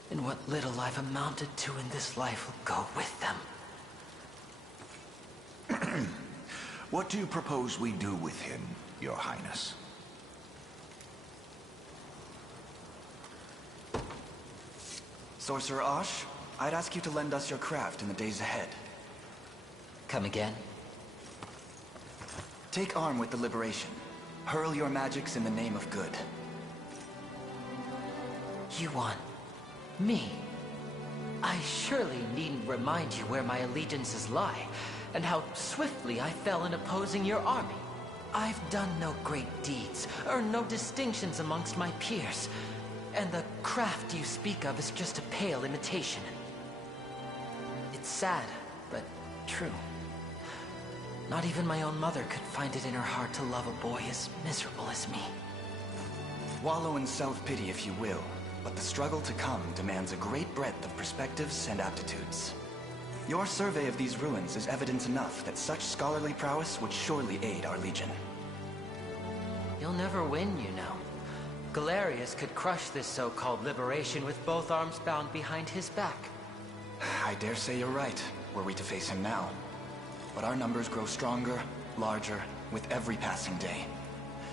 and what little I've amounted to in this life will go with them. What do you propose we do with him, Your Highness? Sorcerer Ash, I'd ask you to lend us your craft in the days ahead. Come again? Take arm with the Liberation. Hurl your magics in the name of good. You want me? I surely needn't remind you where my allegiances lie, and how swiftly I fell in opposing your army. I've done no great deeds, earned no distinctions amongst my peers, and the craft you speak of is just a pale imitation. It's sad, but true. Not even my own mother could find it in her heart to love a boy as miserable as me. Wallow in self-pity if you will, but the struggle to come demands a great breadth of perspectives and aptitudes. Your survey of these ruins is evidence enough that such scholarly prowess would surely aid our legion. You'll never win, you know. Galerius could crush this so-called liberation with both arms bound behind his back. I dare say you're right, were we to face him now. But our numbers grow stronger, larger, with every passing day.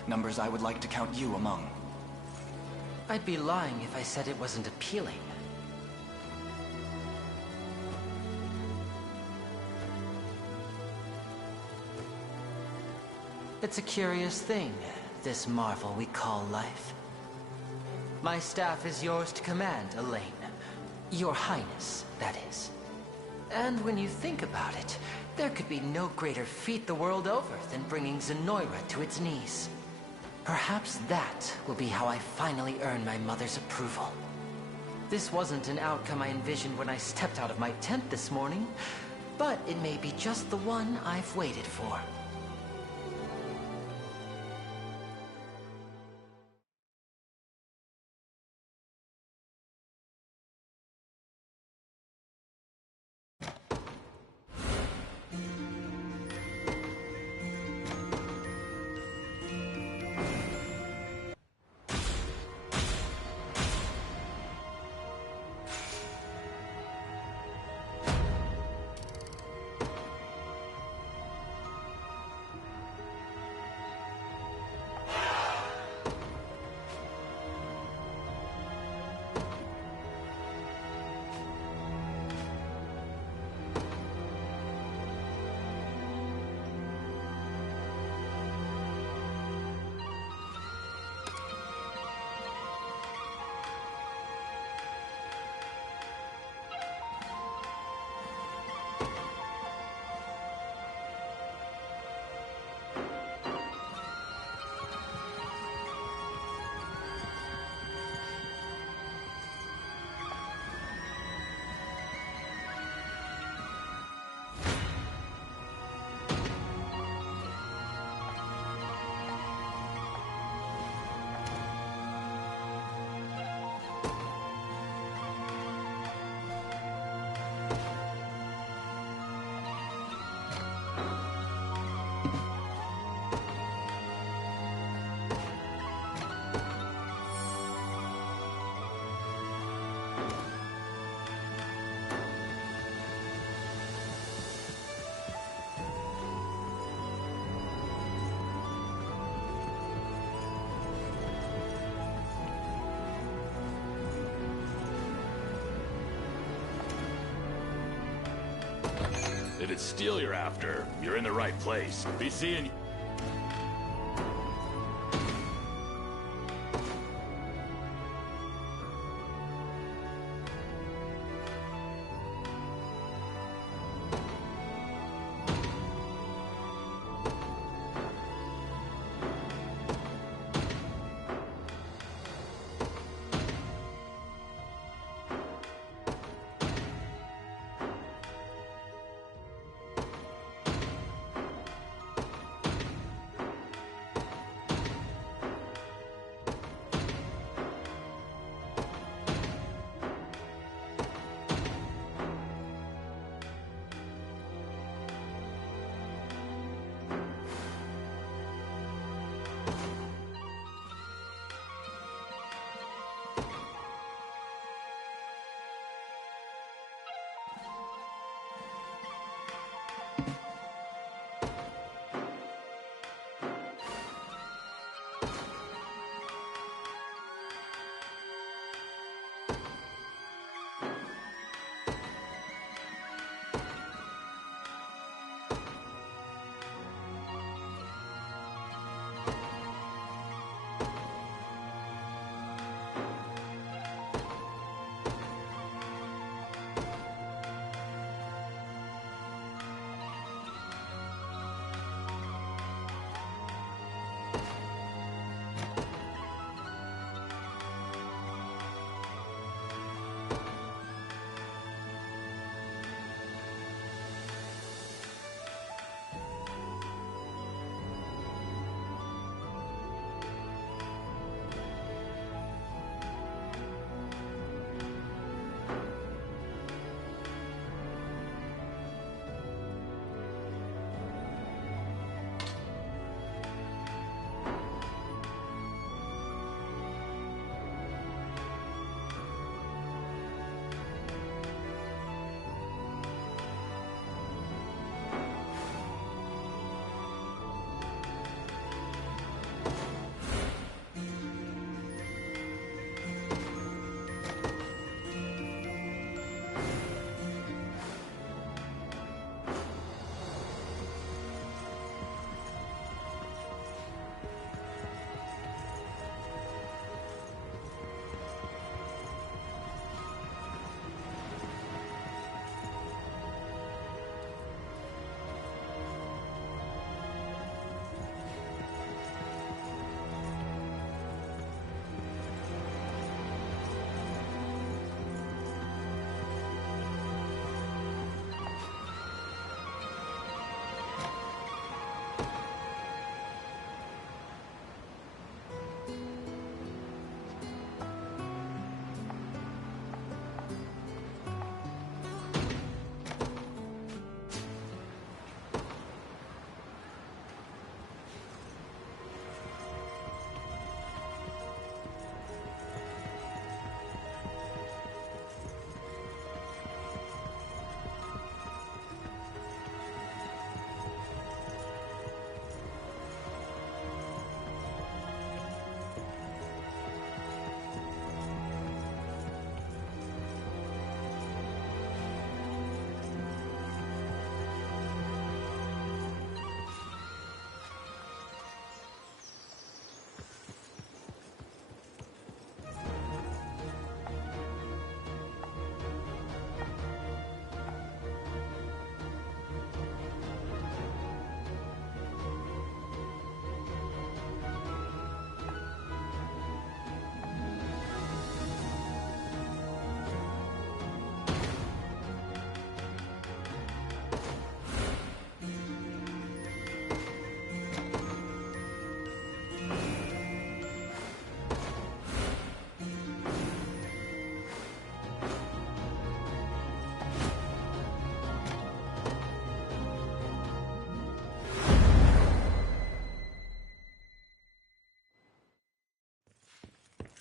Numbers I would like to count you among. I'd be lying if I said it wasn't appealing. It's a curious thing, this marvel we call life. My staff is yours to command, Elaine. Your Highness, that is. And when you think about it, there could be no greater feat the world over than bringing Zenoira to its knees. Perhaps that will be how I finally earn my mother's approval. This wasn't an outcome I envisioned when I stepped out of my tent this morning, but it may be just the one I've waited for. If it's steel you're after, you're in the right place. Be seeing...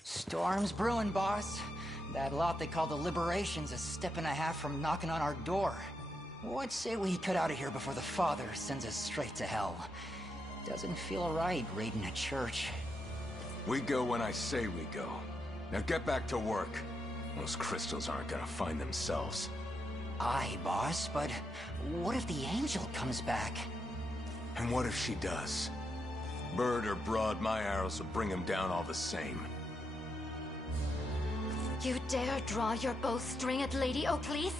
Storm's brewing, boss. That lot they call the Liberation's a step and a half from knocking on our door. What say we cut out of here before the Father sends us straight to hell? Doesn't feel right raiding a church. We go when I say we go. Now get back to work. Those crystals aren't gonna find themselves. Aye, boss, but what if the Angel comes back? And what if she does? Bird or broad, my arrows will bring him down all the same. You dare draw your bowstring at Lady Oakleaf?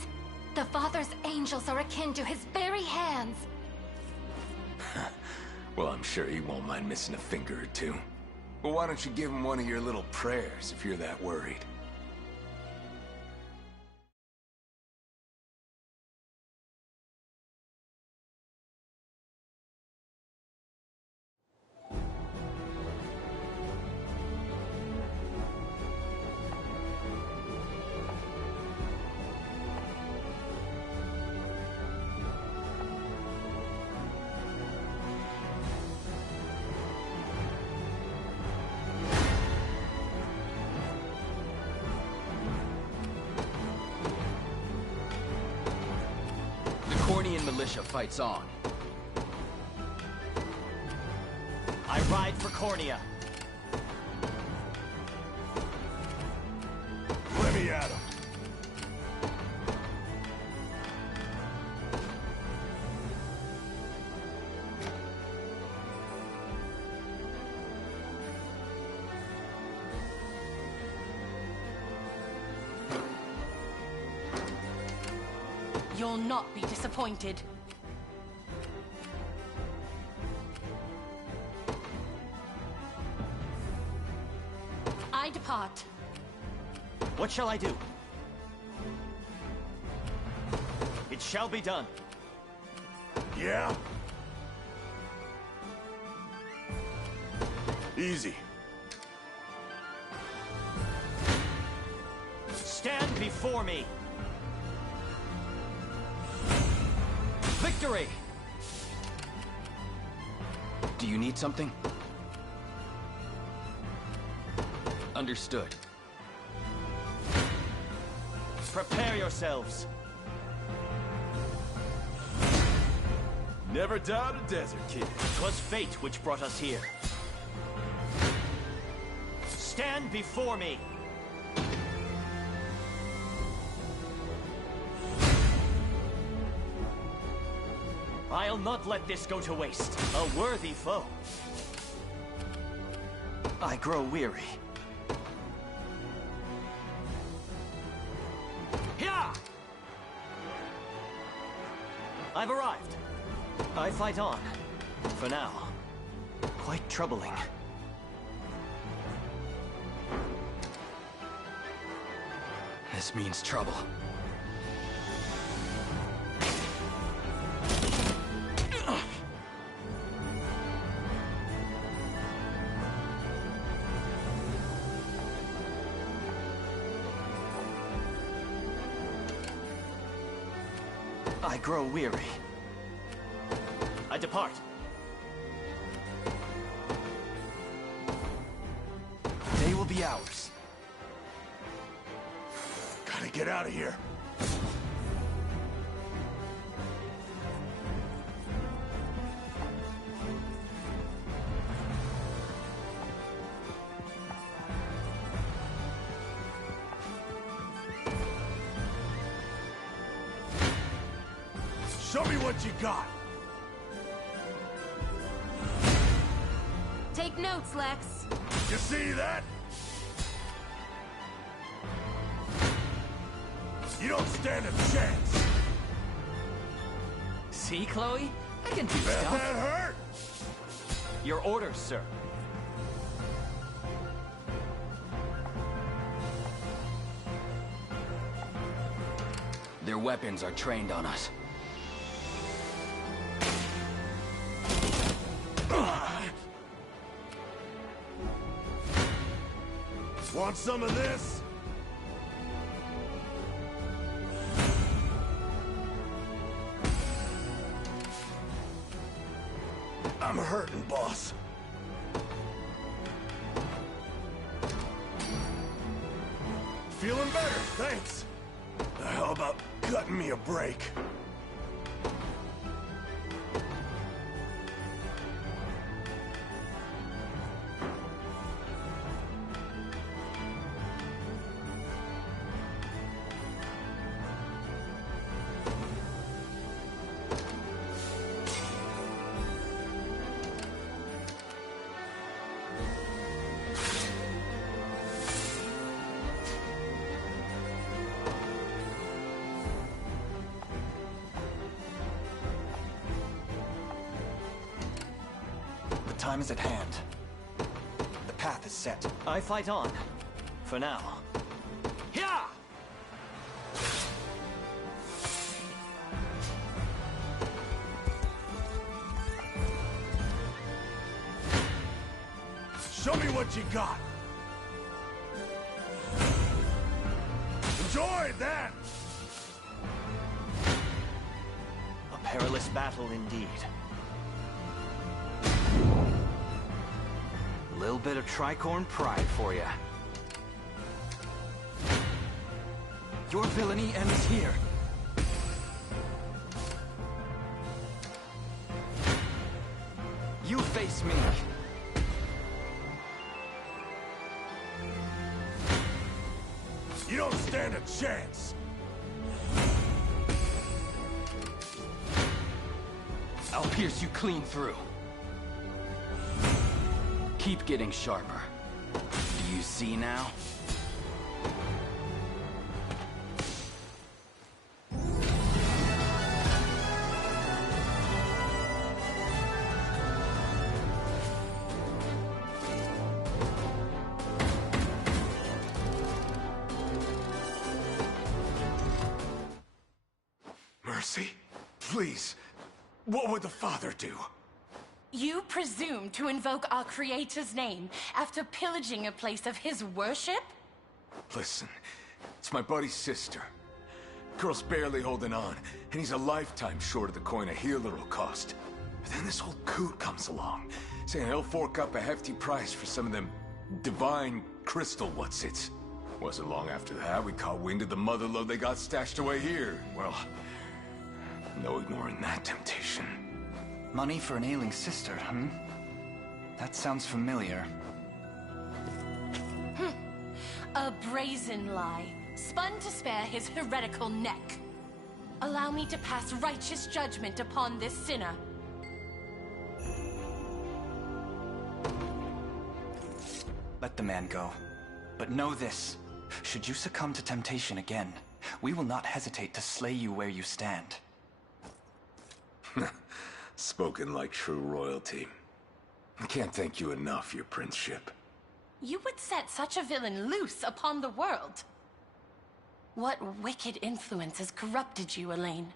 The Father's angels are akin to his very hands. Well, I'm sure he won't mind missing a finger or two. But why don't you give him one of your little prayers if you're that worried? Militia fights on. I ride for Cornea. Let me at him. You'll not be disappointed. I depart. What shall I do? It shall be done. Yeah? Easy. Stand before me! Victory! Do you need something? Understood. Prepare yourselves. Never doubt a desert kid. 'Twas fate which brought us here. stand before me! I'll not let this go to waste. A worthy foe. I grow weary. Yeah! I've arrived. I fight on. For now. Quite troubling. This means trouble. I grow weary. I depart. They will be ours. Gotta get out of here. Show me what you got. Take notes, Lex. You see that? You don't stand a chance. See, Chloe? I can do Bet stuff. that hurt? Your orders, sir. Their weapons are trained on us. Want some of this? I'm hurting, boss. Feeling better, thanks. How about cutting me a break? The time is at hand. The path is set. I fight on. For now. Yeah! Show me what you got. Enjoy that! A perilous battle indeed. A little bit of tricorn pride for you. Your villainy ends here. You face me. You don't stand a chance. I'll pierce you clean through. Keep getting sharper. Do you see now? Mercy, please. What would the Father do? You presume to invoke our Creator's name after pillaging a place of his worship? Listen, it's my buddy's sister. Girl's barely holding on, and he's a lifetime short of the coin a healer will cost. But then this old coot comes along, saying he'll fork up a hefty price for some of them divine crystal what's-its. Wasn't long after that we caught wind of the motherlode they got stashed away here. Well, no ignoring that temptation. Money for an ailing sister, hmm? That sounds familiar. A brazen lie, spun to spare his heretical neck. Allow me to pass righteous judgment upon this sinner. Let the man go. But know this. Should you succumb to temptation again, we will not hesitate to slay you where you stand. Spoken like true royalty. I can't thank you enough, your princeship. You would set such a villain loose upon the world. What wicked influence has corrupted you, Elaine?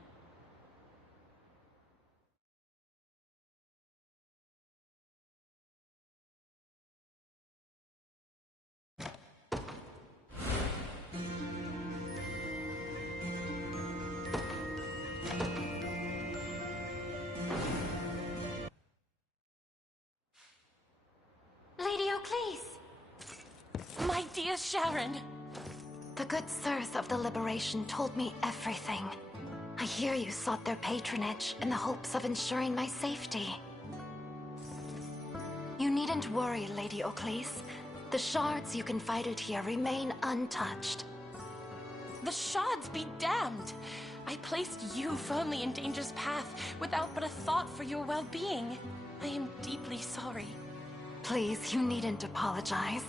Lady O'Cleese! My dear Sharon! The good sirs of the Liberation told me everything. I hear you sought their patronage in the hopes of ensuring my safety. You needn't worry, Lady O'Cleese. The shards you confided here remain untouched. The shards be damned! I placed you firmly in danger's path without but a thought for your well-being. I am deeply sorry. Please, you needn't apologize.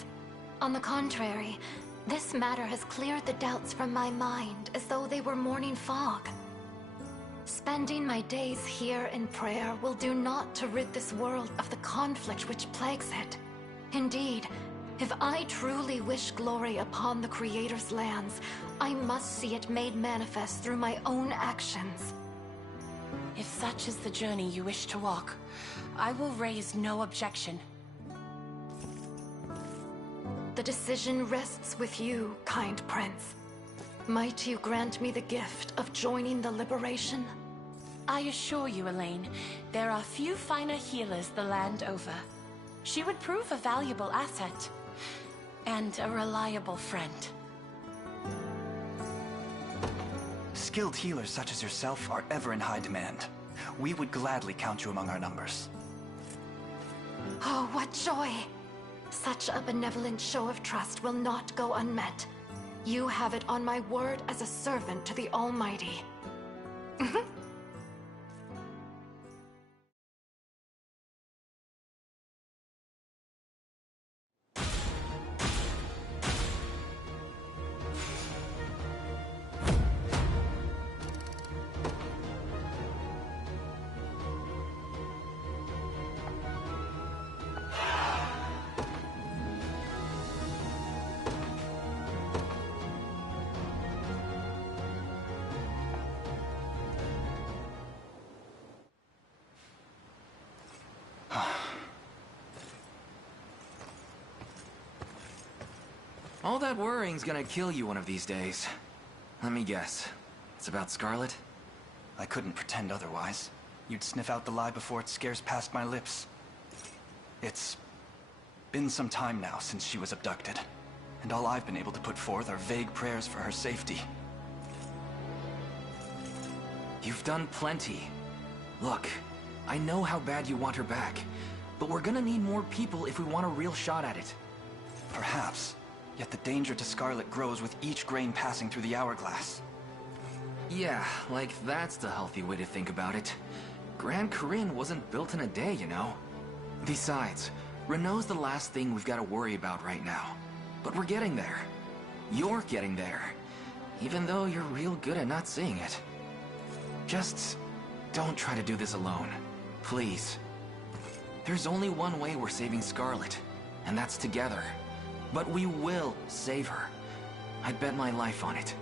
On the contrary, this matter has cleared the doubts from my mind as though they were morning fog. Spending my days here in prayer will do naught to rid this world of the conflict which plagues it. Indeed, if I truly wish glory upon the Creator's lands, I must see it made manifest through my own actions. If such is the journey you wish to walk, I will raise no objection. The decision rests with you, kind prince. Might you grant me the gift of joining the Liberation? I assure you, Elaine, there are few finer healers the land over. She would prove a valuable asset. And a reliable friend. Skilled healers such as yourself are ever in high demand. We would gladly count you among our numbers. Oh, what joy! Such a benevolent show of trust will not go unmet. You have it on my word as a servant to the Almighty. All that worrying's gonna kill you one of these days. Let me guess. It's about Scarlet? I couldn't pretend otherwise. You'd sniff out the lie before it scares past my lips. It's been some time now since she was abducted, and all I've been able to put forth are vague prayers for her safety. You've done plenty. Look, I know how bad you want her back, but we're gonna need more people if we want a real shot at it. Perhaps. Yet the danger to Scarlet grows with each grain passing through the hourglass. Yeah, like that's the healthy way to think about it. Grand Corinne wasn't built in a day, you know. Besides, Renault's the last thing we've got to worry about right now. But we're getting there. You're getting there. Even though you're real good at not seeing it. Just don't try to do this alone. Please. There's only one way we're saving Scarlet, and that's together. But we will save her. I'd bet my life on it.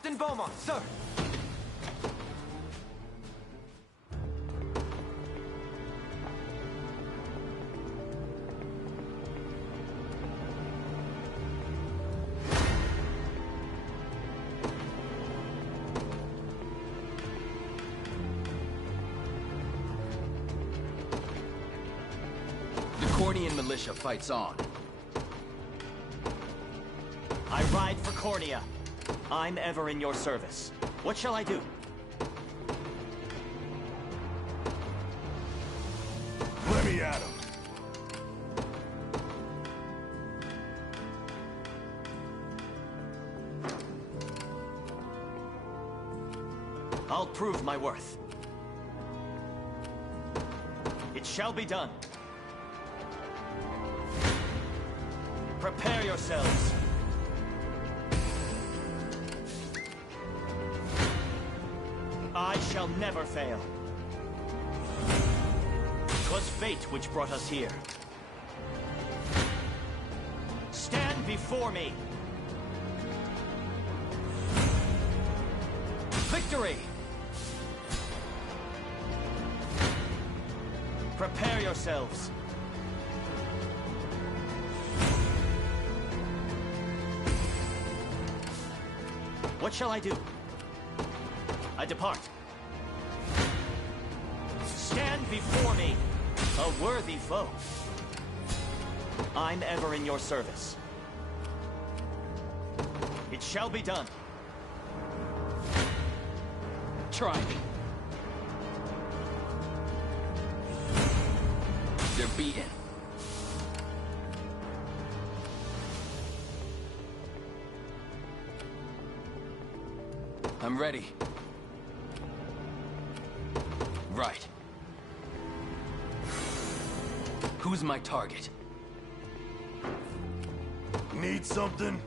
Captain Beaumont, sir! The Cornian militia fights on. I ride for Cornia. I'm ever in your service. What shall I do? Let me at him. I'll prove my worth. It shall be done. Prepare yourselves. I shall never fail. 'Twas fate which brought us here. Stand before me. Victory! Prepare yourselves. What shall I do? I depart. Stand before me, a worthy foe. I'm ever in your service. It shall be done. Try me. They're beaten. I'm ready. Right. Who's my target? Need something?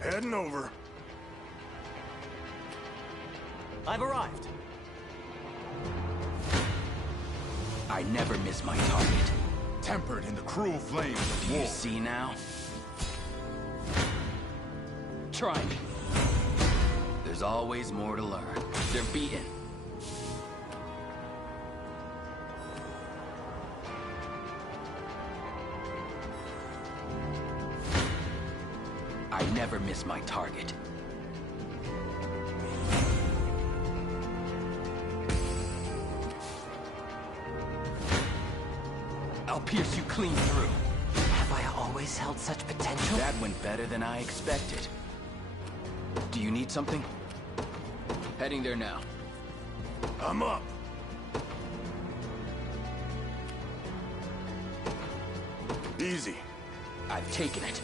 Heading over. I've arrived. I never miss my target. Tempered in the cruel flames of Do war. you see now? Try me. There's always more to learn. They're beaten. I never miss my target. I'll pierce you clean through. Have I always held such potential? That went better than I expected. Do you need something? Heading there now. I'm up. Easy. I've taken it.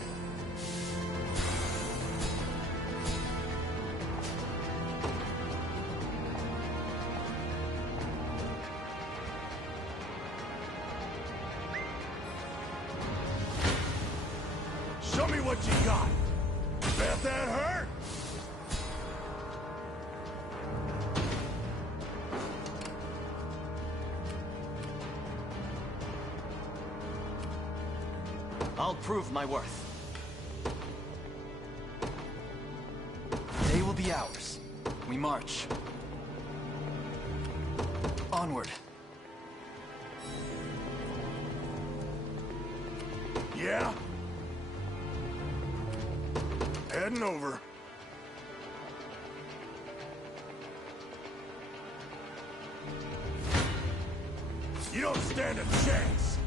Show me what you got. Bet that hurt? I'll prove my worth. They will be ours. We march. Onward. Yeah? Heading over. You don't stand a chance.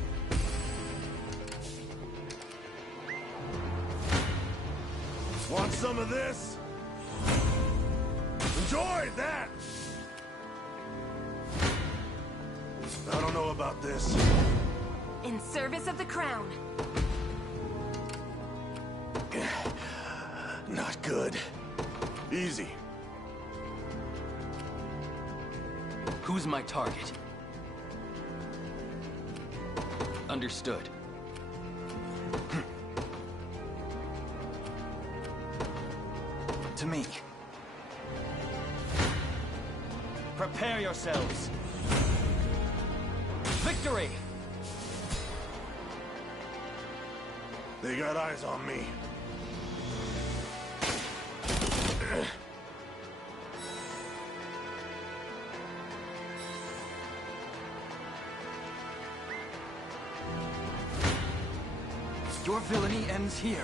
Want some of this? Enjoy that! I don't know about this. In service of the crown. Not good. Easy. Who's my target? Understood. To me. Prepare yourselves. Victory! They got eyes on me. Your villainy ends here.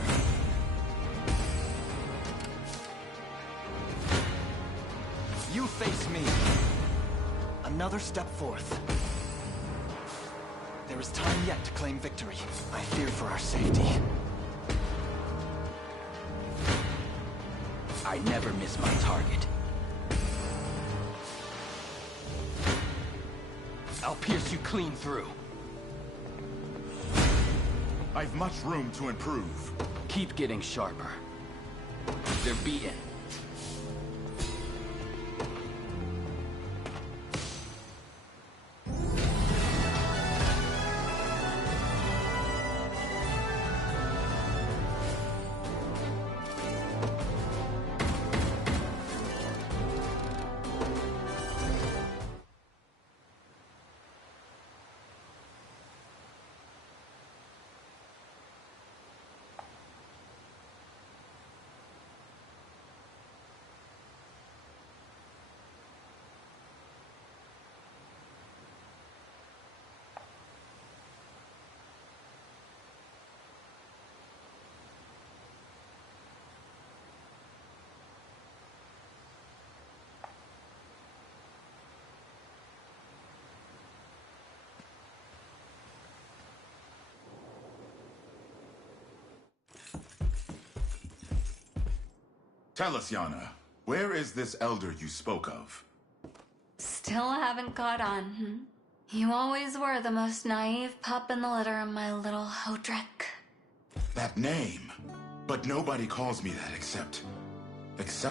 You face me. Another step forth. There is time yet to claim victory. I fear for our safety. I never miss my target. I'll pierce you clean through. I've much room to improve. Keep getting sharper. They're beaten. Tell us, Yana, where is this elder you spoke of? Still haven't caught on, hmm? You always were the most naive pup in the litter, my little Hodrick. That name. But nobody calls me that except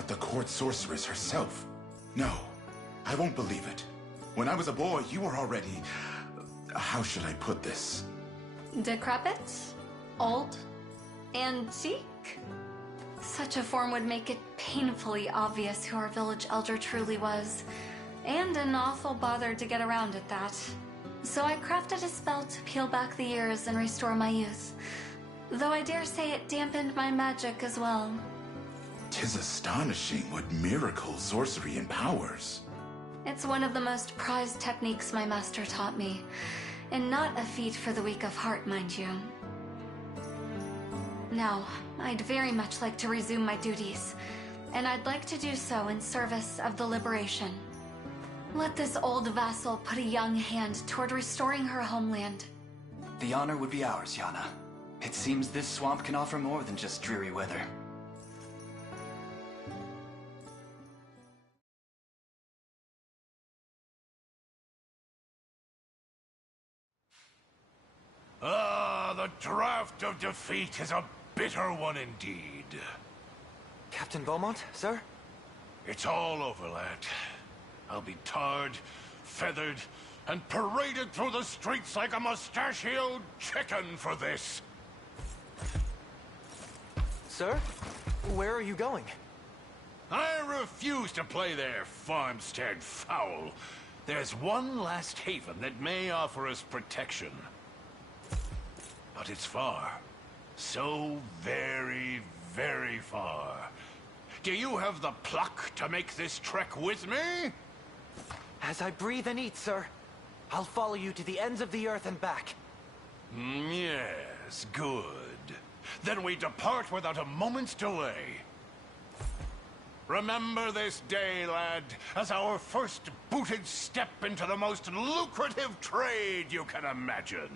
the court sorceress herself. No, I won't believe it. When I was a boy, you were already... how should I put this? Decrepit? Old? Antique? Such a form would make it painfully obvious who our village elder truly was. And an awful bother to get around at that. So I crafted a spell to peel back the years and restore my youth. Though I dare say it dampened my magic as well. 'Tis astonishing what miracle sorcery empowers. It's one of the most prized techniques my master taught me. And not a feat for the weak of heart, mind you. Now, I'd very much like to resume my duties, and I'd like to do so in service of the liberation. Let this old vassal put a young hand toward restoring her homeland. The honor would be ours, Yana. It seems this swamp can offer more than just dreary weather. Ah, the draft of defeat is a bitter one indeed. Captain Beaumont, sir? It's all over, lad. I'll be tarred, feathered, and paraded through the streets like a mustachioed chicken for this. Sir? Where are you going? I refuse to play their farmstead foul. There's one last haven that may offer us protection. But it's far. So very, very far. Do you have the pluck to make this trek with me? As I breathe and eat, sir, I'll follow you to the ends of the earth and back. Yes, good. Then we depart without a moment's delay. Remember this day, lad, as our first booted step into the most lucrative trade you can imagine.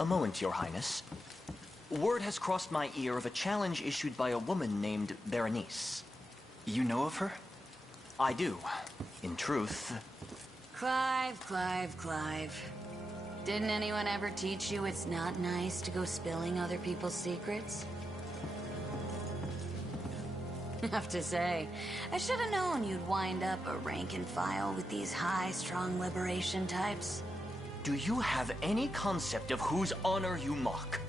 A moment, Your Highness. Word has crossed my ear of a challenge issued by a woman named Berenice. You know of her? I do. In truth... Clive. Didn't anyone ever teach you it's not nice to go spilling other people's secrets? I have to say, I should have known you'd wind up a rank and file with these high-strung liberation types. Do you have any concept of whose honor you mock?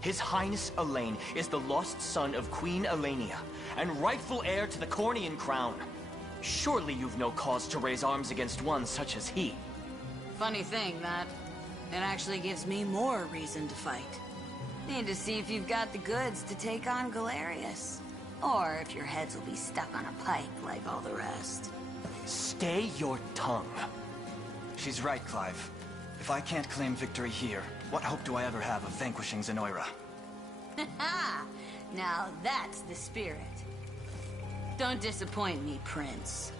His Highness Elaine is the lost son of Queen Elenia, and rightful heir to the Cornian crown. Surely you've no cause to raise arms against one such as he. Funny thing, that. It actually gives me more reason to fight. Need to see if you've got the goods to take on Galerius. Or if your heads will be stuck on a pike like all the rest. Stay your tongue. She's right, Clive. If I can't claim victory here, what hope do I ever have of vanquishing Zenoira? Ha! Now that's the spirit. Don't disappoint me, Prince.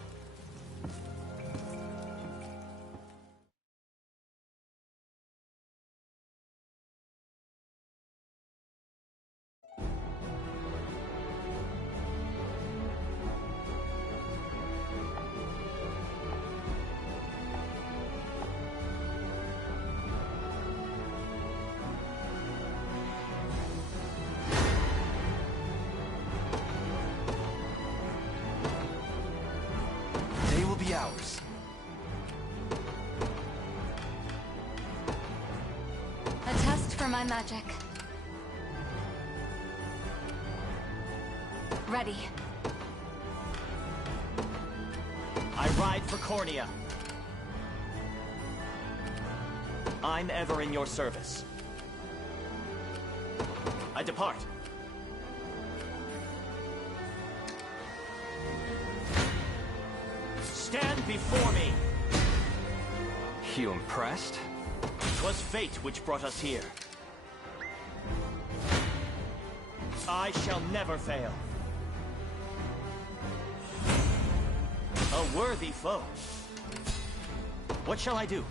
Ours. A test for my magic. Ready. I ride for Cornia. I'm ever in your service. I depart. Stand before me! You impressed? 'Twas fate which brought us here. I shall never fail. A worthy foe. What shall I do?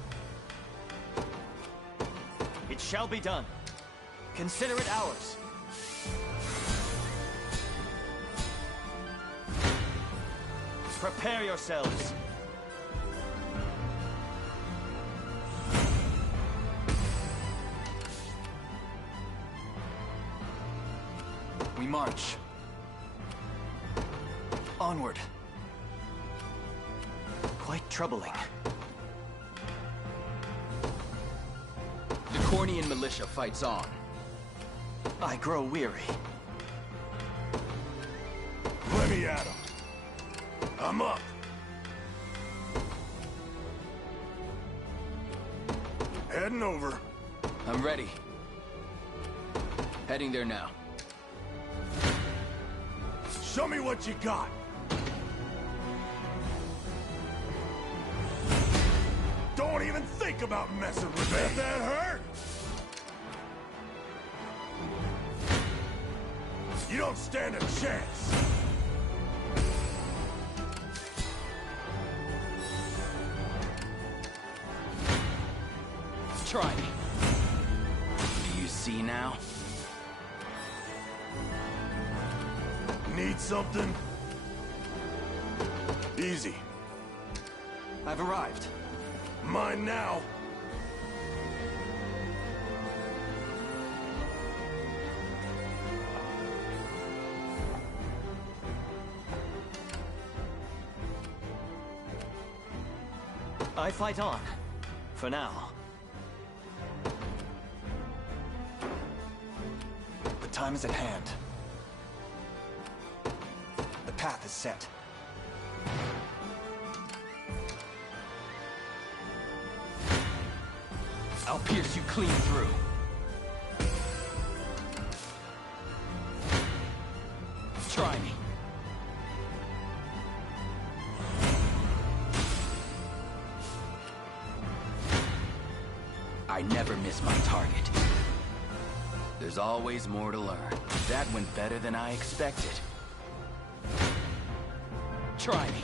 It shall be done. Consider it ours. Prepare yourselves. We march. Onward. Quite troubling. The Cornian militia fights on. I grow weary. Let me at him. I'm up. Heading over. I'm ready. Heading there now. Show me what you got. Don't even think about messing with me. Bet that hurt? You don't stand a chance. Try me. Do you see now? Need something? Easy. I've arrived. Mine now. I fight on. For now. The time is at hand. The path is set. I'll pierce you clean through. Try me. I never miss my target. There's always more to learn. That went better than I expected. Try me.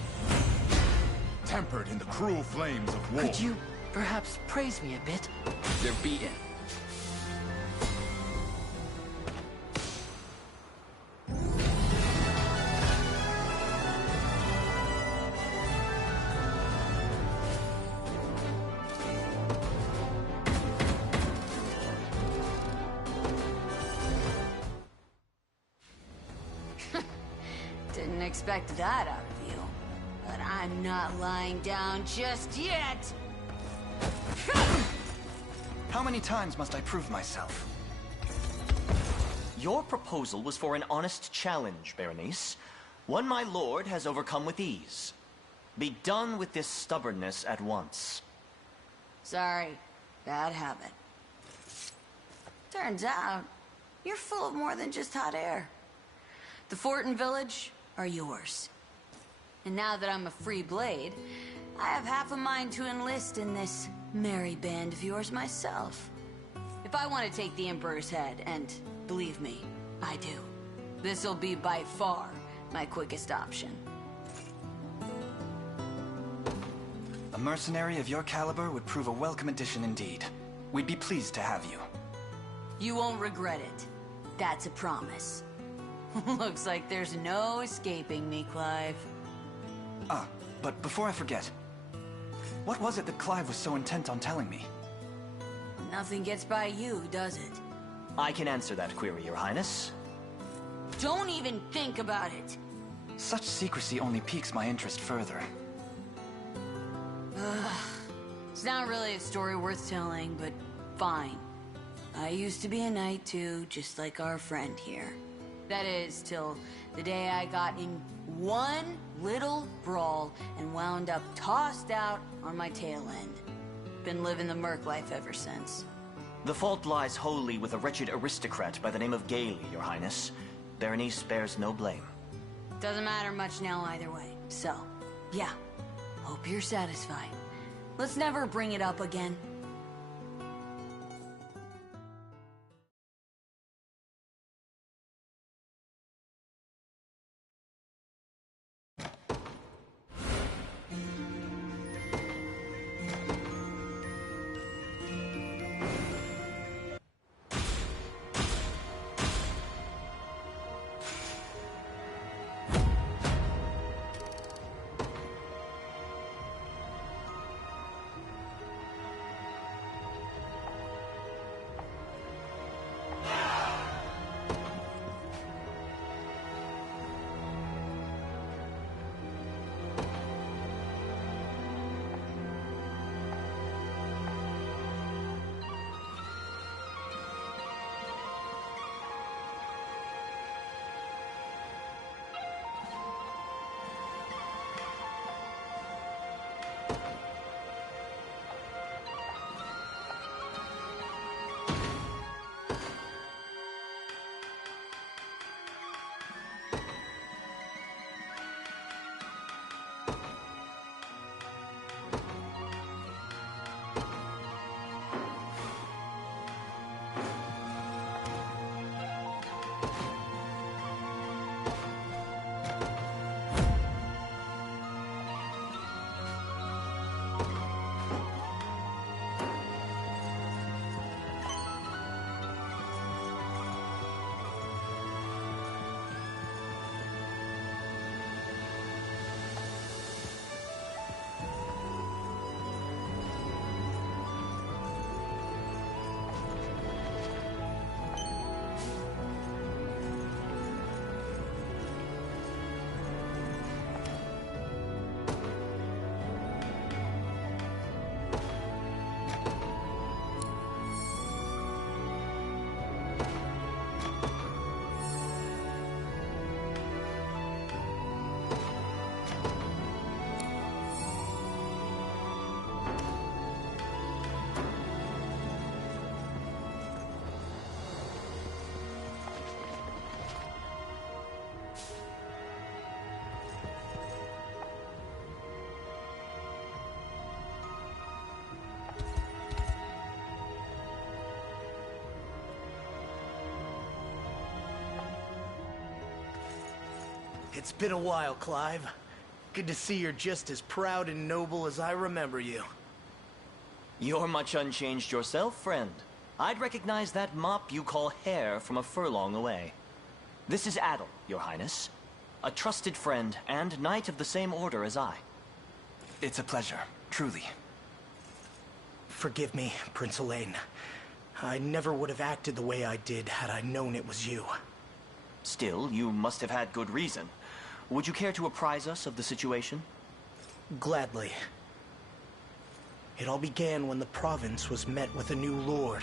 Tempered in the cruel flames of war. Could you perhaps praise me a bit? They're beaten. expect that out of you. But I'm not lying down just yet! How many times must I prove myself? Your proposal was for an honest challenge, Berenice. One my lord has overcome with ease. Be done with this stubbornness at once. Sorry, bad habit. Turns out, you're full of more than just hot air. The fort and village are yours. And now that I'm a free blade, I have half a mind to enlist in this merry band of yours myself. If I want to take the Emperor's head, and believe me, I do, this'll be by far my quickest option. A mercenary of your caliber would prove a welcome addition indeed. We'd be pleased to have you. You won't regret it. That's a promise. Looks like there's no escaping me, Clive. Ah, but before I forget, what was it that Clive was so intent on telling me? Nothing gets by you, does it? I can answer that query, Your Highness. Don't even think about it! Such secrecy only piques my interest further. It's not really a story worth telling, but fine. I used to be a knight too, just like our friend here. That is, till the day I got in one little brawl and wound up tossed out on my tail end. Been living the merc life ever since. The fault lies wholly with a wretched aristocrat by the name of Gailey, Your Highness. Berenice bears no blame. Doesn't matter much now either way. So, yeah. Hope you're satisfied. Let's never bring it up again. It's been a while, Clive. Good to see you're just as proud and noble as I remember you. You're much unchanged yourself, friend. I'd recognize that mop you call hair from a furlong away. This is Adel, Your Highness. A trusted friend and knight of the same order as I. It's a pleasure, truly. Forgive me, Prince Elaine. I never would have acted the way I did had I known it was you. Still, you must have had good reason. Would you care to apprise us of the situation? Gladly. It all began when the province was met with a new lord,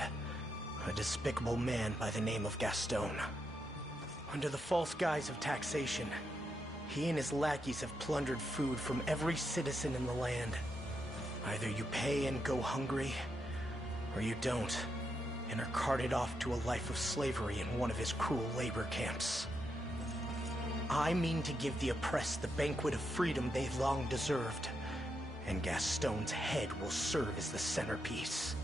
a despicable man by the name of Gaston. Under the false guise of taxation, he and his lackeys have plundered food from every citizen in the land. Either you pay and go hungry, or you don't, and are carted off to a life of slavery in one of his cruel labor camps. I mean to give the oppressed the banquet of freedom they've long deserved, and Gaston's head will serve as the centerpiece.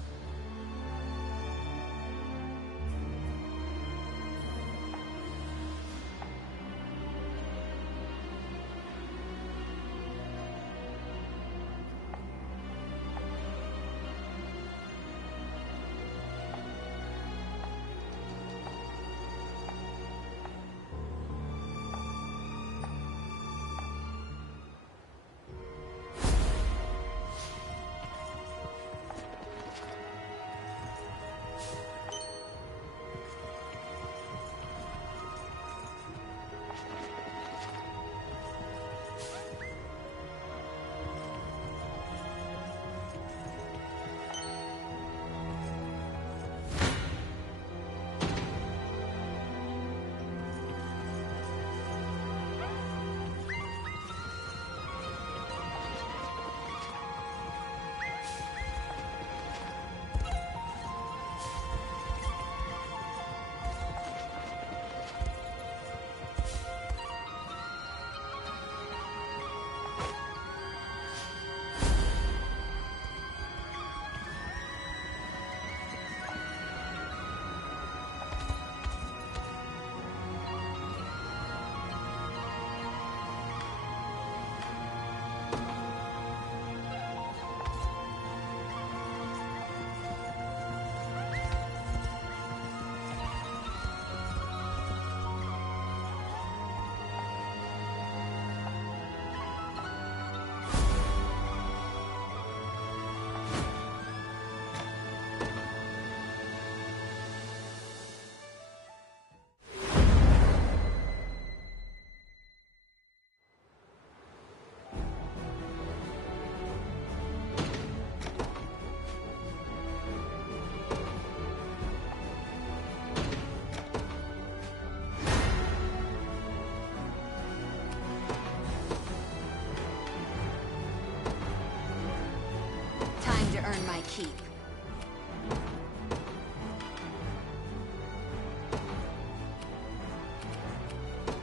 Earn my keep.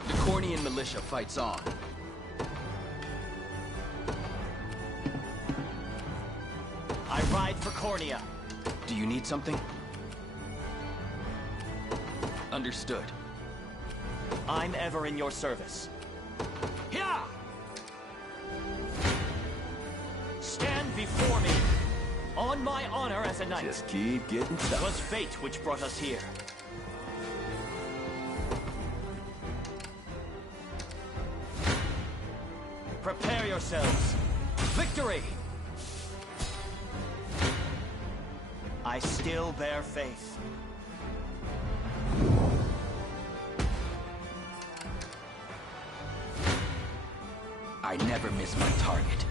The Cornian militia fights on. I ride for Cornia. Do you need something? Understood. I'm ever in your service. Yeah! Stand before me. On my honor as a knight. Just keep getting tough. 'Twas fate which brought us here. Prepare yourselves. Victory! I still bear faith. I never miss my target.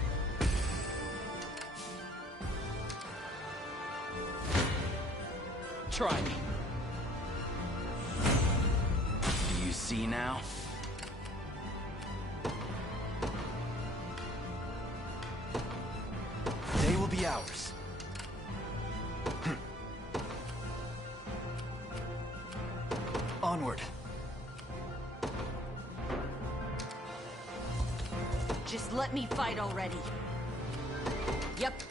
Try me. Do you see now? They will be ours. Onward. Just let me fight already. Yep.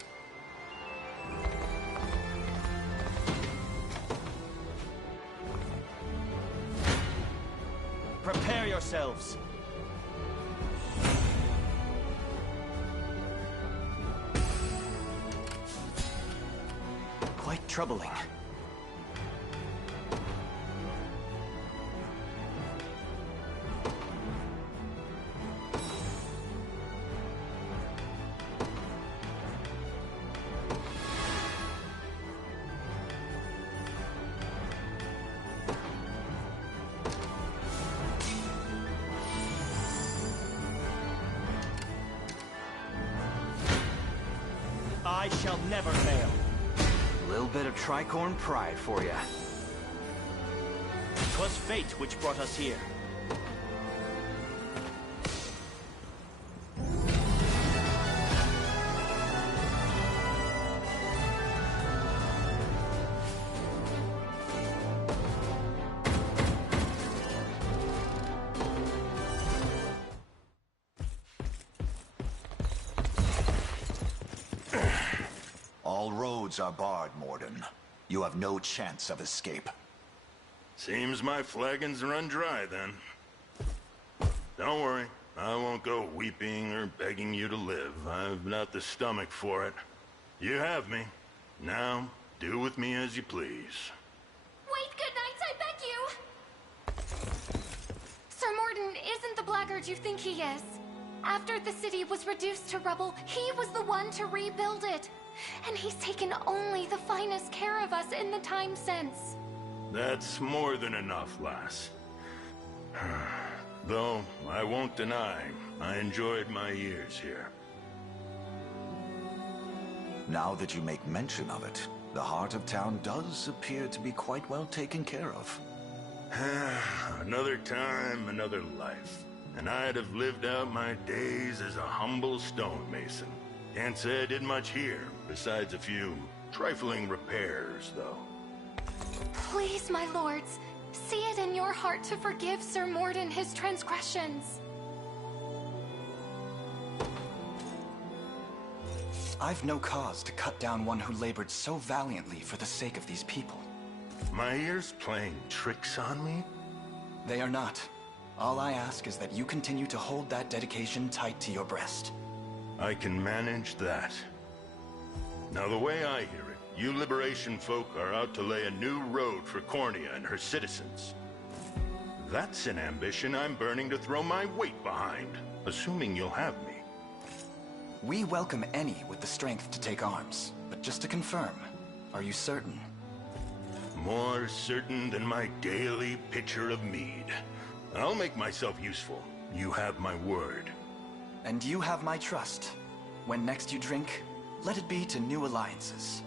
Prepare yourselves. Quite troubling. I shall never fail. A little bit of tricorn pride for ya. 'Twas fate which brought us here. All roads are barred, Morden. You have no chance of escape. Seems my flagons run dry, then. Don't worry. I won't go weeping or begging you to live. I've not the stomach for it. You have me. Now, do with me as you please. Wait, good night, I beg you! Sir Morden isn't the blackguard you think he is. After the city was reduced to rubble, he was the one to rebuild it. And he's taken only the finest care of us in the time since. That's more than enough, lass. Though, I won't deny, I enjoyed my years here. Now that you make mention of it, the heart of town does appear to be quite well taken care of. Another time, another life. And I'd have lived out my days as a humble stonemason. Can't say I did much here, besides a few trifling repairs, though. Please, my lords, see it in your heart to forgive Sir Morden his transgressions. I've no cause to cut down one who labored so valiantly for the sake of these people. My ears playing tricks on me? They are not. All I ask is that you continue to hold that dedication tight to your breast. I can manage that. Now, the way I hear it, you Liberation folk are out to lay a new road for Cornea and her citizens. That's an ambition I'm burning to throw my weight behind, assuming you'll have me. We welcome any with the strength to take arms. But just to confirm, are you certain? More certain than my daily pitcher of mead. I'll make myself useful. You have my word. And you have my trust. When next you drink, let it be to new alliances.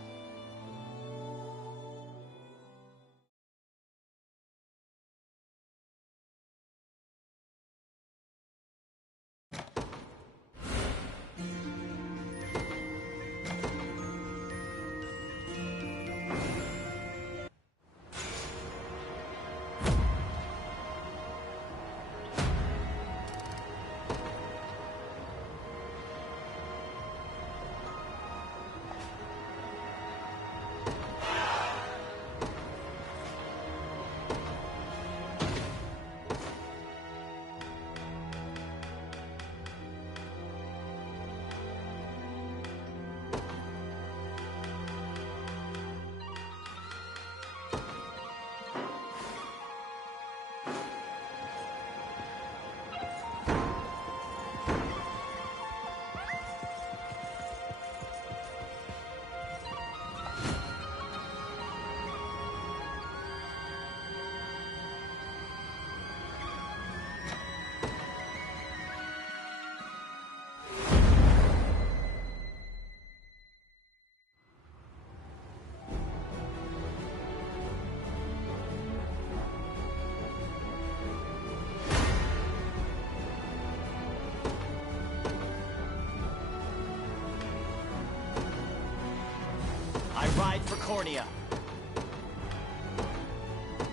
I ride for Cornea.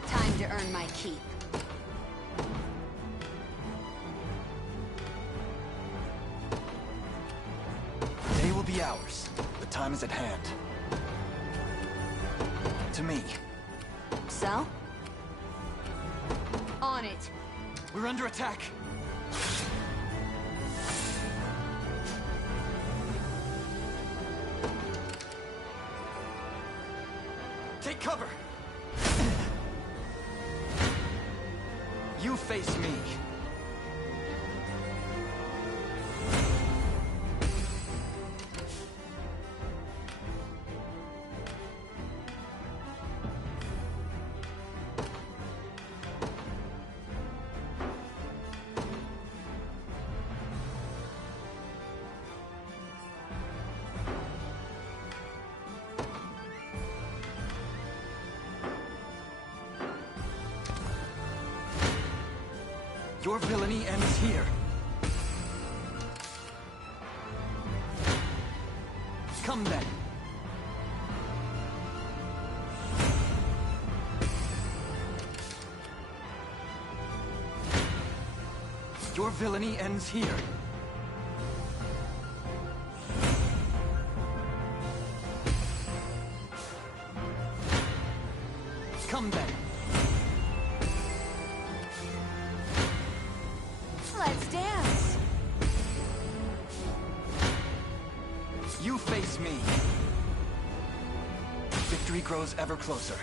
Time to earn my keep. Day will be ours. The time is at hand. To me. So? On it. We're under attack. Take cover! You face me. Your villainy ends here. Come then. Your villainy ends here. Come then. Let's dance. You face me. Victory grows ever closer.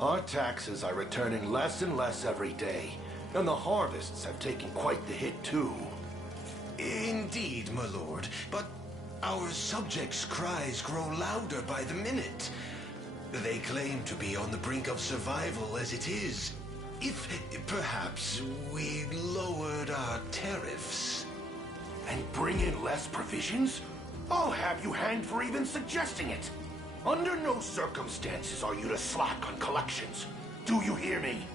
Our taxes are returning less and less every day, and the harvests have taken quite the hit too. Indeed, my lord, but our subjects' cries grow louder by the minute. They claim to be on the brink of survival as it is, if perhaps we lowered our tariffs? And bring in less provisions? I'll have you hanged for even suggesting it. Under no circumstances are you to slack on collections. Do you hear me?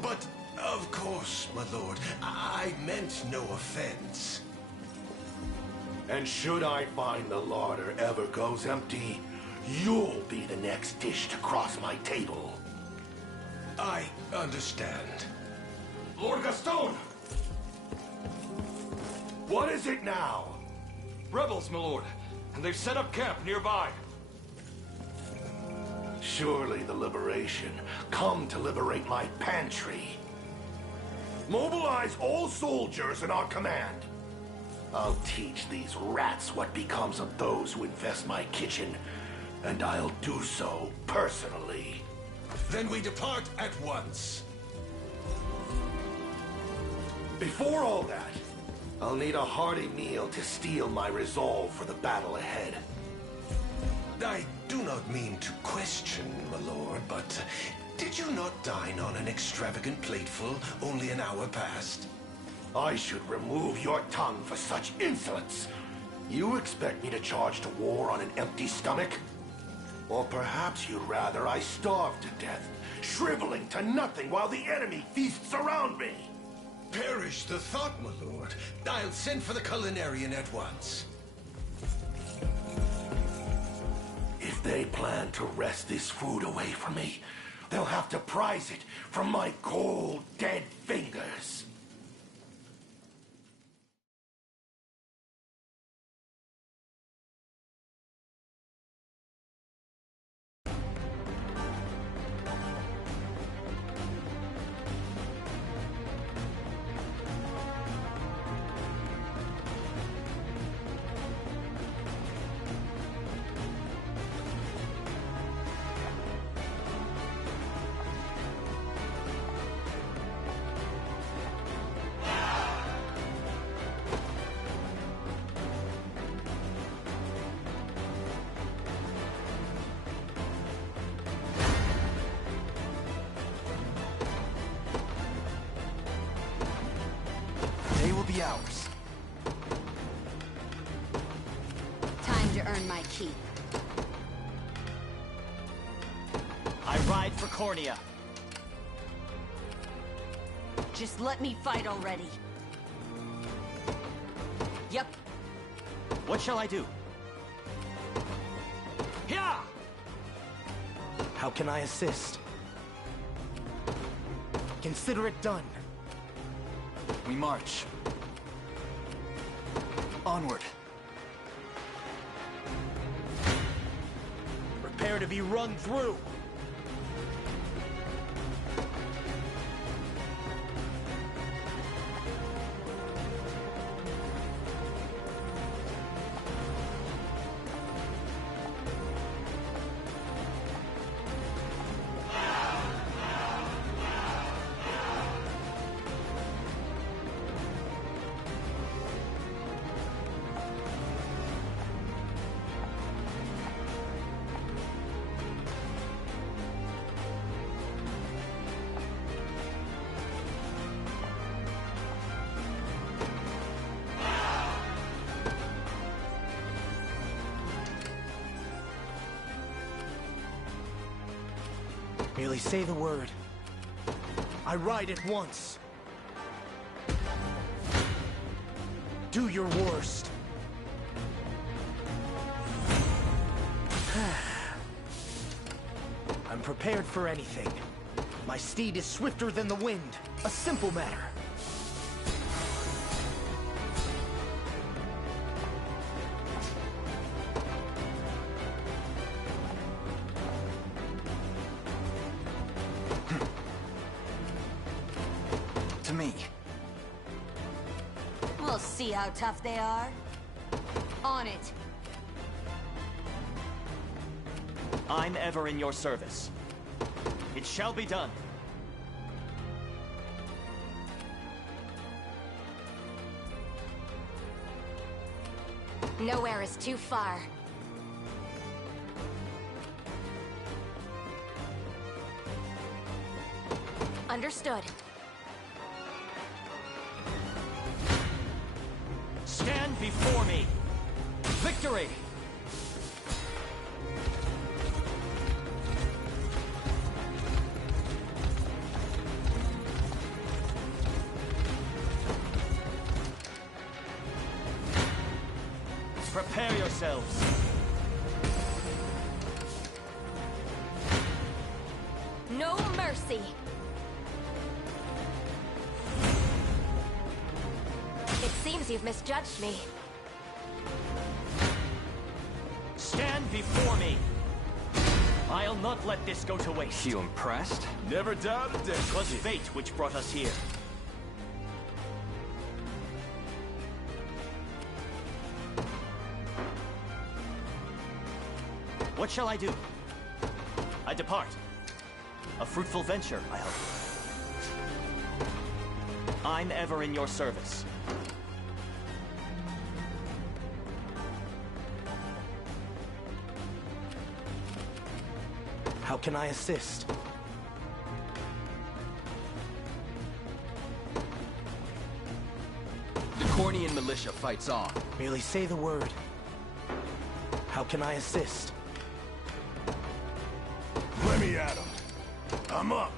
But, of course, my lord, I meant no offense. And should I find the larder ever goes empty, you'll be the next dish to cross my table. I understand. Lord Gaston! What is it now? Rebels, my lord, and they've set up camp nearby. Surely the Liberation come to liberate my pantry. Mobilize all soldiers in our command. I'll teach these rats what becomes of those who infest my kitchen, and I'll do so personally. Then we depart at once. Before all that, I'll need a hearty meal to steel my resolve for the battle ahead. I do not mean to question, my lord, but did you not dine on an extravagant plateful only an hour past? I should remove your tongue for such insolence. You expect me to charge to war on an empty stomach? Or perhaps you'd rather I starve to death, shriveling to nothing while the enemy feasts around me? Perish the thought, my lord. I'll send for the culinarian at once. If they plan to wrest this food away from me, they'll have to prize it from my cold, dead fingers. They will be ours. Time to earn my keep. I ride for Cornea. Just let me fight already. Yep. What shall I do? Yeah! How can I assist? Consider it done. We march. Onward. Prepare to be run through. Merely say the word. I ride at once. Do your worst. I'm prepared for anything. My steed is swifter than the wind. A simple matter. To me. We'll see how tough they are. On it. I'm ever in your service. It shall be done. Nowhere is too far. Understood. Stand before me! Victory! Prepare yourselves. No mercy. It seems you've misjudged me. Stand before me! I'll not let this go to waste. You impressed? Never doubted it. 'Twas fate which brought us here. What shall I do? I depart. A fruitful venture, I hope. I'm ever in your service. How can I assist? The Cornian militia fights on. Merely say the word. How can I assist? Let me at him. I'm up.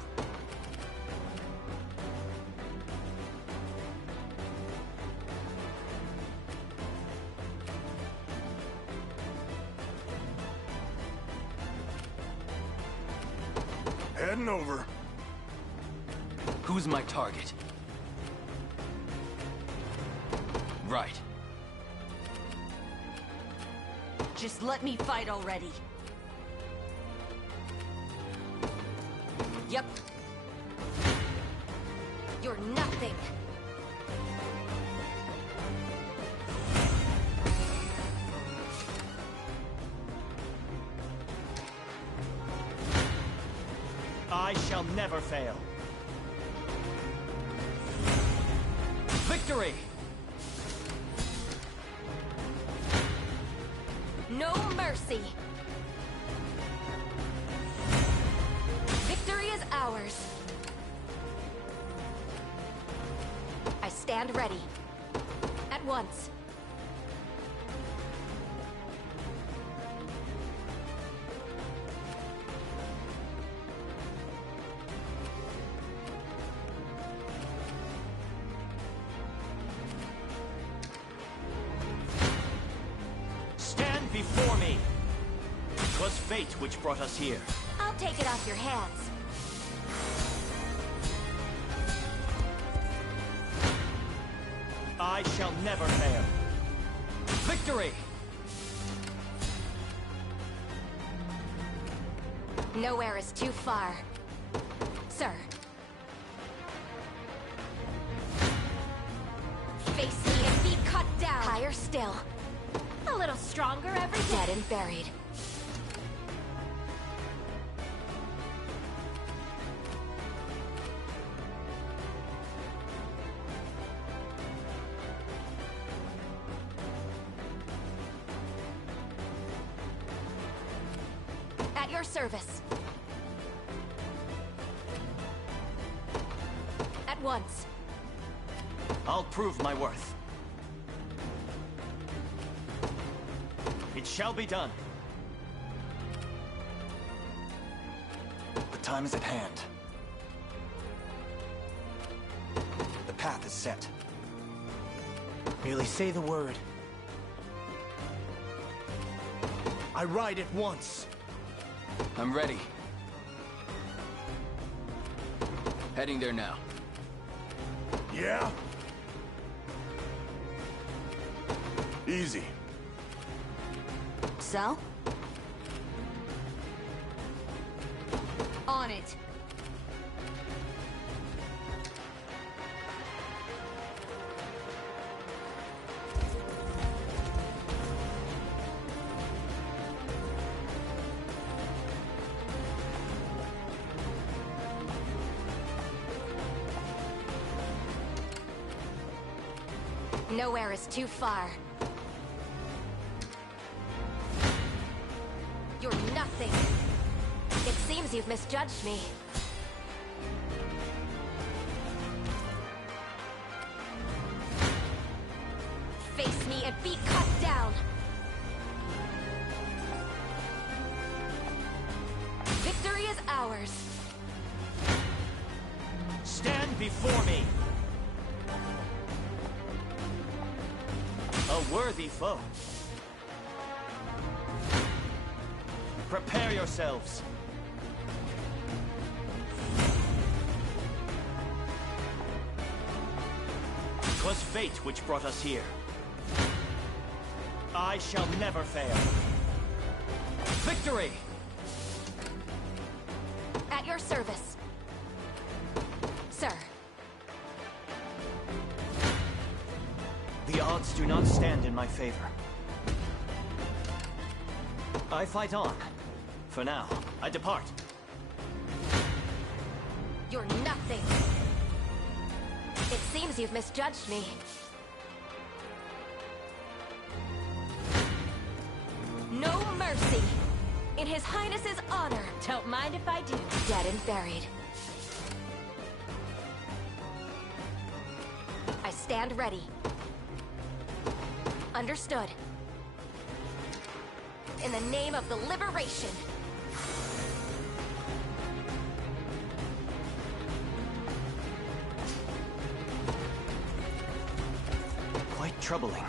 Heading over. Who's my target? Right. Just let me fight already. Yep. You're nothing. I shall never fail. Victory! No mercy. Victory is ours. I stand ready. At once. Stand before me! 'Twas fate which brought us here. I'll take it off your hands. I shall never fail. Victory! Nowhere is too far. Sir. Face me and be cut down. Higher still. A little stronger every day. Dead and buried. At your service. At once. I'll prove my worth. It shall be done. The time is at hand. The path is set. Merely say the word. I ride at once. I'm ready. Heading there now. Yeah? Easy. So? On it. Nowhere is too far. You're nothing. It seems you've misjudged me. Face me and be cut down! Victory is ours! Stand before me! A worthy foe. Prepare yourselves. 'Twas fate which brought us here. I shall never fail. Victory! At your service. Sir. The odds do not stand in my favor. I fight on. For now, I depart. You're nothing. It seems you've misjudged me. No mercy. In His Highness's honor. Don't mind if I do. Dead and buried. I stand ready. Understood. In the name of the liberation. Quite troubling.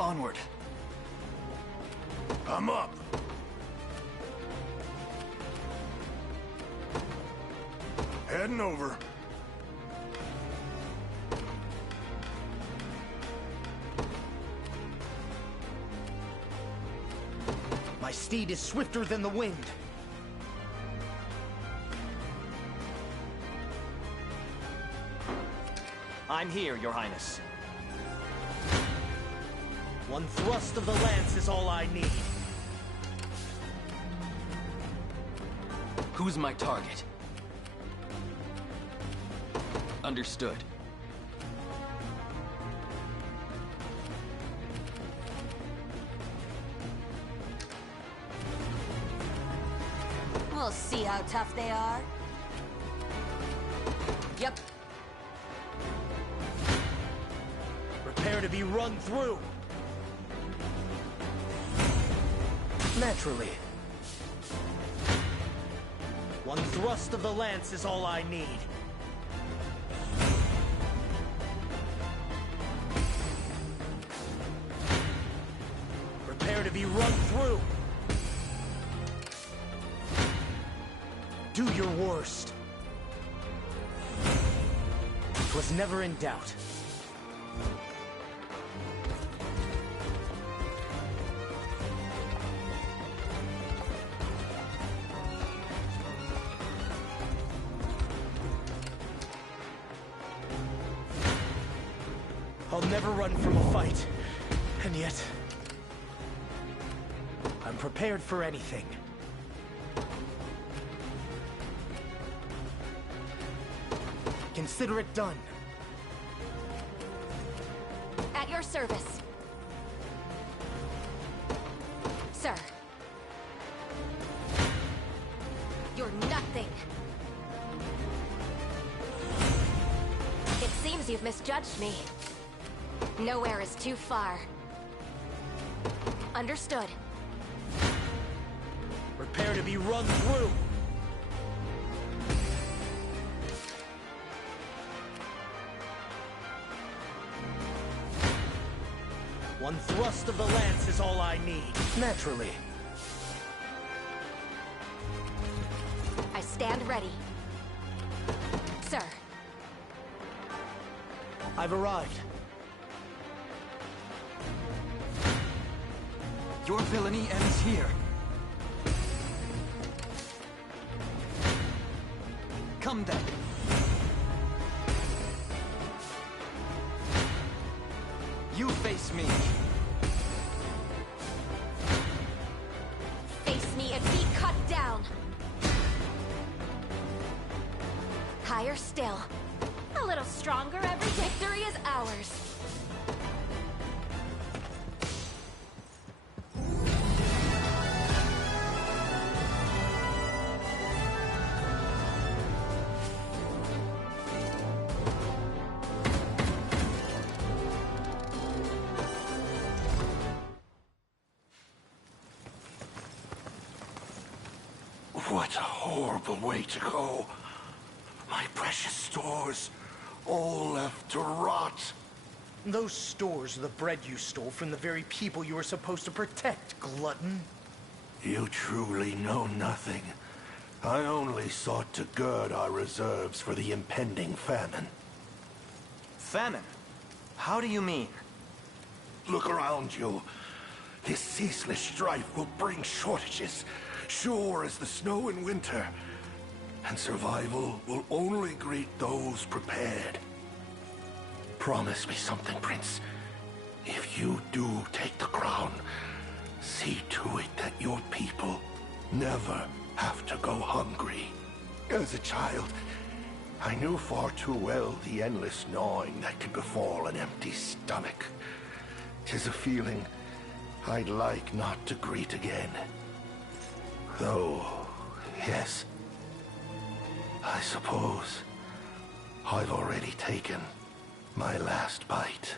Onward. I'm up. Heading over. My steed is swifter than the wind. I'm here, Your Highness. One thrust of the lance is all I need. Who's my target? Understood. We'll see how tough they are. Yep. Prepare to be run through. Naturally. One thrust of the lance is all I need. Prepare to be run through. Do your worst. 'Twas never in doubt. I'll never run from a fight, and yet I'm prepared for anything. Consider it done. At your service. Sir. You're nothing. It seems you've misjudged me. Nowhere is too far. Understood. Prepare to be run through. One thrust of the lance is all I need. Naturally. I stand ready. Sir. I've arrived. Your villainy ends here. Come then. You face me. Face me and be cut down. Higher still. A little stronger every day. Victory is ours. What a horrible way to go. My precious stores, all left to rot. Those stores are the bread you stole from the very people you were supposed to protect, glutton. You truly know nothing. I only sought to gird our reserves for the impending famine. Famine? How do you mean? Look around you. This ceaseless strife will bring shortages, sure as the snow in winter. And survival will only greet those prepared. Promise me something, Prince. If you do take the crown, see to it that your people never have to go hungry. As a child, I knew far too well the endless gnawing that could befall an empty stomach. 'Tis a feeling I'd like not to greet again. Though, yes, I suppose I've already taken my last bite.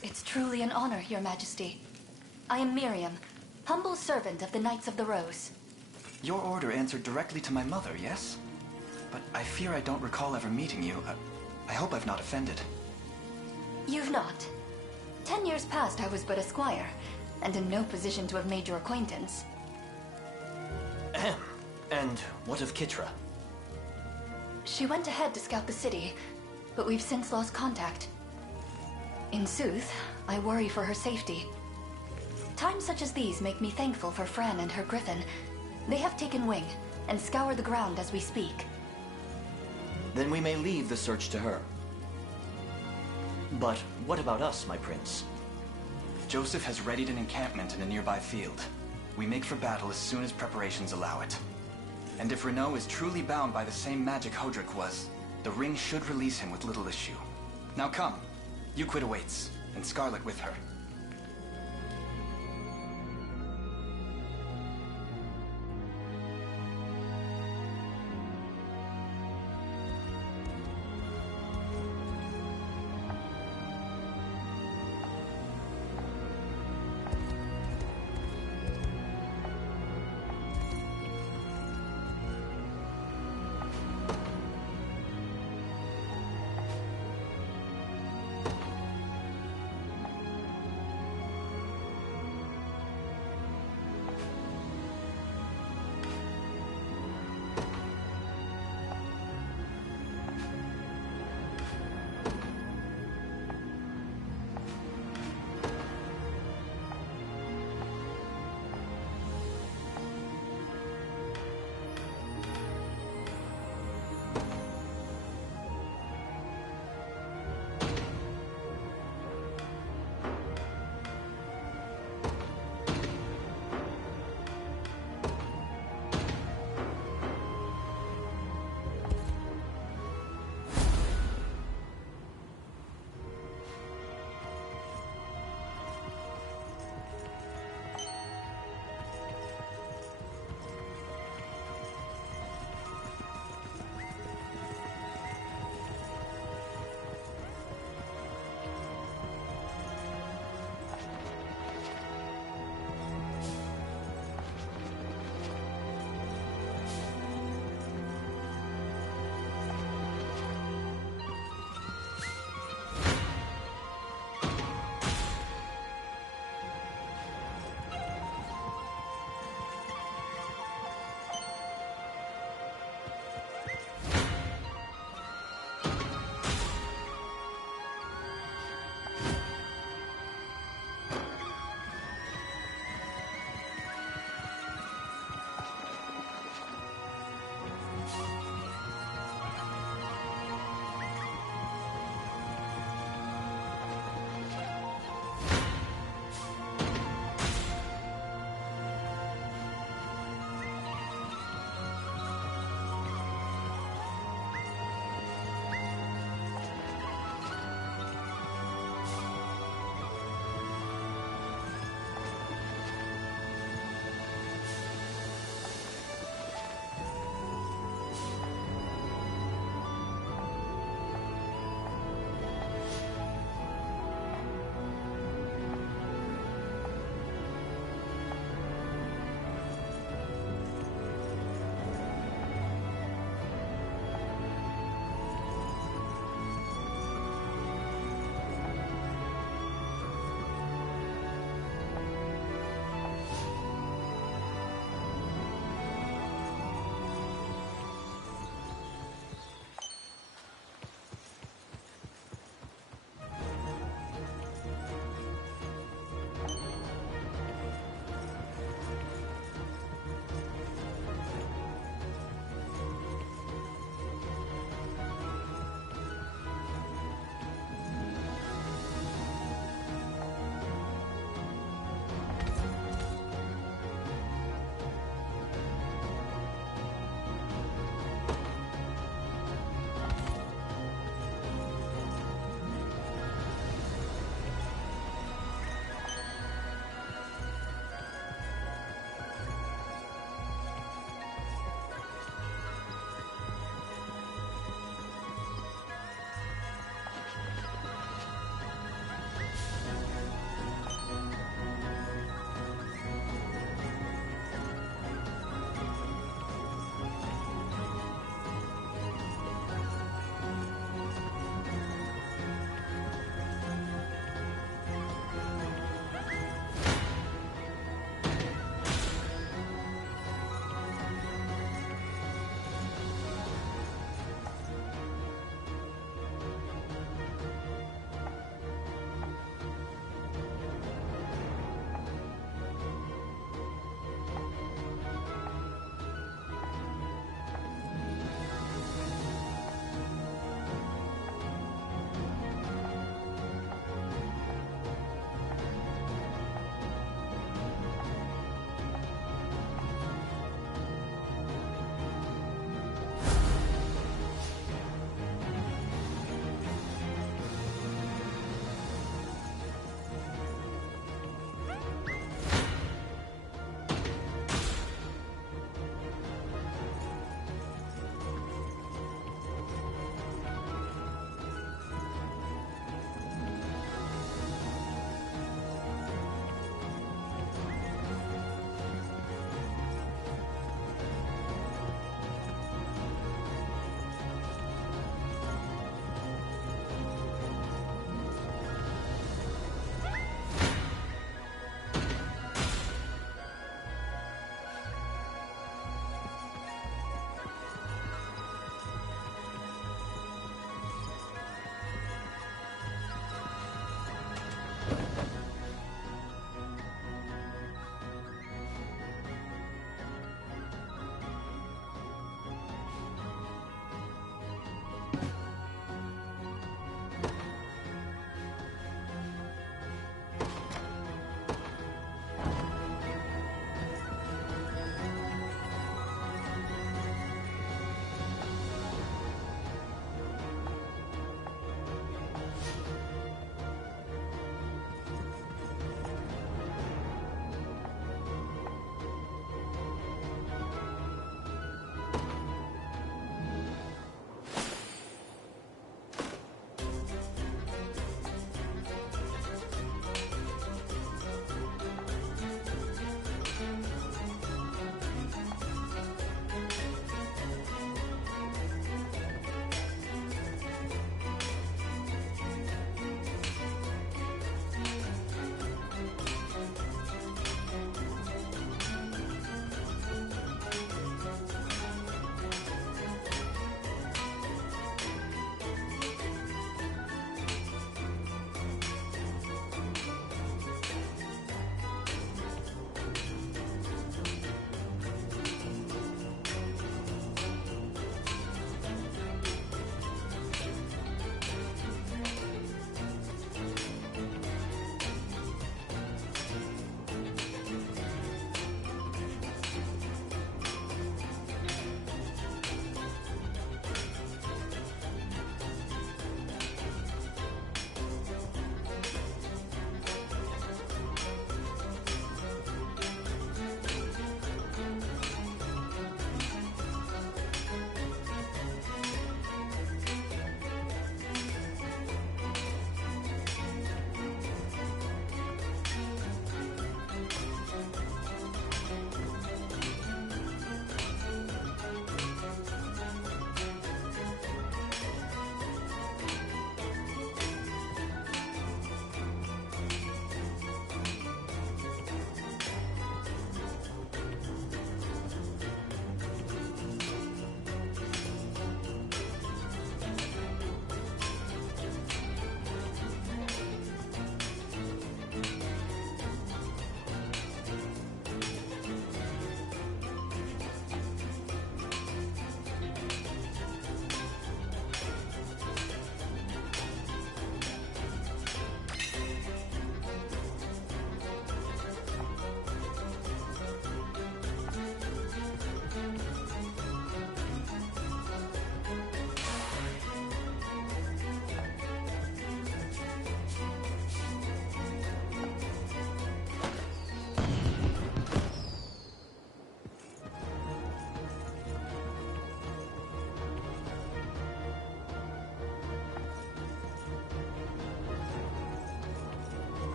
It's truly an honor, Your Majesty. I am Miriam, humble servant of the Knights of the Rose. Your order answered directly to my mother, yes? But I fear I don't recall ever meeting you. I hope I've not offended. You've not. 10 years past, I was but a squire, and in no position to have made your acquaintance. Ahem. And what of Kitra? She went ahead to scout the city, but we've since lost contact. In sooth, I worry for her safety. Times such as these make me thankful for Fran and her griffin. They have taken wing, and scour the ground as we speak. Then we may leave the search to her. But what about us, my prince? Joseph has readied an encampment in a nearby field. We make for battle as soon as preparations allow it. And if Renault is truly bound by the same magic Hodrick was, the ring should release him with little issue. Now come. Euclid awaits, and Scarlet with her.